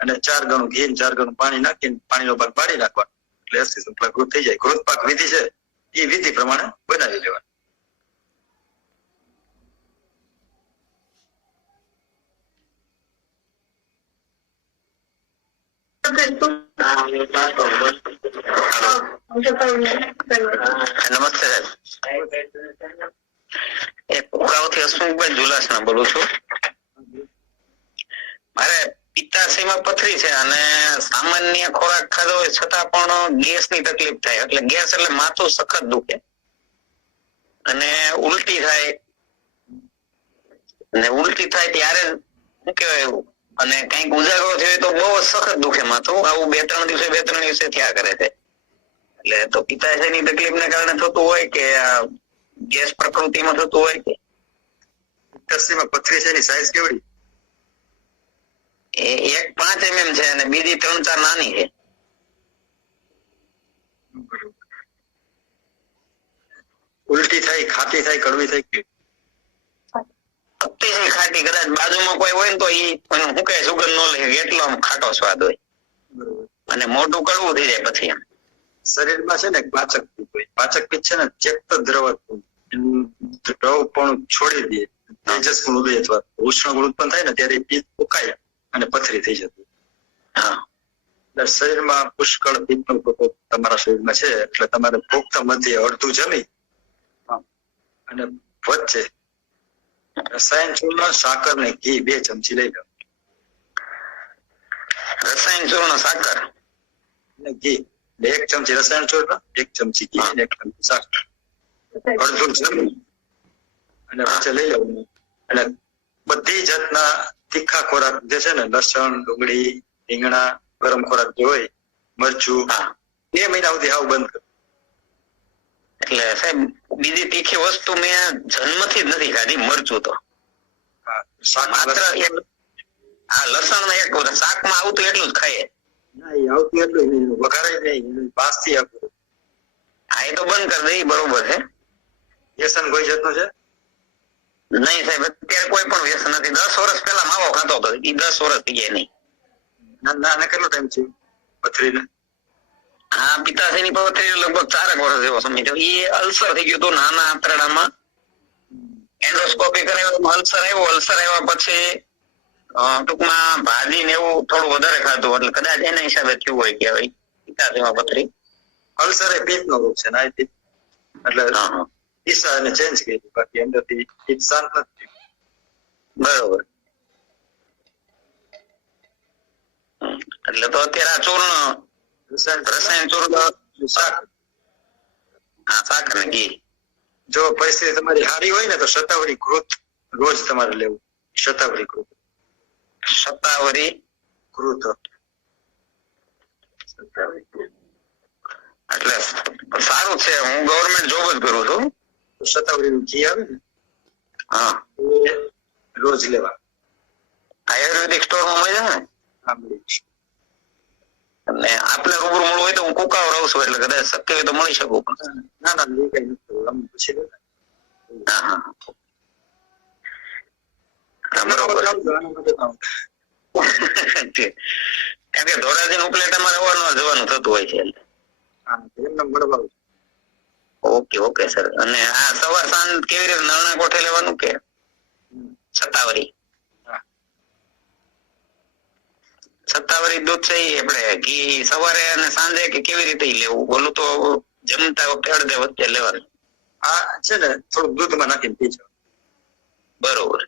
અને 4 ગણું ઘી 4 ગણું પાણી નાખીને પાણીનો ભાગ બાળી નાખવાનો એટલે 80 સંપલા ગ્રોથ થઈ જાય. ગ્રોથ પાક વિધિ છે એ વિધિ પ્રમાણે બનાવી લેવાનું. નમસ્તે સાહેબ, કુકાવથી હસમુખભાઈ જુલાસના બોલું છું. મારે પિત્તાશયમાં પથરી છે અને સામાન્ય ખોરાક ખાધો હોય છતાં પણ ગેસની તકલીફ થાય. એટલે ગેસ એટલે માથું સખત દુખે અને ઉલટી થાય, અને ઉલટી થાય ત્યારે શું કહેવાય અને કઈક ઉજાગરો થયો તો બહુ સખત દુખે માથું. આવું 2-3 દિવસે થયા કરે છે. એટલે તો પિત્તાશયની તકલીફને કારણે થતું હોય કે ગેસ પ્રકૃતિમાં થતું હોય કે પિત્તાશયમાં પથરી છે એની સાઈઝ કેવડી? એક 5 mm છે અને બીજી 3-4 નાની છે. ઉલટી થાય, ખાટી થાય, કડવી થાય કે અતિશય ખાટી? કદાચ બાજુમાં કોઈ હોય ને તો ઈ શું કહે સુગંધ ન લે, એટલો આમ ખાટો સ્વાદ હોય અને મોઢું કડવું થઈ જાય પછી. એમ શરીરમાં છે ને પાચક પિત્ત હોય. પાચક પિત્ત છે ને ચેપ્ત દ્રવ દ્રવ પણ છોડી દે, તેજસ ગુણ ઉદય અથવા ઉષ્ણ ગુણ ઉત્પન્ન થાય ને ત્યારે પિત્ત ઉકાય અને પથરી થઈ જતી. હા, એટલે શરીરમાં પુષ્કળ પિત્તનો પ્રકોપ તમારા શરીરમાં છે એટલે તમારે પુખ્ત મધ્ય અડધું જમી અને વચ્ચે રસાયણ ચૂર્ણ, સાકર ને ઘી 2 ચમચી લઈ લો. રસાયણ ચૂર્ણ, સાકર અને ઘી 1 ચમચી રસાયણ ચૂર્ણ, 1 ચમચી ઘી અને 1 ચમચી સાકર અડધું જમી અને વચ્ચે લઈ લેવાનું. અને બધી જાતના તીખા ખોરાક જે છે ને લસણ, ડુંગળી, રીંગણા, ગરમ ખોરાક જે હોય, મરચું, 2 મહિના સુધી હાવ બંધ કરો. એટલે સાહેબ બીજી તીખી વસ્તુ મેં જન્મથી જ નથી ખાધી. મરચું તો માત્ર આ લસણ ને એક શાકમાં આવતું એટલું જ ખાઈએ. ના, એ આવતું એટલું નહીં, વઘારાય નહીં, બાસથી આપવું. હા, એ તો બંધ કરી દઈ, બરોબર છે. વ્યસન કોઈ જાતનું છે નહીં સાહેબ, અત્યારે કોઈ પણ વ્યસન નથી. 10 વર્ષ પહેલા માવો ખાતો હતો, એ 10 વર્ષ થઈ ગયા નહીં. ના, કેટલો ટાઈમ છે પથરીને? હા, પિત્તાશયની પથરી લગભગ 4 વર્ષ જેવો સમય થયો. એ અલ્સર થઈ ગયું હતું નાના આંતરડામાં. એન્ડોસ્કોપી કરાવ્યું, અલ્સર આવ્યો. અલ્સર આવ્યા પછી ટૂંકમાં ભાજી ને એવું થોડું વધારે ખાધું એટલે કદાચ એના હિસાબે થયું હોય કે હવે પિત્તાશયમાં પથરી. અલ્સર એ પિત્તનો રોગ છે ના, એટલે દિશા એને ચેન્જ કરી, બાકી અંદરથી પિત્ત શાંત નથી. બરોબર. એટલે તો અત્યારે આ ચૂર્ણ, રસાયણ ચૂર્ણ, સાકર ને ઘી. જો પરિસ્થિતિ તમારી સારી હોય ને તો શતાવરી ઘૃત રોજ તમારે લેવું. શતાવરી ઘૃત એટલે સારું છે. હું ગવર્મેન્ટ જોબ જ કરું છું. શતાવરી નું ઘી આવે ને, હા, એ રોજ લેવા. આયુર્વેદિક સ્ટોરમાં મળે છે ને? હા, મળી જશે. અને આપને રૂબરૂ મળવું હોય તો હું કુકાવ રહું છું એટલે કદાચ શક્ય હોય તો મળી શકું. ના, એ કઈ નથી, પૂછી લો. હા, બરોબર. કારણ કે ધોરાજી નું પ્લેટ અમારે અવારનવાર જવાનું થતું હોય છે. Okay sir. અને આ સવાર સાંજ કેવી રીતે નરણા કોઠે લેવાનું કે છતાવરી? છતાવરી દૂધ છે એ આપણે ઘી સવારે અને સાંજે કે કેવી રીતે લેવું? બોલું તો જમતા વખતે અડધે વચ્ચે લેવાનું. આ છે ને થોડું દૂધમાં નાખીને પીજો. બરોબર.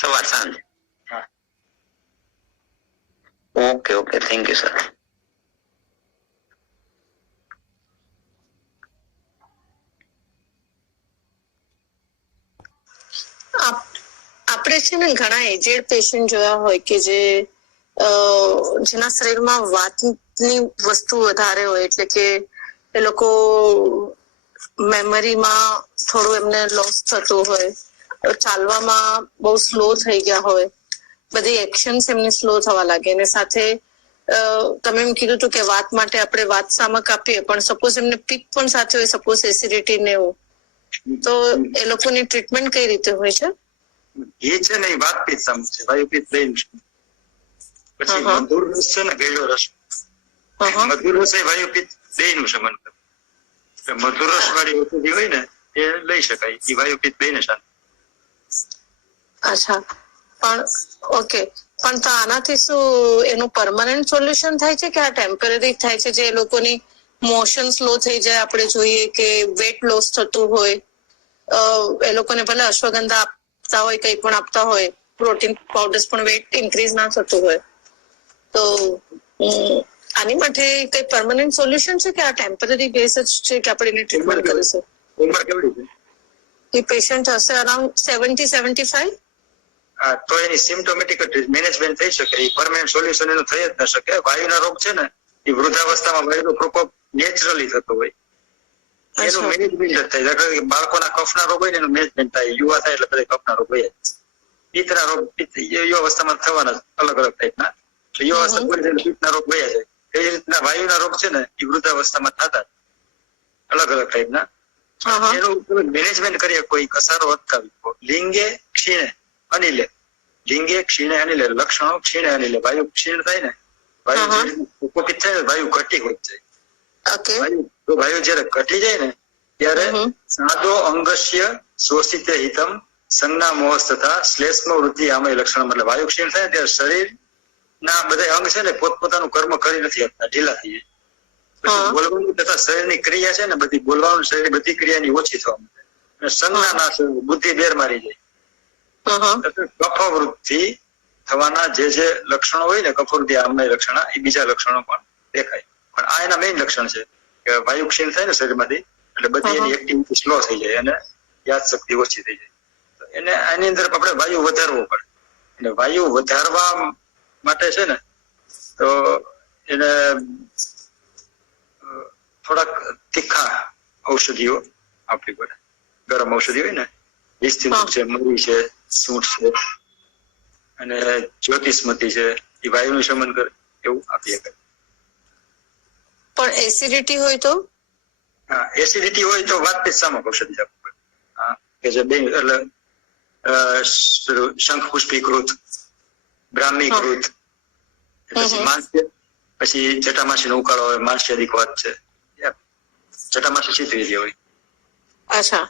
સવાર સાંજ. Okay, thank you sir. આપણે છે ને ઘણા એજેડ પેશન્ટ જોયા હોય કે જેના શરીરમાં વાતની વસ્તુ વધારે હોય, એટલે કે એ લોકો મેમરીમાં થોડું એમને લોસ થતું હોય, ચાલવામાં બહુ સ્લો થઈ ગયા હોય, બધી એક્શન્સ એમને સ્લો થવા લાગે. અને સાથે તમે એમ કીધું હતું કે વાત માટે આપણે વાત સામક આપીએ, પણ સપોઝ એમને પિત્ત પણ સાથે હોય, સપોઝ એસિડિટી ને એવું, તો એ લોકોની ટ્રીટમેન્ટ કઈ રીતે હોય છે? એ છે ને એ વાતપિત્ત સામે છે, વાયુપિત્ત બેયનું છે. પછી મધુર રસ છે ને ગળ્યો રસ, મધુર રસ એ વાયુપિત્ત બેયનું શમન કરે. મધુર રસ વાળી ઔષધિ હોય ને એ લઈ શકાય, એ વાયુપિત્ત બેયને શાંત. અચ્છા, પણ ઓકે, પણ તો આનાથી શું એનું પરમાનન્ટ સોલ્યુશન થાય છે કે આ ટેમ્પરરી થાય છે? જે લોકોની મોશન સ્લો થઈ જાય, આપણે જોઈએ કે વેટ લોસ થતું હોય, એ લોકોને ભલે અશ્વગંધા આપતા હોય, કંઈ પણ આપતા હોય, પ્રોટીન પાવડર્સ, પણ વેટ ઇન્ક્રીઝ ના થતું હોય, તો આની માટે કઈ પરમાનન્ટ સોલ્યુશન છે કે આ ટેમ્પરરી બેઝ જ છે કે આપણે એને ટ્રીટમેન્ટ કરીશું? ઉંમર કેવડી છે? એ પેશન્ટ હશે અરાઉન્ડ 70-75. તો એની સિમ્ટોમેટિક મેનેજમેન્ટ થઈ શકે, એ પરમેનન્ટ સોલ્યુશન એનું થઈ જ ન શકે. વાયુના રોગ છે ને એ વૃદ્ધાવસ્થામાં વાયુનો પ્રકોપ નેચરલી થતો હોય, એનું મેનેજમેન્ટ જ થાય. દાખલા તરીકે બાળકોના કફના રોગ હોય ને એનું મેનેજમેન્ટ થાય, યુવા થાય એટલે બધા કફના રોગ હોય. પિત્તના રોગ યુવા અવસ્થામાં થવાના અલગ અલગ ટાઈપના, યુવા અવસ્થા પૂરી થાય પિત્તના રોગ વયા જાય. એ રીતના વાયુના રોગ છે ને એ વૃદ્ધાવસ્થામાં થતા અલગ અલગ ટાઈપના. એનું મેનેજમેન્ટ કરીએ, કોઈ કસારો અટકાવી. લિંગે ક્ષીણે અનિલે, લિંગે ક્ષીણે અનિલે, લક્ષણો ક્ષીણે અનિલે. વાયુ ક્ષીણ થાય ને, વાયુ કુપિત થાય ને, વાયુ ઘટી હોય જાય. વાયુ જયારે ઘટી જાય ને ત્યારે સાદો અંગસ્ય શોષિતે હિતમ સંજ્ઞા મોહસ તથા શ્લેષ્મ વૃદ્ધિ આમય લક્ષણ. એટલે વાયુ ક્ષીણ થાય ત્યારે શરીર ના બધા અંગ છે ને પોતપોતાનું કર્મ કરી નથી શકતા, ઢીલા થઈ જાય. પછી બોલવાનું તથા શરીરની ક્રિયા છે ને બધી, બોલવાનું શરીર બધી ક્રિયાની ઓછી થવા માંડે, સંજ્ઞા નાશ, બુદ્ધિ બેર મારી જાય. કફવૃદ્ધિ થવાના જે લક્ષણો હોય ને, કફવૃદ્ધિ આમય લક્ષણ, એ બીજા લક્ષણો પણ દેખાય. પણ આ એના મેઇન લક્ષણ છે કે વાયુ ક્ષીણ થાય ને શરીરમાંથી એટલે બધી એની એક્ટિવિટી સ્લો થઈ જાય અને યાદ શક્તિ ઓછી થઈ જાય. એને આની અંદર આપણે વાયુ વધારવો પડે. અને વાયુ વધારવા માટે છે ને તો એને થોડાક તીખા ઔષધિઓ આપવી પડે. ગરમ ઔષધિ હોય ને, વિસ્તૃત છે, મરી છે, સૂંઠ છે અને જ્યોતિષમતી છે, એ વાયુનું શમન કરે એવું આપીએ. પણ એસિડિટી હોય તો? હા, એસિડિટી હોય તો વાતપિત્ત સામક ઔષધિ આપવી પડે. હા, કે જે બે એટલે શંખ પુષ્પીકૃત, બ્રાહ્મીકૃત, પછી માંસ્ય, પછી જટામાસીનો ઉકાળો હોય, માંસ્યાદિક વાત છે, જટામાસી ચિતરી હોય. અચ્છા,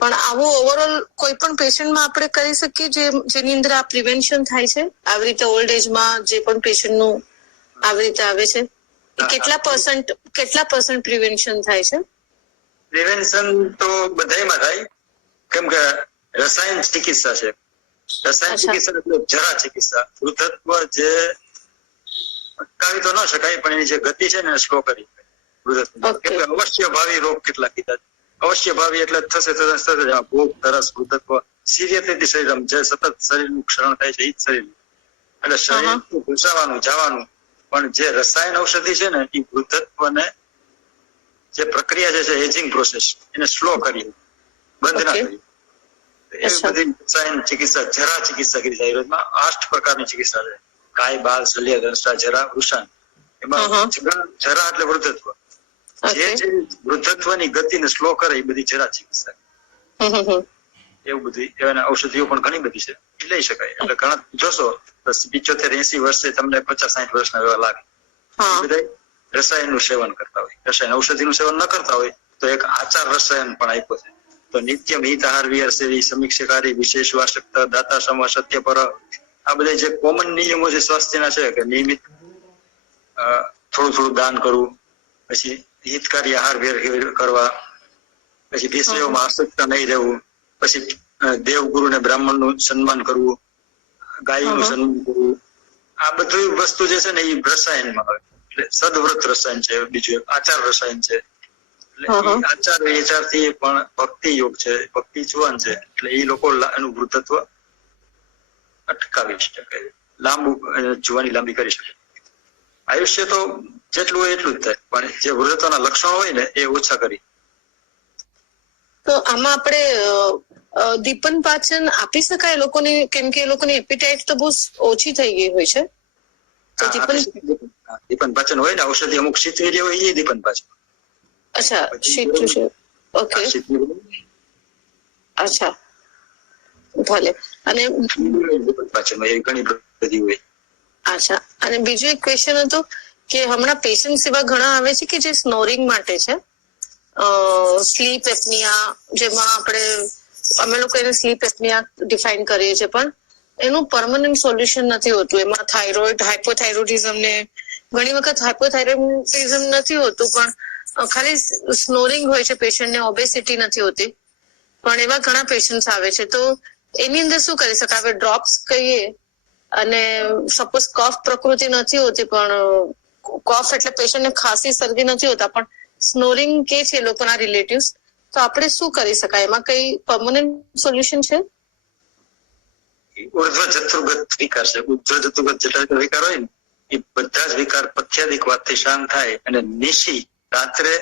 પણ આવું ઓવરઓલ કોઈ પણ પેશન્ટમાં આપણે કરી શકીએ જેની અંદર આ પ્રિવેન્શન થાય છે? આવી રીતે ઓલ્ડ એજમાં જે પણ પેશન્ટનું આવી રીતે આવે છે, કેટલા પર્સન્ટ પ્રિવેન્શન થાય છે? પ્રિવેન્શન તો બધાયમાં થાય, કેમ કે રસાયણ ચિકિત્સા છે. રસાયણ ચિકિત્સા એટલે જરા ચિકિત્સા. વૃદ્ધત્વ જે અટકાવી તો ન શકાય, પણ એની જે ગતિ છે ને સ્લો કરી વૃદ્ધત્વ. કેમ કે અવશ્ય ભાવી રોગ કેટલા કીધા, અવશ્ય ભાવી એટલે થશે ભૂખ, તરસ, વૃદ્ધત્વ, સિરિયસલી શરીર જે સતત શરીરનું ક્ષરણ થાય છે એ જ શરીર, એટલે શરીર ઘૂસાવાનું જવાનું. પણ જે રસાયણ ઔષધિ છે ને એ વૃદ્ધત્વને જે પ્રક્રિયા છે એજિંગ પ્રોસેસ એને સ્લો કરી, બંધ ના કરી. એ બધી રસાયણ ચિકિત્સા, જરા ચિકિત્સા કરી છે. આયુર્વેદમાં 8 પ્રકારની ચિકિત્સા છે: કાય, બાલ, શલ્ય, દંષ્ટા, જરા, વૃષાણ. એમાં જરા એટલે વૃદ્ધત્વ. જે વૃદ્ધત્વની ગતિને સ્લો કરે એ બધી જરા ચિકિત્સા. એવું બધી એના ઔષધિઓ પણ ઘણી બધી છે, એ લઈ શકાય. એટલે ઘણા જોશો તો 75-80 વર્ષે તમને 50-60 વર્ષના એવા લાગે. બધા રસાયણનું સેવન કરતા હોય, રસાયણ ઔષધિનું સેવન ન કરતા હોય તો એક આચાર રસાયણ પણ આપ્યો છે. તો નિત્યમ હિત આહાર વિહાર સેવી, સમીક્ષાકારી, વિશેષ વાસક્ત, દાતા સમ, સત્યપર, આ બધા જે કોમન નિયમો છે સ્વાસ્થ્યના છે કે નિયમિત થોડું થોડું દાન કરવું, પછી હિતકારી આહાર વિહાર કરવા, પછી વિષયોમાં આસક્ત નહીં રહેવું, પછી દેવગુરુ ને બ્રાહ્મણ નું સન્માન કરવું, ગાયનું સન્માન કરવું. આ બધી વસ્તુ જે છે ને એ રસાયણમાં આવે. એટલે સદવ્રત રસાયણ છે, બીજું એક આચાર રસાયણ છે. એટલે આચાર વિચાર થી પણ ભક્તિ યોગ છે, ભક્તિ જુવાન છે, એટલે એ લોકો એનું વૃદ્ધત્વ અટકાવી શકે, લાંબુ જુવાની લાંબી કરી શકે. આયુષ્ય તો જેટલું હોય એટલું જ થાય, પણ જે વૃદ્ધત્વના લક્ષણો હોય ને એ ઓછા કરી. તો આમાં આપણે દીપન પાચન આપી શકાય લોકોને? કેમ કે એ લોકોની એપિટાઇટ તો બહુ ઓછી થઈ ગઈ હોય છે. તો દીપન પાચન હોય ને, ઔષધિ અમુક શીતવીર્ય હોય એ દીપન પાચન. અચ્છા, શીતળ છે. ઓકે, અચ્છા, ભલે. અને પાછળમાં એવી ઘણી બધી હોય. અચ્છા, અને બીજું એક ક્વેશ્ચન હતું કે હમણાં પેશન્ટ એવા ઘણા આવે છે કે જે સ્નોરિંગ માટે છે, સ્લીપ એપનિયા, જેમાં અમે લોકો એને સ્લીપ એપનિયા ડિફાઇન કરીએ છીએ, પણ એનું પરમનન્ટ સોલ્યુશન નથી હોતું. એમાં થાઇરોઇડ, હાઇપોથાઇરોઇડિઝમ ને ઘણી વખત હાઇપોથાઇરોઇડિઝમ નથી હોતું, પણ ખાલી સ્નોરિંગ હોય છે પેશન્ટને, ઓબેસિટી નથી હોતી. પણ એવા ઘણા પેશન્ટ આવે છે, તો એની અંદર શું કરી શકાય? હવે ડ્રોપ્સ કહીએ, અને સપોઝ કફ પ્રકૃતિ નથી હોતી, પણ કફ એટલે પેશન્ટને ખાંસી શરદી નથી હોતા, પણ સ્નોરિંગ કે છે લોકોના રિલેટિવ્સ, તો આપણે શું કરી શકાય? એમાં કઈ પરમનન્ટ સોલ્યુશન છે? ઉર્ધ્વ જતુર્ગત વિકાર છે. ઉર્ધ્વ જતુર્ગત જેટલા વિકાર હોય ને એ બધા જ વિકાર પથ્યાદિક વાતથી શાંત થાય, અને નિશી રાત્રે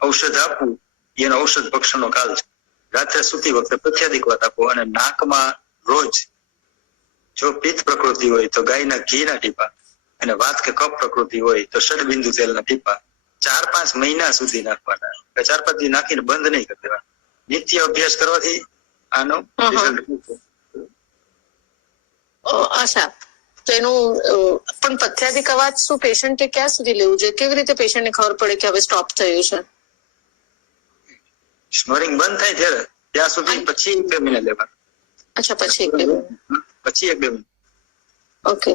ઔષધ આપવું એનો ઔષધ ભક્ષણનો કાલ છે. રાત્રે સૂતી વખતે પથ્યાદિક વાત આપો, અને નાકમાં રોજ જો પિત્ત પ્રકૃતિ હોય તો ગાયના ઘીના ટીપા, અને વાત કે કફ પ્રકૃતિ હોય તો ષડબિંદુ તેલના ટીપા 4-5 મહિના સુધી નાખવાના. 4-5 દી નાખીને બંધ નહીં કરી દેવા. નિત્ય અભ્યાસ કરવાથી આનો રિઝલ્ટ. અચ્છા, તો એનું પણ પથ્યાદિક અવાજ શું પેશન્ટે ક્યાં સુધી લેવું જોઈએ? કેવી રીતે પેશન્ટને ખબર પડે કે હવે સ્ટોપ થયું છે? સ્નોરિંગ બંધ થાય ત્યારે ત્યાં સુધી પછી 1-2 મહિના લેવા. અચ્છા, પછી 1-2 મહિના. પછી 1-2 મહિના. ઓકે,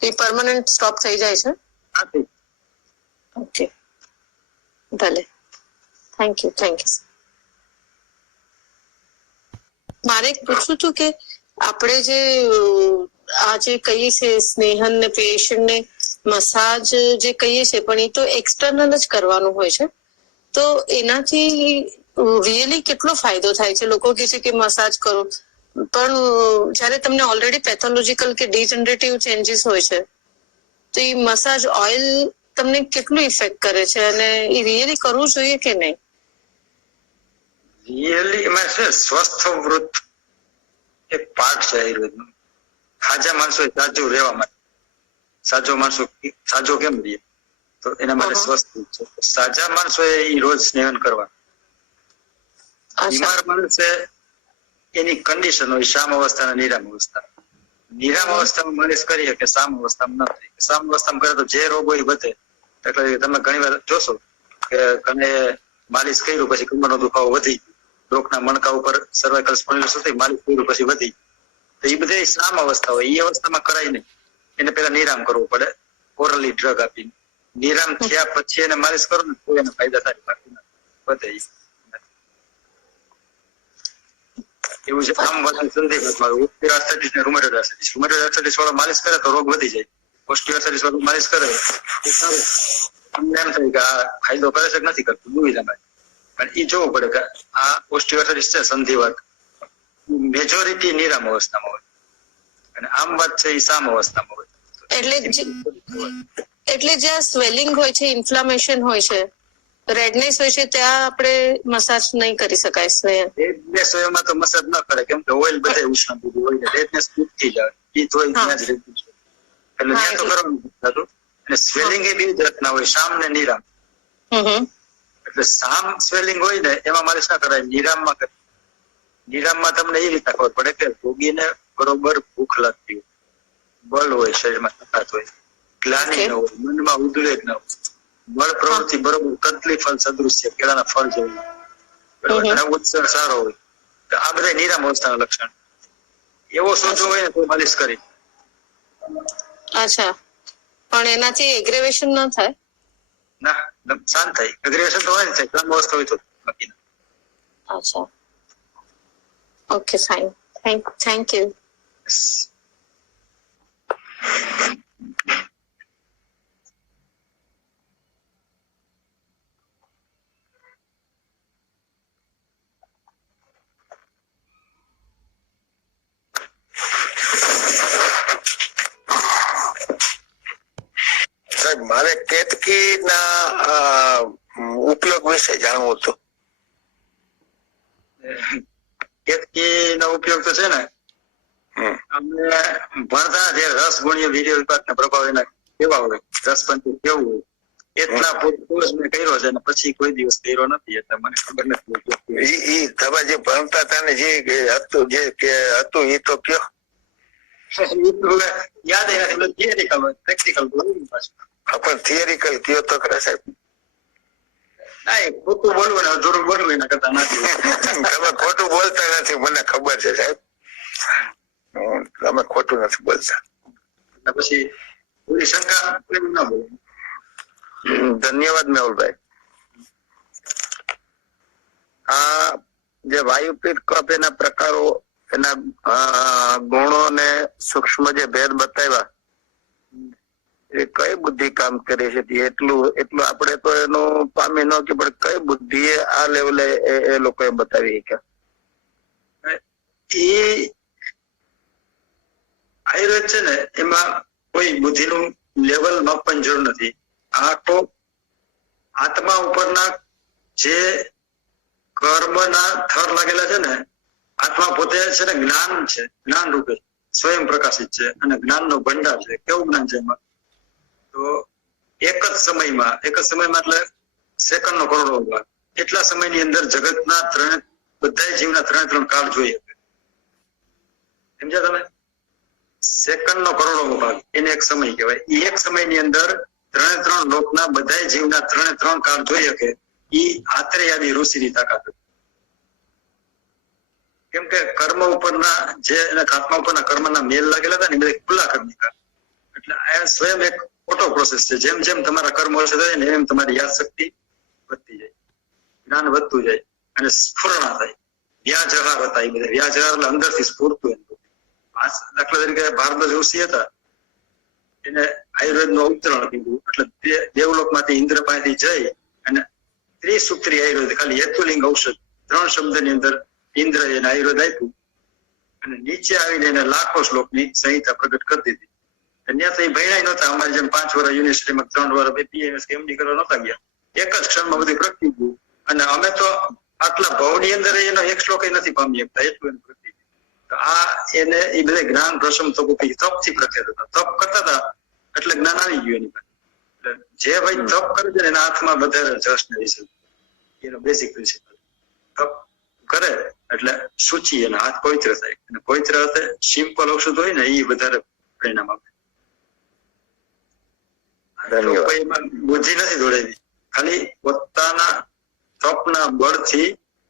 એ પરમનન્ટ સ્ટોપ થઈ જાય છે? ઓકે, ભલે. Thank you. મારે પૂછવું હતું કે આપણે જે આ જે કહીએ છીએ સ્નેહન ને પેશન્ટ ને મસાજ જે કહીએ છીએ, પણ એ તો એક્સટર્નલ જ કરવાનું હોય છે, તો એનાથી રિયલી કેટલો ફાયદો થાય છે? લોકો કહે છે કે મસાજ કરો, પણ જયારે તમને ઓલરેડી પેથોલોજીકલ કે ડિજનરેટિવ ચેન્જીસ હોય છે, તો એ મસાજ ઓઇલ તમને કેટલું ઇફેક્ટ કરે છે, અને એ રિયલી કરવું જોઈએ કે નહીં? રિયલી એમાં છે સ્વસ્થ વૃત્ત એક પાર્ટ છે આયુર્વેદનો. સાજા માણસો સાજો રહેવા માટે, સાજો કેમ રહીએ તો એના માટે સ્વસ્થ છે. સાજા માણસો એ રોજ સ્નેહન કરવા. બીમાર માણસે એની કન્ડિશન હોય શામ અવસ્થા અને નિરામ અવસ્થા. નિરામ અવસ્થામાં માલિશ કરીએ કે સામ અવસ્થામાં ન થાય. સામ અવસ્થામાં કરે તો જે રોગ હોય વધે. એટલે તમે ઘણી વાર જોશો કે કને માલિશ કર્યું પછી કમરનો દુખાવો વધી, ડોકના મણકા ઉપર સર્વાઇકલ સ્પોન્ડિલોસિસ સુધી માલિશ કર્યું પછી વધી, તો એ બધી સામ અવસ્થા હોય. એ અવસ્થામાં કરાય નહીં, એને પેલા નિરામ કરવું પડે ઓરલી ડ્રગ આપીને. નિરામ થયા પછી એને માલિશ કરો ને તો એને ફાયદા થાય, બાકી વધે. એવું છે. આમ વાત સંધિવાતમાં ઓસ્ટિયોઆર્થ્રાઇટિસ ને રૂમેટોઇડ આર્થ્રાઇટિસ વાળો માલિશ કરે તો રોગ વધી જાય. ઓસ્ટિયોઆર્થ્રાઇટિસ વાળો માલિશ કરે તો સારું. અમને એમ થાય કે આ ફાયદો કરે છે કે નથી કરતું, દુવિધા માં. પણ એ જોવું પડે કે આ ઓસ્ટિયોઆર્થ્રાઇટિસ છે સંધિવાત મેજોરિટી નિરામ અવસ્થામાં હોય, અને આમ વાત છે એ સામ અવસ્થામાં હોય. એટલે જ્યાં સ્વેલિંગ હોય છે, ઇન્ફ્લામેશન હોય છે, રેડનેસ હોય છે, ત્યાં આપણે મસાજ નહીં કરી શકાય? રેડનેસ હોય એમાં તો મસાજ ન કરે, કેમ કે ઓઇલ બધે ઉષ્ણ બધું હોય, રેડનેસ ઉઠી જાય. એ તો ત્યાં જ રહેતું છે, એટલે ત્યાં તો કરવાનું થતું. અને સ્વેલિંગ એ બે જાતના હોય, શામ ને નિરામ. એટલે સામ સ્વેલિંગ હોય ને એમાં માલિશ ના કરાય, નિરામમાં કરે. નિરામમાં તમને એ રીતના ખબર પડે કે રોગીને બરોબર ભૂખ લાગતી હોય, બળ હોય, શરીરમાં તાકાત હોય, ગ્લાની ન હોય, મનમાં ઉદ્વેગ ન હોય, બળ પ્રવૃત્તિ બરોબર કદલી ફળ સદૃશ્ય કેળાના ફળ જેવું, બરાબર, ઉત્સાહ સારો હોય. તો આ બધા નિરામ અવસ્થાના લક્ષણ. એવો સોચો હોય ને તો માલિશ કરી. અચ્છા, પણ એનાથી એગ્રેવેશન ન થાય? ના, શાંત થાય. એગ્રેવેશન તો હોય ને થાય, કામ અવસ્થા હોય તો બાકી ના. અચ્છા, ઓકે, ફાઇન. Thank you. મારે કેતકી ના ઉપયોગ વિશે જાણવું હતું. કેતકી નો ઉપયોગ તો છે ને, અમે ભણતા જે રસ ગુણ્ય વીર્ય વિપાકના પ્રભાવ એના કેવા હોય, રસ પંચી કેવું હોય, એટલા કોર્સ મેં કર્યો છે અને પછી કોઈ દિવસ કર્યો નથી, એટલે મને ખબર નથી. ઈ તમે જે ભણતા હતા ને જે હતું એ તો કયો યાદ નથી, થિયરિકલ પ્રેક્ટિકલ પણ થિયરિકલ કયો તો ખરા સાહેબ. ના એ ખોટું બોલવું ને અધૂરું બોલવું એના કરતા નથી. તમે ખોટું બોલતા નથી, મને ખબર છે સાહેબ. તમે ખોટું નથી બોલતા. પછી પૂરી શંકા ના બોલે. ધન્યવાદ મેહુલભાઈ. આ જે વાયુપીત કફ એના પ્રકારો, એના ગુણો ને સૂક્ષ્મ જે ભેદ બતાવ્યા, એ કઈ બુદ્ધિ કામ કરે છે એટલું આપણે તો એનું પામી ન કે પણ કઈ બુદ્ધિ આ લેવલે એ લોકોએ બતાવી કે એ આયુર્વેદ છે ને એમાં કોઈ બુદ્ધિનું લેવલ માપવાની જરૂર નથી. આખો આત્મા ઉપરના જે કર્મના થર લાગેલા છે ને, આત્મા પોતે છે ને જ્ઞાન છે, જ્ઞાન રૂપે સ્વયં પ્રકાશિત છે અને જ્ઞાનનો ભંડાર છે. કેવું જ્ઞાન છે એમાં? તો એક જ સમયમાં એટલે સેકન્ડનો કરોડો ભાગ, એટલા સમયની અંદર જગતના બધા જીવના 3 કાળ જોઈએ. સમજ્યા તમે? સેકન્ડનો કરોડો ભાગ એને એક સમય કહેવાય. એ એક સમયની અંદર 3 લોકના બધા જીવના 3 કાળ જોઈએ કે એ આત્રેયાદી ઋષિની તાકાત. કેમ કે કર્મ ઉપરના જે આત્મા ઉપરના કર્મના મેલ લાગેલા હતા ને એ બધા ખુલ્લા કર્મિકા, એટલે આ સ્વયં એક ઓટો પ્રોસેસ છે. જેમ જેમ તમારા કર્મ ઓછા થાય ને એમ તમારી યાદ શક્તિ વધતી જાય, જ્ઞાન વધતું જાય અને સ્ફુરણા થાય. વ્યાજહાર હતા એ બધા. વ્યાજહાર એટલે અંદરથી સ્ફૂરતું એમ. દાખલા તરીકે ભારદ્વાજ ઋષિ હતા, એને આયુર્વેદ નું અવતરણ કીધું, એટલે દેવલોકમાંથી ઇન્દ્ર પાસેથી જઈ અને ત્રિસૂત્રી આયુર્વેદ, ખાલી હેતુલિંગ ઔષધ 3 શબ્દની અંદર ઇન્દ્ર એને આયુર્વેદ આપ્યું અને નીચે આવીને એને લાખો શ્લોકની સંહિતા પ્રગટ કરી દીધી. ત્યાં તો એ ભણ્યા નહોતા, અમારી જેમ 5 વર્ષ યુનિવર્સિટીમાં 3 વર્ષ PMS કે MD કરવા નહોતા ગયા. એક જ ક્ષણમાં બધું પ્રગટી ગયું અને અમે તો આટલા ભવની અંદર એનો એક શ્લોક નથી પામી શકતા, એટલું એને પ્રગટી ગયું. તો આ એને એ બધા જ્ઞાન પ્રસમ તપથી પ્રખ્યાત હતા. તપ કરતા હતા એટલે જ્ઞાન આવી ગયું એની પાસે. જે ભાઈ તપ કરે છે એના હાથમાં વધારે જશ ને વિશે, એનો બેઝિક પ્રિન્સિપલ. તપ કરે એટલે સૂચિ, એના હાથ પવિત્ર થાય અને પવિત્ર હાથે સિમ્પલ ઔષધ હોય ને એ વધારે પરિણામ આપે. બુદ્ધિ નથી દોડાવી, ખાલી પોતાના તપના બળથી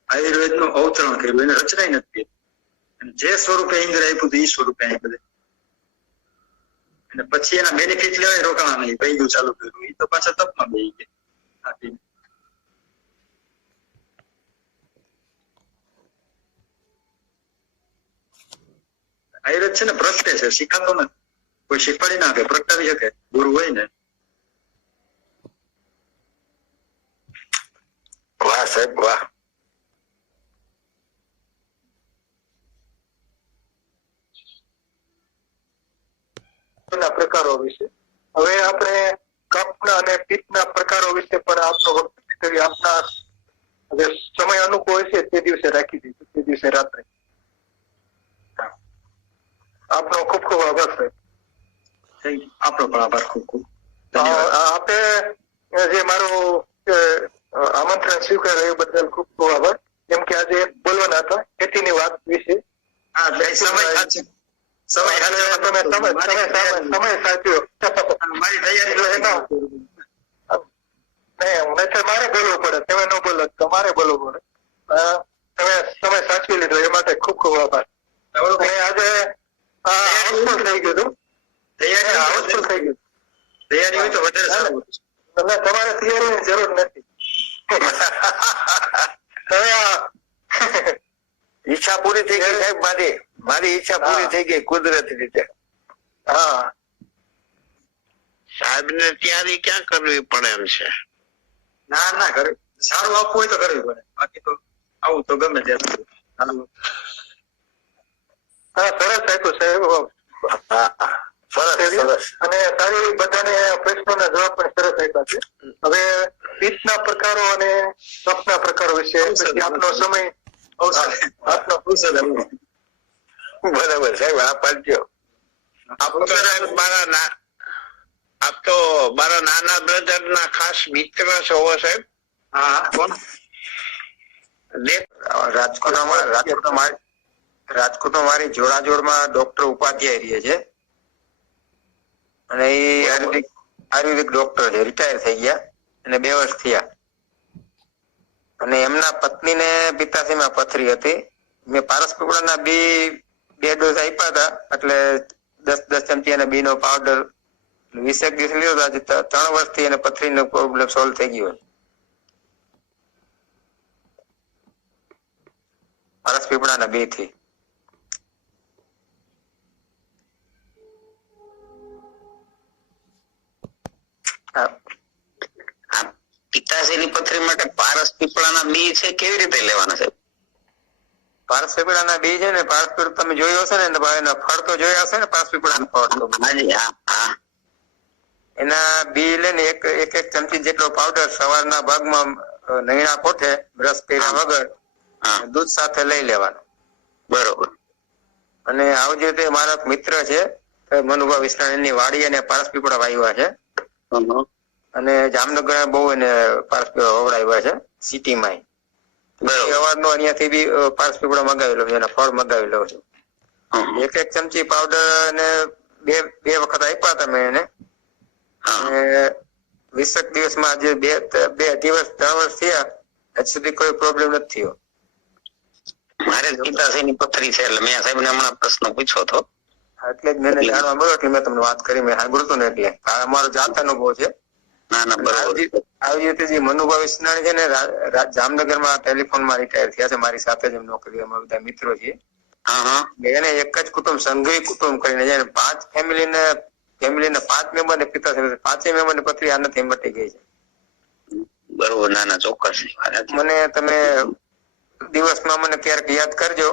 આયુર્વેદ નું અવતરણ કર્યું, એને રચના નથી. જે સ્વરૂપે ઇન્દ્ર આપ્યું હતું એ સ્વરૂપે અહીં બધે, અને પછી એના બેનિફિટ લેવાય રોકાણા નહીં, પૈદું ચાલુ કર્યું, એ તો પાછા તપમાં બેસી ગયા. આયુર્વેદ છે ને પ્રગટે છે, શીખાતો નથી. કોઈ શીખવાડી ના શકે, પ્રગટાવી શકે ગુરુ હોય ને. વાહ સાહેબ વાહ. પ્રકારો વિશે હવે આપણે કફના અને પિત્તના પ્રકારો વિશે પણ આપનો વક્તવ્ય કરી. આપના હવે સમય અનુકૂળ છે તે દિવસે રાખી દીધું, તે દિવસે રાત્રે. આપનો ખૂબ ખૂબ આભાર સાહેબ. આપણો પણ આભાર ખૂબ ખૂબ. આપે જે મારું આમંત્રણ સ્વીકાર્યું એ બદલ ખૂબ ખૂબ આભાર. કેમ કે આજે બોલવાના હતા ખેતીની વાત વિશે. સમય સાચ્યો. મારી તૈયારી મારે બોલવું પડે, તમે ન બોલો તમારે બોલવું પડે. તમે સમય સાચવી લીધો એ માટે ખૂબ ખૂબ આભાર. અને આજે હાઉસફુલ થઈ ગયું. હાઉસફુલ થઈ ગયું. તૈયારી હોય તો વધારે સારું. તમારે તૈયારીની જરૂર નથી. ઈચ્છા પૂરી થઈ ગઈ સાહેબ. મારી ઈચ્છા પૂરી થઈ ગઈ કુદરતી રીતે. હા સાહેબ ને તૈયારી ક્યાં કરવી પડે એમ છે? ના કરવી, સારું આપવું હોય તો કરવી પડે, બાકી તો આવું તો ગમે ત્યારે. હા સરસ આપ્યું સાહેબ. સરસ. અને સારી બધાને પ્રશ્નોના જવાબ પણ સરસ આપ્યા છે. હવે પિત્તના પ્રકારો અને કફના પ્રકારો વિશે આપનો સમય બરાબર સાહેબ. આ પાડજો. આપ તો મારા નાના બ્રધર ના ખાસ મિત્ર છો સાહેબ. હા કોણ? રાજકોટમાં મારી જોડાજોડમાં ડોક્ટર ઉપાધ્યાય રહે છે અને એ આયુર્વેદિક ડોક્ટર છે, રિટાયર થઈ ગયા અને 2 વર્ષ થયા. અને એમના પત્નીને પિત્તાશયમાં પથરી હતી. મેં પારસ પીપળાના 2 ડોઝ આપ્યા હતા, એટલે 10 ચમચી અને 2 નો પાવડર 20 દિવસ લીધો. આજે 3 વર્ષથી એને પથરીનો પ્રોબ્લેમ સોલ્વ થઈ ગયો. પારસ પીપળાના 2 થી. પિત્તાશયની પથરી માટે પારસ પીપળાના બી છે, કેવી રીતે લેવાના છે? પારસ પીપળાના બી છે ને, પારસ પીપળા તમે જોયું હશે ને, એના ફળ તો જોયા હશે ને, પારસ પીપળાના ફળ. એના બી લઈને એક ચમચી જેટલો પાવડર સવારના ભાગમાં નૈણા કોઠે બ્રશ કર્યા વગર દૂધ સાથે લઈ લેવાનો. બરોબર. અને આવજો તે મારા મિત્ર છે મનુભા વિસરાણીની વાડી અને પારસ પીપળા વાવ્યા છે અને જામનગર બહુ એને પારસ પીપળા વવડાવ્યા છે સિટીમાં. અવારનો અહીંયાથી બી પારસ પીપળા મગાવેલો છે, એના ફળ મગાવેલો છે. 1 ચમચી પાવડર અને 2 વખત આપ્યા હતા મેં એને. 20 દિવસમાં આજે 3 વર્ષ થયા, હજી સુધી કોઈ પ્રોબ્લેમ નથી થયો. મારે પિત્તાશયની પથરી છે એટલે મેં સાહેબને હમણાં પ્રશ્ન પૂછ્યો હતો, એટલે જ મને જાણવા મળ્યો, એટલે મેં તમને વાત કરી. મેં સાંભળ્યું હતું ને, એટલે અમારો જાત અનુભવ છે. આવી રીતે જે મનુભા વિસરાણી છે ને, જામનગરમાં ટેલિફોનમાં રિટાયર થયા છે, મારી સાથે જ નોકરી, અમે બધા મિત્રો છીએ. એને એક જ કુટુંબ, સંઘવી કુટુંબ કરીને છે, 5 ફેમિલીના 5 મેમ્બરને પિત્તાશય, 5 મેમ્બરની પથરી આનાથી મટી ગઈ છે. બરોબર. ના ચોક્કસ. મને તમે દિવસમાં મને ક્યારેક યાદ કરજો,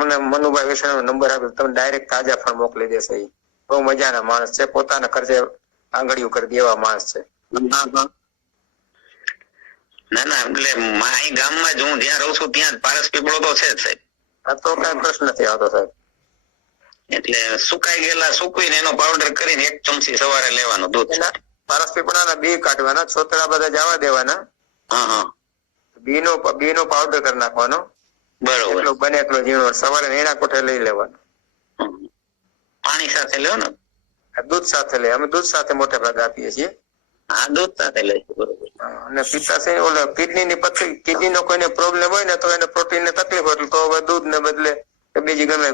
મને મનુભાઈ વિસરાણીનો નંબર આપ્યો, તમે ડાયરેક્ટ તાજા ફળ મોકલી દેશે. એ બહુ મજાના માણસ છે, પોતાના ખર્ચે આંગળીઓ કરી દેવા માણસ છે. ના એટલે અહીં ગામમાં જ હું જ્યાં રહું છું ત્યાં પારસ પીપળો તો છે જ સાહેબ. આ તો કઈ પ્રશ્ન નથી આવતો સાહેબ. એટલે સુકવીને એનો પાવડર કરીને 1 ચમચી સવારે લેવાનું દૂધ. પારસ પીપળાના બી કાઢવાના, છોતરા બધા જવા દેવાના. બી નો પાવડર કરી નાખવાનો. બરોબર. એટલો બને એટલો ઝીણો, સવારે નૈણા કોઠે લઈ લેવાનો. પાણી સાથે લ્યો ને? દૂધ સાથે લે. અમે દૂધ સાથે મોટે ભાગે આપીએ છીએ. હા, દૂધ સાથે લઈશું. બરોબર. અને પિત્તાશય ઓલા કિડનીની પથરી, કિડનીનો કોઈને પ્રોબ્લેમ હોય ને, તો એને પ્રોટીનની તકલીફ હોય, તો હવે દૂધ ને બદલે બીજી ગમે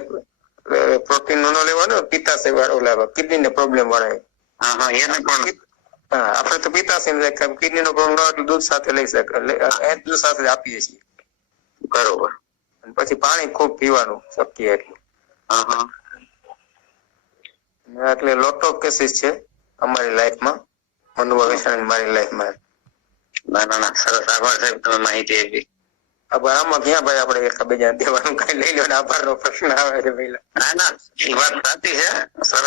પ્રોટીન નો લેવાનો. પિત્તાશય વાળો કિડનીને પ્રોબ્લેમ વાળા એને પણ આપણે તો પિત્તાશય કિડની નો પ્રોબ્લેમ એટલે દૂધ સાથે લઈ શકે, દૂધ સાથે આપીએ છીએ. બરોબર. પછી પાણી ખૂબ પીવાનું શક્ય એટલું. એટલે લોટ ઓફ કેસીસ છે અમારી લાઈફમાં, મનુભા વિસરાણી મારી લાઈફમાં. ના સરસ. આભાર સાહેબ, તમે માહિતી આપી. આમાં ક્યાં ભાઈ આપણે એકબીજા દેવાનું કઈ લઈ લો ને, આભાર નો પ્રશ્ન આવે છે પેલા. ના એ વાત સાચી છે. સરસ.